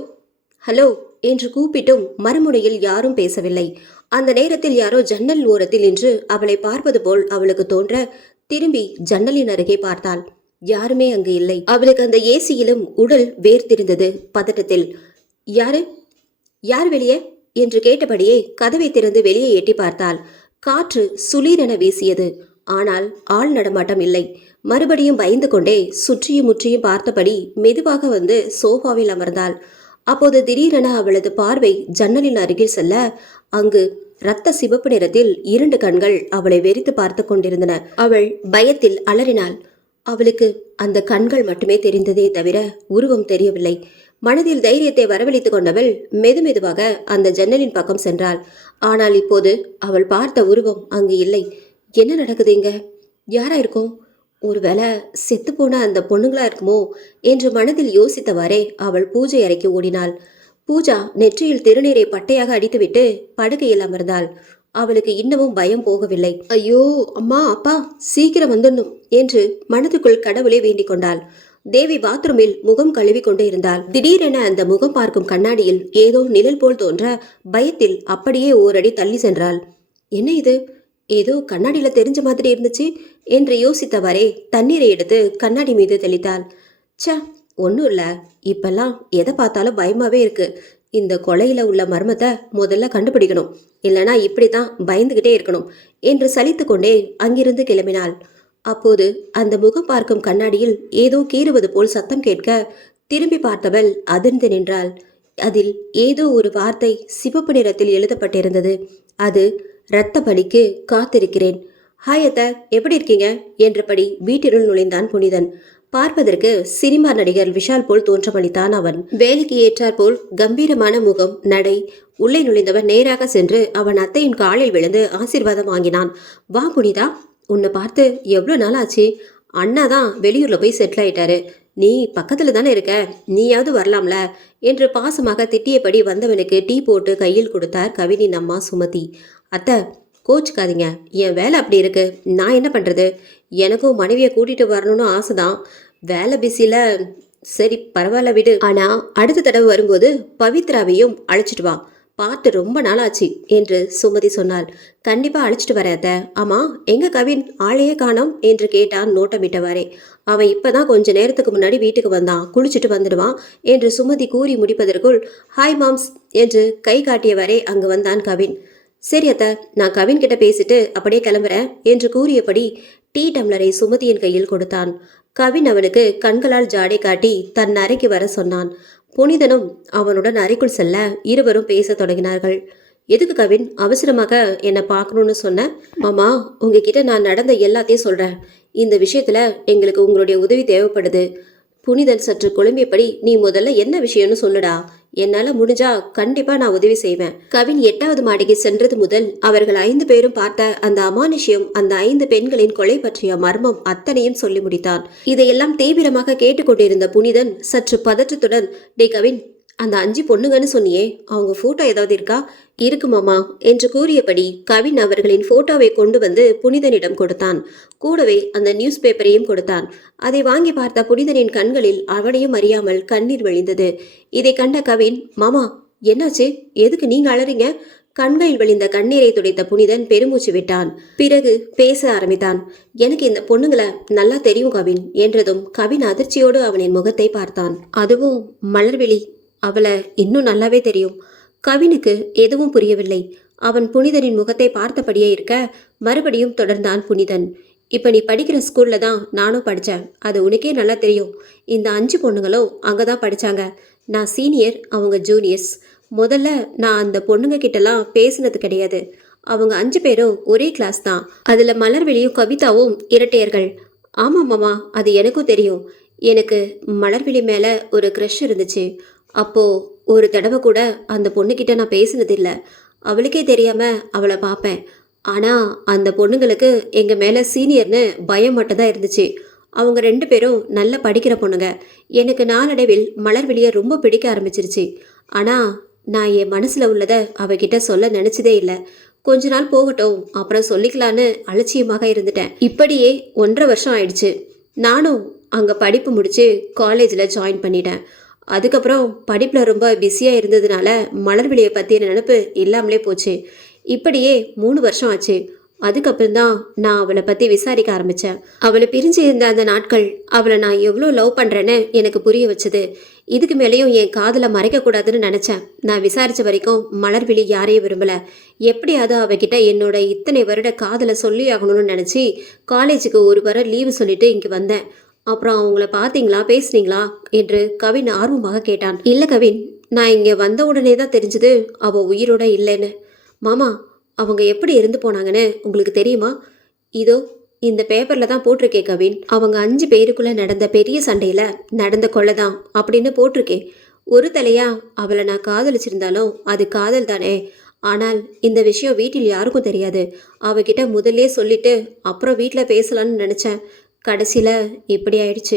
ஹலோ என்று கூப்பிட்டும் மறுமுனையில் யாரும் பேசவில்லை. அந்த நேரத்தில் யாரோ ஜன்னல் ஓரத்தில் நின்று அவளை பார்ப்பது போல் அவளுக்கு தோன்ற திரும்பி ஜன்னலின் அருகே பார்த்தாள். யாருமே அங்கு இல்லை. அவளுக்கு அந்த ஏசியிலும் உடல் வேர்த்திருந்தது. பதட்டத்தில், யாரு யார் வெளியே என்று கேட்டபடியே கதவை திறந்து வெளியே எட்டி பார்த்தாள். காற்று சுளீரென வீசியது. ஆனால் ஆள் நடமாட்டம் இல்லை. மறுபடியும் பயந்து கொண்டே சுற்றியும் முற்றியும் பார்த்தபடி மெதுவாக வந்து சோஃபாவில் அமர்ந்தாள். அப்போது திடீரென அவளது பார்வை ஜன்னலின் அருகில் செல்ல, அங்கு இரத்த சிவப்பு நிறத்தில் 2 கண்கள் அவளை வெறித்து பார்த்து கொண்டிருந்தன. அவள் பயத்தில் அலறினாள். அவளுக்கு அந்த கண்கள் மட்டுமே தெரிந்ததே தவிர உருவம் தெரியவில்லை. மனதில் தைரியத்தை வரவழைத்துக் கொண்டவள் மெதுமெதுவாக அந்த ஜன்னலின் பக்கம் சென்றாள். ஆனால் இப்போது அவள் பார்த்த உருவம் அங்கு இல்லை. என்ன நடக்குது இங்க? யாரா இருக்கும்? ஒருவேளை செத்து போன அந்த பொண்ணுங்களா இருக்குமோ என்று மனதில் யோசித்தவாறே அவள் பூஜை அறைக்கு ஓடினாள். பூஜா நெற்றியில் திருநீரை பட்டையாக அடித்துவிட்டு படுக்கையில் அமர்ந்தாள். அவளுக்கு இன்னமும் பயம் போகவில்லை. ஐயோ அம்மா, அப்பா சீக்கிரம் வந்துடணும் என்று மனதுக்குள் கடவுளை வேண்டிக் கொண்டாள். தேவி பாத்ரூமில் முகம் கழுவி கொண்டு இருந்தாள். திடீரென அந்த முகம் பார்க்கும் கண்ணாடியில் ஏதோ நிழல் போல் தோன்ற பயத்தில் அப்படியே ஓரடி தள்ளி சென்றாள். என்ன இது, ஏதோ கண்ணாடியில தெரிஞ்ச மாதிரி இருந்துச்சு என்று யோசித்தவரே தண்ணீரை எடுத்து கண்ணாடி மீது தெளித்தாள். ச்சே, ஒன்றும் இல்லை. இப்பெல்லாம் எதை பார்த்தாலும் பயமாவே இருக்கு. இந்த கொலையில உள்ள மர்மத்தை முதல்ல கண்டுபிடிக்கணும், இல்லைனா இப்படி தான் பயந்துகிட்டே இருக்கணும் என்று சலித்துக்கொண்டே அங்கிருந்து கிளம்பினாள். அப்போது அந்த முகம் பார்க்கும் கண்ணாடியில் ஏதோ கீறுவது போல் சத்தம் கேட்க திரும்பி பார்த்தவள் அதிர்ந்து நின்றாள். அதில் ஏதோ ஒரு வார்த்தை சிவப்பு நிறத்தில் எழுதப்பட்டிருந்தது. அது இரத்த பலிக்கு காத்திருக்கிறேன். ஹாய் அத்த, எப்படி இருக்கீங்க என்றபடி வீட்டினுள் நுழைந்தான் புனிதன். பார்ப்பதற்கு சினிமா நடிகர் விஷால் போல் தோற்றமளித்தான் அவன். வேலைக்கு ஏற்றாற் போல் கம்பீரமான முகம், நடை. உள்ளே நுழைந்தவன் நேராக சென்று அவன் அத்தையின் காலில் விழுந்து ஆசீர்வாதம் வாங்கினான். வா புனிதா, உன்னை பார்த்து எவ்வளோ நாள் ஆச்சு. அண்ணா தான் வெளியூர்ல போய் செட்டில் ஆயிட்டாரு. நீ பக்கத்துல தானே இருக்க, நீயாவது வரலாம்ல என்று பாசமாக திட்டியபடி வந்தவனுக்கு டீ போட்டு கையில் கொடுத்தார் கவினின் அம்மா சுமதி. அத்தை, கோச்சுக்காதீங்க, என் வேலை அப்படி இருக்கு, நான் என்ன பண்றது. எனக்கும் மனைவியை கூட்டிட்டு வரணும்னு ஆசைதான். வேலை பிஸியில். சரி பரவாயில்ல விடு. ஆனா அடுத்த தடவை வரும்போது பவித்ராவையும் அழைச்சிட்டு வா, பார்த்து ரொம்ப நாள் ஆச்சு என்று சுமதி சொன்னாள். கண்டிப்பா அழைச்சிட்டு வராத. ஆமா, எங்க கவின் ஆளையே காணோம் என்று கேட்டான் நோட்டமிட்டவாறே. அவன் இப்பதான் கொஞ்ச நேரத்துக்கு முன்னாடி வீட்டுக்கு வந்தான், குளிச்சுட்டு வந்துடுவான் என்று சுமதி கூறி முடிப்பதற்குள் ஹாய் மாம்ஸ் என்று கை காட்டியவரே அங்கு வந்தான் கவின். சரி அத்த, நான் கவின் கிட்ட பேசிட்டு அப்படியே கிளம்புறேன் என்று கூறியபடி டீ டம்ளரை சுமதியின் கையில் கொடுத்தான். கவின் அவனுக்கு கண்களால் ஜாடை காட்டி தன் அறைக்கு வர சொன்னான். புனிதனும் அவனுடன் அறைக்குள் செல்ல இருவரும் பேச தொடங்கினார்கள். எதுக்கு கவின் அவசரமாக என்னை பார்க்கணும்னு சொன்ன? மாமா, உங்ககிட்ட நான் நடந்த எல்லாத்தையும் சொல்றேன். இந்த விஷயத்துல எங்களுக்கு உங்களுடைய உதவி தேவைப்படுது. புனிதன் சற்று குழம்பியபடி, நீ முதல்ல என்ன விஷயம்னு சொல்லுடா, என்னால முடிஞ்சா கண்டிப்பா நான் உதவி செய்வேன். கவின் 8வது மாடிக்கு சென்றது முதல் அவர்கள் 5 பேரும் பார்த்த அந்த அமானுஷ்யம், அந்த 5 பெண்களின் கொலை பற்றிய மர்மம் அத்தனையும் சொல்லி முடித்தான். இதையெல்லாம் தீவிரமாக கேட்டுக்கொண்டிருந்த புனிதன் சற்று பதற்றத்துடன், டே கவின், அந்த 5 பொண்ணுங்கன்னு சொன்னியே, அவங்க போட்டோ ஏதாவது இருக்கா? இருக்கு மாமா என்று கூறியபடி கவின் அவர்களின் போட்டோவை கொண்டு வந்து புனிதனிடம் கொடுத்தான். கூடவே அந்த நியூஸ் பேப்பரையும் கொடுத்தான். அதை வாங்கி பார்த்த புனிதனின் கண்களில் அவனையும் அறியாமல் கண்ணீர் வழிந்தது. இதை கண்ட கவின், மாமா என்னாச்சு, எதுக்கு நீங்க அழறீங்க? கண்களில் வழிந்த கண்ணீரை துடைத்த புனிதன் பெருமூச்சு விட்டான். பிறகு பேச ஆரம்பித்தான். எனக்கு இந்த பொண்ணுங்களை நல்லா தெரியும் கவின் என்றதும் கவின் அதிர்ச்சியோடு அவனின் முகத்தை பார்த்தான். அதுவும் மலர்விழி, அவளை இன்னும் நல்லாவே தெரியும். கவினுக்கு எதுவும் புரியவில்லை. அவன் புனிதனின் முகத்தை பார்த்தபடியே இருக்க மறுபடியும் தொடர்ந்தான் புனிதன். இப்போ நீ படிக்கிற ஸ்கூல்ல தான் நானும் படித்தேன், அது உனக்கே நல்லா தெரியும். இந்த 5 பொண்ணுங்களும் அங்கே தான் படித்தாங்க. நான் சீனியர், அவங்க ஜூனியர்ஸ். முதல்ல நான் அந்த பொண்ணுங்க கிட்டலாம் பேசினது கிடையாது. அவங்க 5 பேரும் ஒரே கிளாஸ் தான். அதில் மலர்விழியும் கவிதாவும் இரட்டையர்கள். ஆமாம் மாமா, அது எனக்கும் தெரியும். எனக்கு மலர்விழி மேலே ஒரு க்ரஷ் இருந்துச்சு. அப்போது ஒரு தடவை கூட அந்த பொண்ணுக்கிட்ட நான் பேசினதில்லை. அவளுக்கே தெரியாமல் அவளை பார்ப்பேன். ஆனால் அந்த பொண்ணுங்களுக்கு எங்கள் மேலே சீனியர்னு பயம் மட்டும்தான் இருந்துச்சு. அவங்க 2 பேரும் நல்லா படிக்கிற பொண்ணுங்க. எனக்கு நாளடைவில் மலர்விழியை ரொம்ப பிடிக்க ஆரம்பிச்சிருச்சு. ஆனால் நான் என் மனசில் உள்ளதை அவகிட்ட சொல்ல நினச்சதே இல்லை. கொஞ்ச நாள் போகட்டும், அப்புறம் சொல்லிக்கலான்னு அலட்சியமாக இருந்துட்டேன். இப்படியே 1.5 வருஷம் ஆயிடுச்சு. நானும் அங்கே படிப்பு முடித்து காலேஜில் ஜாயின் பண்ணிட்டேன். அதுக்கப்புறம் படிப்பில் ரொம்ப பிஸியாக இருந்ததுனால மலர்விழியை பற்றின நினப்பு இல்லாமலே போச்சு. இப்படியே 3 வருஷம் ஆச்சு. அதுக்கப்புறம் தான் நான் அவளை பற்றி விசாரிக்க ஆரம்பித்தேன். அவளை பிரிஞ்சு இருந்த அந்த நாட்கள் அவளை நான் எவ்வளோ லவ் பண்ணுறேன்னு எனக்கு புரிய வச்சுது. இதுக்கு மேலேயும் என் காதலை மறைக்கக்கூடாதுன்னு நினச்சேன். நான் விசாரித்த வரைக்கும் மலர்விழி யாரையும் விரும்பலை. எப்படியாவது அவகிட்ட என்னோட இத்தனை வருட காதலை சொல்லி ஆகணும்னு நினச்சி காலேஜுக்கு 1 வாரம் லீவு சொல்லிட்டு இங்கே வந்தேன். அப்புறம் அவங்கள பார்த்தீங்களா, பேசுனீங்களா என்று கவின் ஆர்வமாக கேட்டான். இல்லை கவின், நான் இங்கே வந்த உடனே தான் தெரிஞ்சது அவள் உயிரோட இல்லைன்னு. மாமா, அவங்க எப்படி இருந்து போனாங்கன்னு உங்களுக்கு தெரியுமா? இதோ இந்த பேப்பரில் தான் போட்டிருக்கே கவின். அவங்க 5 பேருக்குள்ளே நடந்த பெரிய சண்டையில் நடந்த கொலை தான் அப்படின்னு போட்டிருக்கே. ஒரு தலையா அவளை நான் காதலிச்சிருந்தாலும் அது காதல் தானே. ஆனால் இந்த விஷயம் வீட்டில் யாருக்கும் தெரியாது. அவகிட்ட முதல்லே சொல்லிட்டு அப்புறம் வீட்டில் பேசலான்னு நினச்சேன். கடைசியில் இப்படி ஆயிடுச்சு.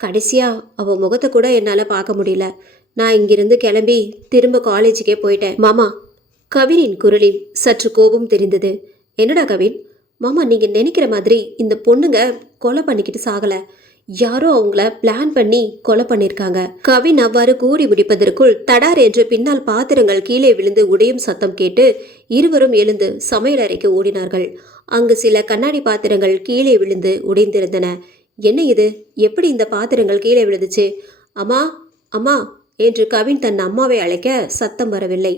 கடைசியாக அவள் முகத்தை கூட என்னால் பார்க்க முடியல. நான் இங்கிருந்து கிளம்பி திரும்ப காலேஜுக்கே போயிட்டேன். மாமா, கவினின் குரலில் சற்று கோபம் தெரிந்தது. என்னடா கவின்? மாமா, நீங்கள் நினைக்கிற மாதிரி இந்த பொண்ணுங்க கொலை பண்ணிக்கிட்டு சாகலை. யாரோ அவங்கள பிளான் பண்ணி கொலை பண்ணியிருக்காங்க. கவின் அவ்வாறு கூறி முடிப்பதற்குள் தடார் என்று பின்னால் பாத்திரங்கள் கீழே விழுந்து உடையும் சத்தம் கேட்டு இருவரும் எழுந்து சமையல் அறைக்கு ஓடினார்கள். அங்கு சில கண்ணாடி பாத்திரங்கள் கீழே விழுந்து உடைந்திருந்தன. என்ன இது? எப்படி இந்த பாத்திரங்கள் கீழே விழுந்துச்சு? அம்மா, அம்மா என்று கவின் தன் அம்மாவை அழைக்க சத்தம் வரவில்லை.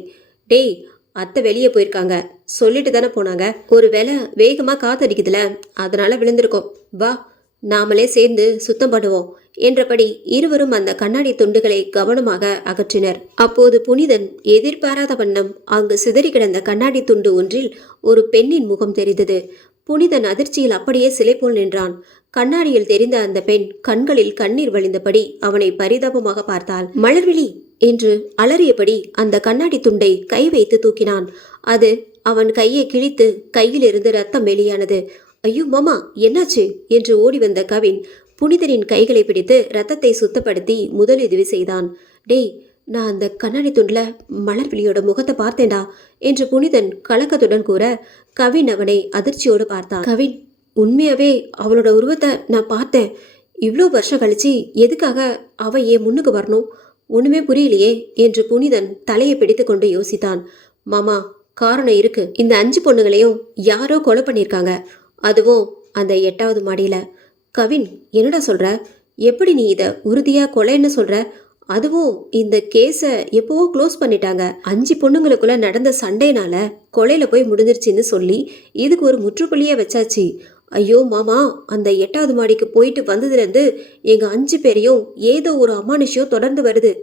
டேய், அத்தை வெளியே போயிருக்காங்க, சொல்லிட்டு தானே போனாங்க. ஒரு வேளை வேகமாக காத்தடிக்குதுல, அதனால விழுந்திருக்கோம். வா, நாமளே சேர்ந்து சுத்தம் பண்ணுவோம் என்றபடி இருவரும் அந்த கண்ணாடி துண்டுகளை கவனமாக அகற்றினர். அப்போது புனிதன் எதிர்பாராத வண்ணம் அங்கு சிதறி கிடந்த கண்ணாடி துண்டு ஒன்றில் ஒரு பெண்ணின் முகம் தெரிந்தது. புனிதன் அதிர்ச்சியில் அப்படியே சிலை போல் நின்றான். கண்ணாடியில் தெரிந்த அந்த பெண் கண்களில் கண்ணீர் வழிந்தபடி அவனை பரிதாபமாக பார்த்தாள். மலர்விழி என்று அலறியபடி அந்த கண்ணாடி துண்டை கை வைத்து தூக்கினான். அது அவன் கையை கிழித்து கையிலிருந்து ரத்தம் வெளியானது. ஐயோ மாமா, என்னாச்சு என்று ஓடி வந்த கவின் புனிதனின் கைகளை பிடித்து ரத்தத்தை சுத்தப்படுத்தி முதலுதவி செய்தான். டேய், நான் அந்த கண்ணாடி துண்டுல மலர்விழியோட முகத்தை பார்த்தேன்டா என்று புனிதன் கலக்கத்துடன் கூற கவின் அவனை அதிர்ச்சியோடு பார்த்தான். கவின், உண்மையாவே அவளோட உருவத்தை நான் பார்த்தேன். இவ்வளோ வருஷம் கழிச்சு எதுக்காக அவ ஏன் முன்னுக்கு வரணும்? ஒண்ணுமே புரியலையே என்று புனிதன் தலையை பிடித்து கொண்டு யோசித்தான். மாமா, காரணம் இருக்கு. இந்த 5 பொண்ணுங்களையும் யாரோ கொலை பண்ணியிருக்காங்க, அதுவும் அந்த 8வது மாடியில. கவின், என்னடா சொல்ற? எப்படி நீ இதை உறுதியா கொலைன்னு சொல்ற? அதுவும் இந்த கேஸை எப்போவோ க்ளோஸ் பண்ணிட்டாங்க. 5 பொண்ணுங்களுக்குள்ள நடந்த சண்டைனால கொலையில போய் முடிஞ்சிருச்சுன்னு சொல்லி இதுக்கு ஒரு முற்றுப்புள்ளியே வச்சாச்சு. ஐயோ மாமா, அந்த 8வது மாடிக்கு போயிட்டு வந்ததுலேருந்து எங்கள் 5 பேரையும் ஏதோ ஒரு அமானுஷ்யம் தொடர்ந்து வருது.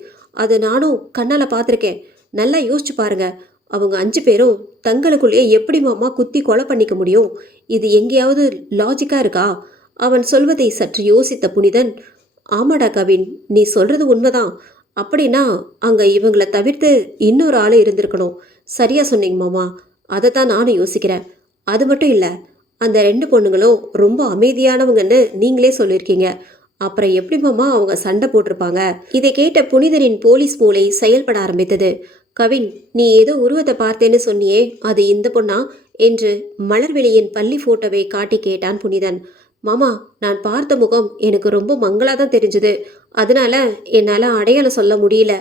அதை நானும் கண்ணால் பார்த்துருக்கேன். நல்லா யோசிச்சு பாருங்க. அவங்க 5 பேரும் தங்களுக்குள்ளேயே எப்படி மாமா குத்தி கொலை பண்ணிக்க முடியும்? இது எங்கேயாவது லாஜிக்காக இருக்கா? அவன் சொல்வதை சற்று யோசித்த புனிதன், ஆமாடா கவின், நீ சொல்றது உண்மைதான். அப்படின்னா அங்கே இவங்களை தவிர்த்து இன்னொரு ஆள் இருந்திருக்கணும். சரியா சொன்னீங்க மாமா, அதை தான் நானும் யோசிக்கிறேன். அது மட்டும் இல்லை, அந்த 2 பொண்ணுங்களும் ரொம்ப அமைதியானவங்கன்னு நீங்களே சொல்லியிருக்கீங்க. அப்புறம் எப்படி மாமா அவங்க சண்டை போட்டிருப்பாங்க? இதை கேட்ட புனிதனின் போலீஸ் மூளை செயல்பட ஆரம்பித்தது. கவின், நீ ஏதோ உருவத்தை பார்த்தேன்னு சொன்னியே, அது இந்த பொண்ணா என்று மலர்விழியின் பள்ளி போட்டோவை காட்டி கேட்டான் புனிதன். மாமா, நான் பார்த்த முகம் எனக்கு ரொம்ப மங்களாக தான் தெரிஞ்சுது. அதனால என்னால் அடையாளம் சொல்ல முடியல.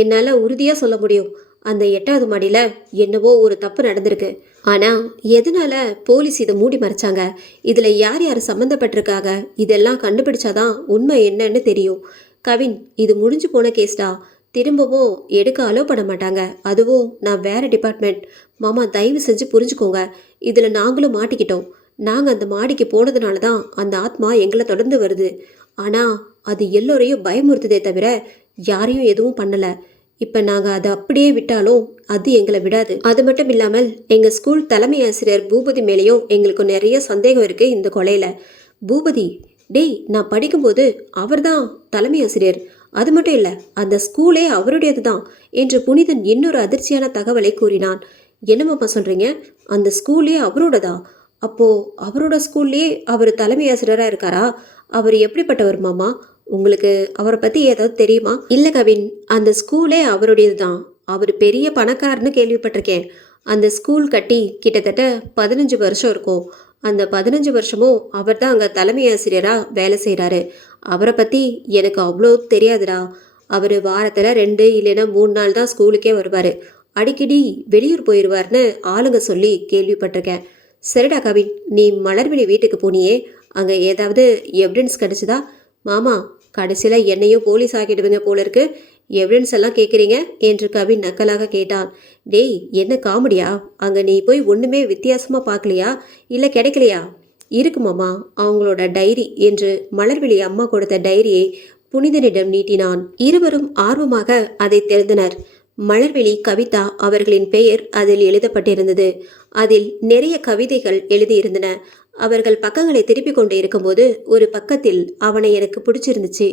என்னால் உறுதியாக சொல்ல முடியும், அந்த 8வது மாடியில் என்னவோ ஒரு தப்பு நடந்திருக்கு. ஆனால் எதனால போலீஸ் இதை மூடி மறைச்சாங்க? இதில் யார் யார் சம்மந்தப்பட்டிருக்காங்க? இதெல்லாம் கண்டுபிடிச்சாதான் உண்மை என்னன்னு தெரியும். கவின், இது முடிஞ்சு போன கேஸ்டா. திரும்பவும் எடுக்க அலோவ் பண்ண மாட்டாங்க. அதுவும் நான் வேற டிபார்ட்மெண்ட். மாமா, தயவு செஞ்சு புரிஞ்சுக்கோங்க. இதில் நாங்களும் மாட்டிக்கிட்டோம். நாங்கள் அந்த மாடிக்கு போனதுனால தான் அந்த ஆத்மா எங்களை தொடர்ந்து வருது. ஆனால் அது எல்லோரையும் பயமுறுத்துதே தவிர யாரையும் எதுவும் பண்ணலை. இப்போ நாங்கள் அதை அப்படியே விட்டாலும் அது எங்களை விடாது. அது மட்டும் இல்லாமல் எங்கள் ஸ்கூல் தலைமை ஆசிரியர் பூபதி மேலேயும் எங்களுக்கு நிறைய சந்தேகம் இருக்குது இந்த கொலையில். பூபதி? டேய், நான் படிக்கும்போது அவர் தான் தலைமை ஆசிரியர். அது மட்டும் இல்லை, அந்த ஸ்கூலே அவருடையது தான் என்று புனிதன் இன்னொரு அதிர்ச்சியான தகவலை கூறினான். என்னமாப்பா சொல்கிறீங்க? அந்த ஸ்கூலே அவரோடதா? அப்போது அவரோட ஸ்கூல்லே அவர் தலைமை ஆசிரியராக இருக்காரா? அவர் எப்படிப்பட்டவர் மாமா? உங்களுக்கு அவரை பற்றி ஏதாவது தெரியுமா? இல்லை கவின், அந்த ஸ்கூலே அவருடையது தான். அவர் பெரிய பணக்காரன்னு கேள்விப்பட்டிருக்கேன். அந்த ஸ்கூல் கட்டி கிட்டத்தட்ட 15 வருஷம் இருக்கும். அந்த 15 வருஷமும் அவர் தான் அங்கே தலைமை ஆசிரியராக வேலை செய்கிறாரு. அவரை பற்றி எனக்கு அவ்வளோ தெரியாதுடா. அவர் வாரத்தில் 2 இல்லைன்னா 3 நாள் தான் ஸ்கூலுக்கே வருவார். அடிக்கடி வெளியூர் போயிடுவார்னு ஆளுங்க சொல்லி கேள்விப்பட்டிருக்கேன். சரிடா கவின், நீ மலர்விழி வீட்டுக்கு போனியே, அங்கே ஏதாவது எவிடன்ஸ் கிடச்சிதா? மாமா, கடைசியில் என்னையும் போலீஸ் ஆக்கிடுவீங்க போல இருக்கு. எவிடன்ஸ் எல்லாம் கேட்குறீங்க என்று கவின் நக்கலாக கேட்டான். டேய், என்ன காமெடியா? அங்கே நீ போய் ஒன்றுமே வித்தியாசமாக பார்க்கலையா? இல்லை கிடைக்கலையா? இருக்கு மாமா, அவங்களோட டைரி என்று மலர்விழி அம்மா கொடுத்த டைரியை புனிதனிடம் நீட்டினான். இருவரும் ஆர்வமாக அதை திறந்தனர். மலர்விழி கவிதா அவர்களின் பெயர் அதில் எழுதப்பட்டிருந்தது. அதில் நிறைய கவிதைகள் எழுதியிருந்தன. அவர்கள் பக்கங்களை திருப்பி கொண்டு இருக்கும்போது ஒரு பக்கத்தில் அவனை எனக்கு பிடிச்சிருந்துச்சு.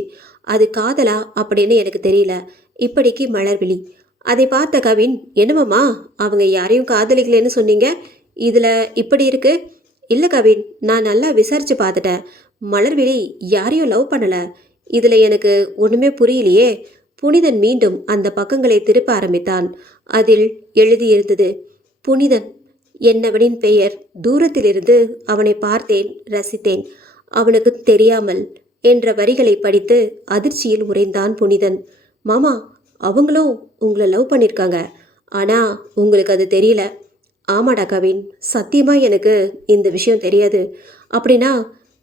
அது காதலா அப்படின்னு எனக்கு தெரியல. இப்படிக்கு மலர்விழி. அதை பார்த்த கவின், என்னமாம்மா, அவங்க யாரையும் காதலிக்கலன்னு சொன்னீங்க, இதில் இப்படி இருக்கு? இல்லை கவின், நான் நல்லா விசாரித்து பார்த்துட்டேன். மலர்விழி யாரையும் லவ் பண்ணலை. இதில் எனக்கு ஒன்றுமே புரியலையே. புனிதன் மீண்டும் அந்த பக்கங்களை திருப்ப ஆரம்பித்தான். அதில் எழுதியிருந்தது, புனிதன் என்னவனின் பெயர். தூரத்திலிருந்து அவனை பார்த்தேன், ரசித்தேன், அவனுக்கு தெரியாமல் என்ற வரிகளை படித்து அதிர்ச்சியில் உறைந்தான் புனிதன். மாமா, அவங்களும் உங்களை லவ் பண்ணியிருக்காங்க, ஆனால் உங்களுக்கு அது தெரியல. ஆமாடா கவின், சத்தியமாக எனக்கு இந்த விஷயம் தெரியாது. அப்படின்னா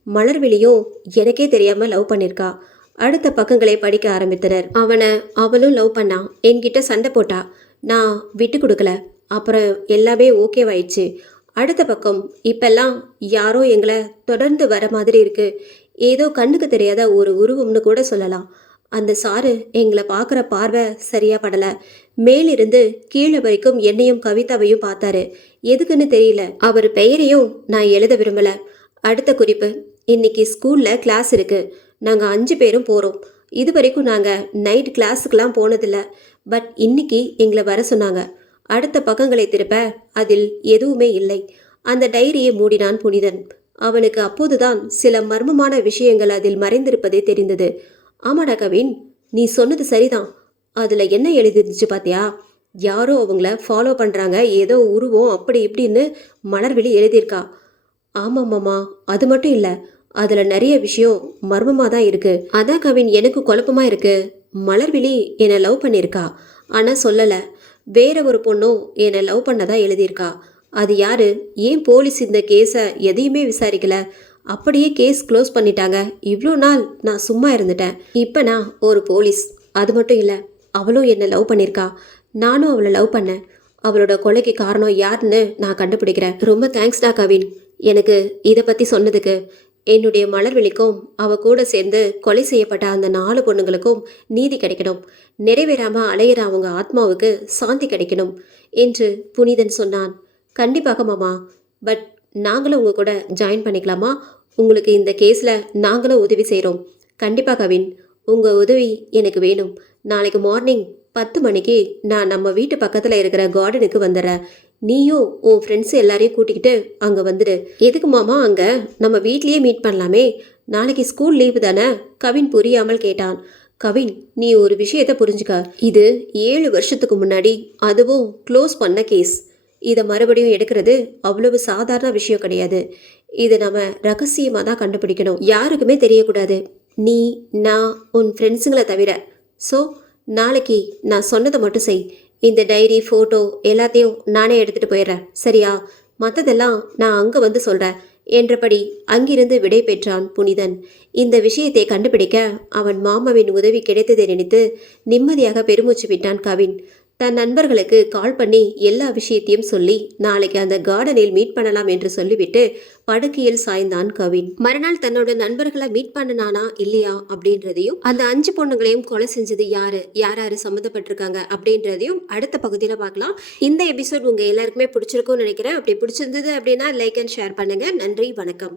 மலர்விழியும் எனக்கே தெரியாம லவ் பண்ணியிருக்கா. அடுத்த பக்கங்களை படிக்க ஆரம்பித்தனர். அவளும் லவ் பண்ணா, என்கிட்ட சண்டை போட்டா, நான் விட்டு கொடுக்கல. அப்புறம் எல்லாமே ஓகேவாயிடுச்சு. அடுத்த பக்கம் இப்பெல்லாம் யாரோ எங்களை தொடர்ந்து வர மாதிரி இருக்கு. ஏதோ கண்ணுக்கு தெரியாத ஒரு உருவம்னு கூட சொல்லலாம். அந்த சாரு எங்களை பார்க்குற பார்வை சரியா படல. மேலிருந்து கீழே வரைக்கும் என்னையும் கவிதாவையும் பார்த்தாரு. எதுக்குன்னு தெரியல. அவர் பெயரையும் நான் எழுத விரும்பல. அடுத்த குறிப்பு, இன்னைக்கு ஸ்கூல்ல கிளாஸ் இருக்கு. நாங்கள் 5 பேரும் போகிறோம். இது வரைக்கும் நாங்கள் நைட் கிளாஸுக்கெல்லாம் போனதில்லை. பட் இன்னைக்கு எங்களை வர சொன்னாங்க. அடுத்த பக்கங்களை திருப்ப அதில் எதுவுமே இல்லை. அந்த டைரியை மூடினான் புனிதன். அவனுக்கு அப்போதுதான் சில மர்மமான விஷயங்கள் அதில் மறைந்திருப்பதே தெரிந்தது. ஆமாடா கவின், நீ சொன்னது சரிதான். அதில் என்ன எழுதிருச்சு பாத்தியா? யாரோ அவங்கள ஃபாலோ பண்ணுறாங்க, ஏதோ உருவம் அப்படி இப்படின்னு மலர்விழி எழுதியிருக்கா. ஆமாம்மாம்மா, அது மட்டும் இல்லை, அதில் நிறைய விஷயம் மர்மமாக தான் இருக்குது. அதான் கவின் எனக்கு குழப்பமாக இருக்குது. மலர்விழி என்னை லவ் பண்ணியிருக்கா, ஆனால் சொல்லலை. வேற ஒரு பொண்ணும் என்னை லவ் பண்ணதான் எழுதியிருக்கா. அது யாரு? ஏன் போலீஸ் இந்த கேஸை எதையுமே விசாரிக்கல? அப்படியே கேஸ் க்ளோஸ் பண்ணிட்டாங்க. இவ்வளோ நாள் நான் சும்மா இருந்துட்டேன். இப்போ நான் ஒரு போலீஸ். அது மட்டும் இல்லை, அவளும் என்னை லவ் பண்ணியிருக்கா. நானும் அவளை லவ் பண்ணேன். அவளோட கொலைக்கு காரணம் யாருன்னு நான் கண்டுபிடிக்கிறேன். ரொம்ப தேங்க்ஸ்டா கவின், எனக்கு இதை பற்றி சொன்னதுக்கு. என்னுடைய மலர்விழிக்கும் அவ கூட சேர்ந்து கொலை செய்யப்பட்ட அந்த 4 பொண்ணுங்களுக்கும் நீதி கிடைக்கணும். நிறைவேறாமல் அலையிற அவங்க ஆத்மாவுக்கு சாந்தி கிடைக்கணும் என்று புனிதன் சொன்னான். கண்டிப்பாக மாமா, பட் நாங்களும் உங்கள் கூட ஜாயின் பண்ணிக்கலாமா? உங்களுக்கு இந்த கேஸில் நாங்களும் உதவி செய்கிறோம். கண்டிப்பாக கவின், உங்கள் உதவி எனக்கு வேணும். நாளைக்கு மார்னிங் 10 மணிக்கு நான் நம்ம வீட்டு பக்கத்தில் இருக்கிற கார்டனுக்கு வந்துடுறேன். நீயும் உன் ஃப்ரெண்ட்ஸ் எல்லாரையும் கூட்டிக்கிட்டு அங்கே வந்துடு. எதுக்கு மாமா அங்கே? நம்ம வீட்லேயே மீட் பண்ணலாமே. நாளைக்கு ஸ்கூல் லீவு தானே? கவின் புரியாமல் கேட்டான். கவின், நீ ஒரு விஷயத்தை புரிஞ்சுக்க. இது 7 வருஷத்துக்கு முன்னாடி, அதுவும் க்ளோஸ் பண்ண கேஸ். இதை மறுபடியும் எடுக்கிறது அவ்வளவு சாதாரண விஷயம் கிடையாது. இதை நம்ம ரகசியமாக தான் கண்டுபிடிக்கணும். யாருக்குமே தெரியக்கூடாது, நீ, நான், உன் ஃப்ரெண்ட்ஸுங்களை தவிர. ஸோ நாளைக்கு நான் சொன்னதை மட்டும் செய். இந்த டைரி, ஃபோட்டோ எல்லாத்தையும் நானே எடுத்துகிட்டு போயிடுறேன், சரியா? மற்றதெல்லாம் நான் அங்கே வந்து சொல்கிறேன் என்றபடி அங்கிருந்து விடை பெற்றான் புனிதன். இந்த விஷயத்தை கண்டுபிடிக்க அவன் மாமாவின் உதவி கிடைத்ததை நினைத்து நிம்மதியாக பெருமூச்சு விட்டான் கவின். தன் நண்பர்களுக்கு கால் பண்ணி எல்லா விஷயத்தையும் சொல்லி நாளைக்கு அந்த கார்டனில் மீட் பண்ணலாம் என்று சொல்லிவிட்டு படுக்கையில் சாய்ந்தான் கவின். மறுநாள் தன்னோட நண்பர்களை மீட் பண்ணனானா இல்லையா அப்படின்றதையும், அந்த 5 பொண்ணுங்களையும் கொலை செஞ்சது யாரு, யாராரு சம்மந்தப்பட்டிருக்காங்க அப்படின்றதையும் அடுத்த பகுதியில் பார்க்கலாம். இந்த எபிசோட் உங்க எல்லாருக்குமே பிடிச்சிருக்கும்னு நினைக்கிறேன். அப்படி பிடிச்சிருந்தது அப்படின்னா லைக் அண்ட் ஷேர் பண்ணுங்க. நன்றி, வணக்கம்.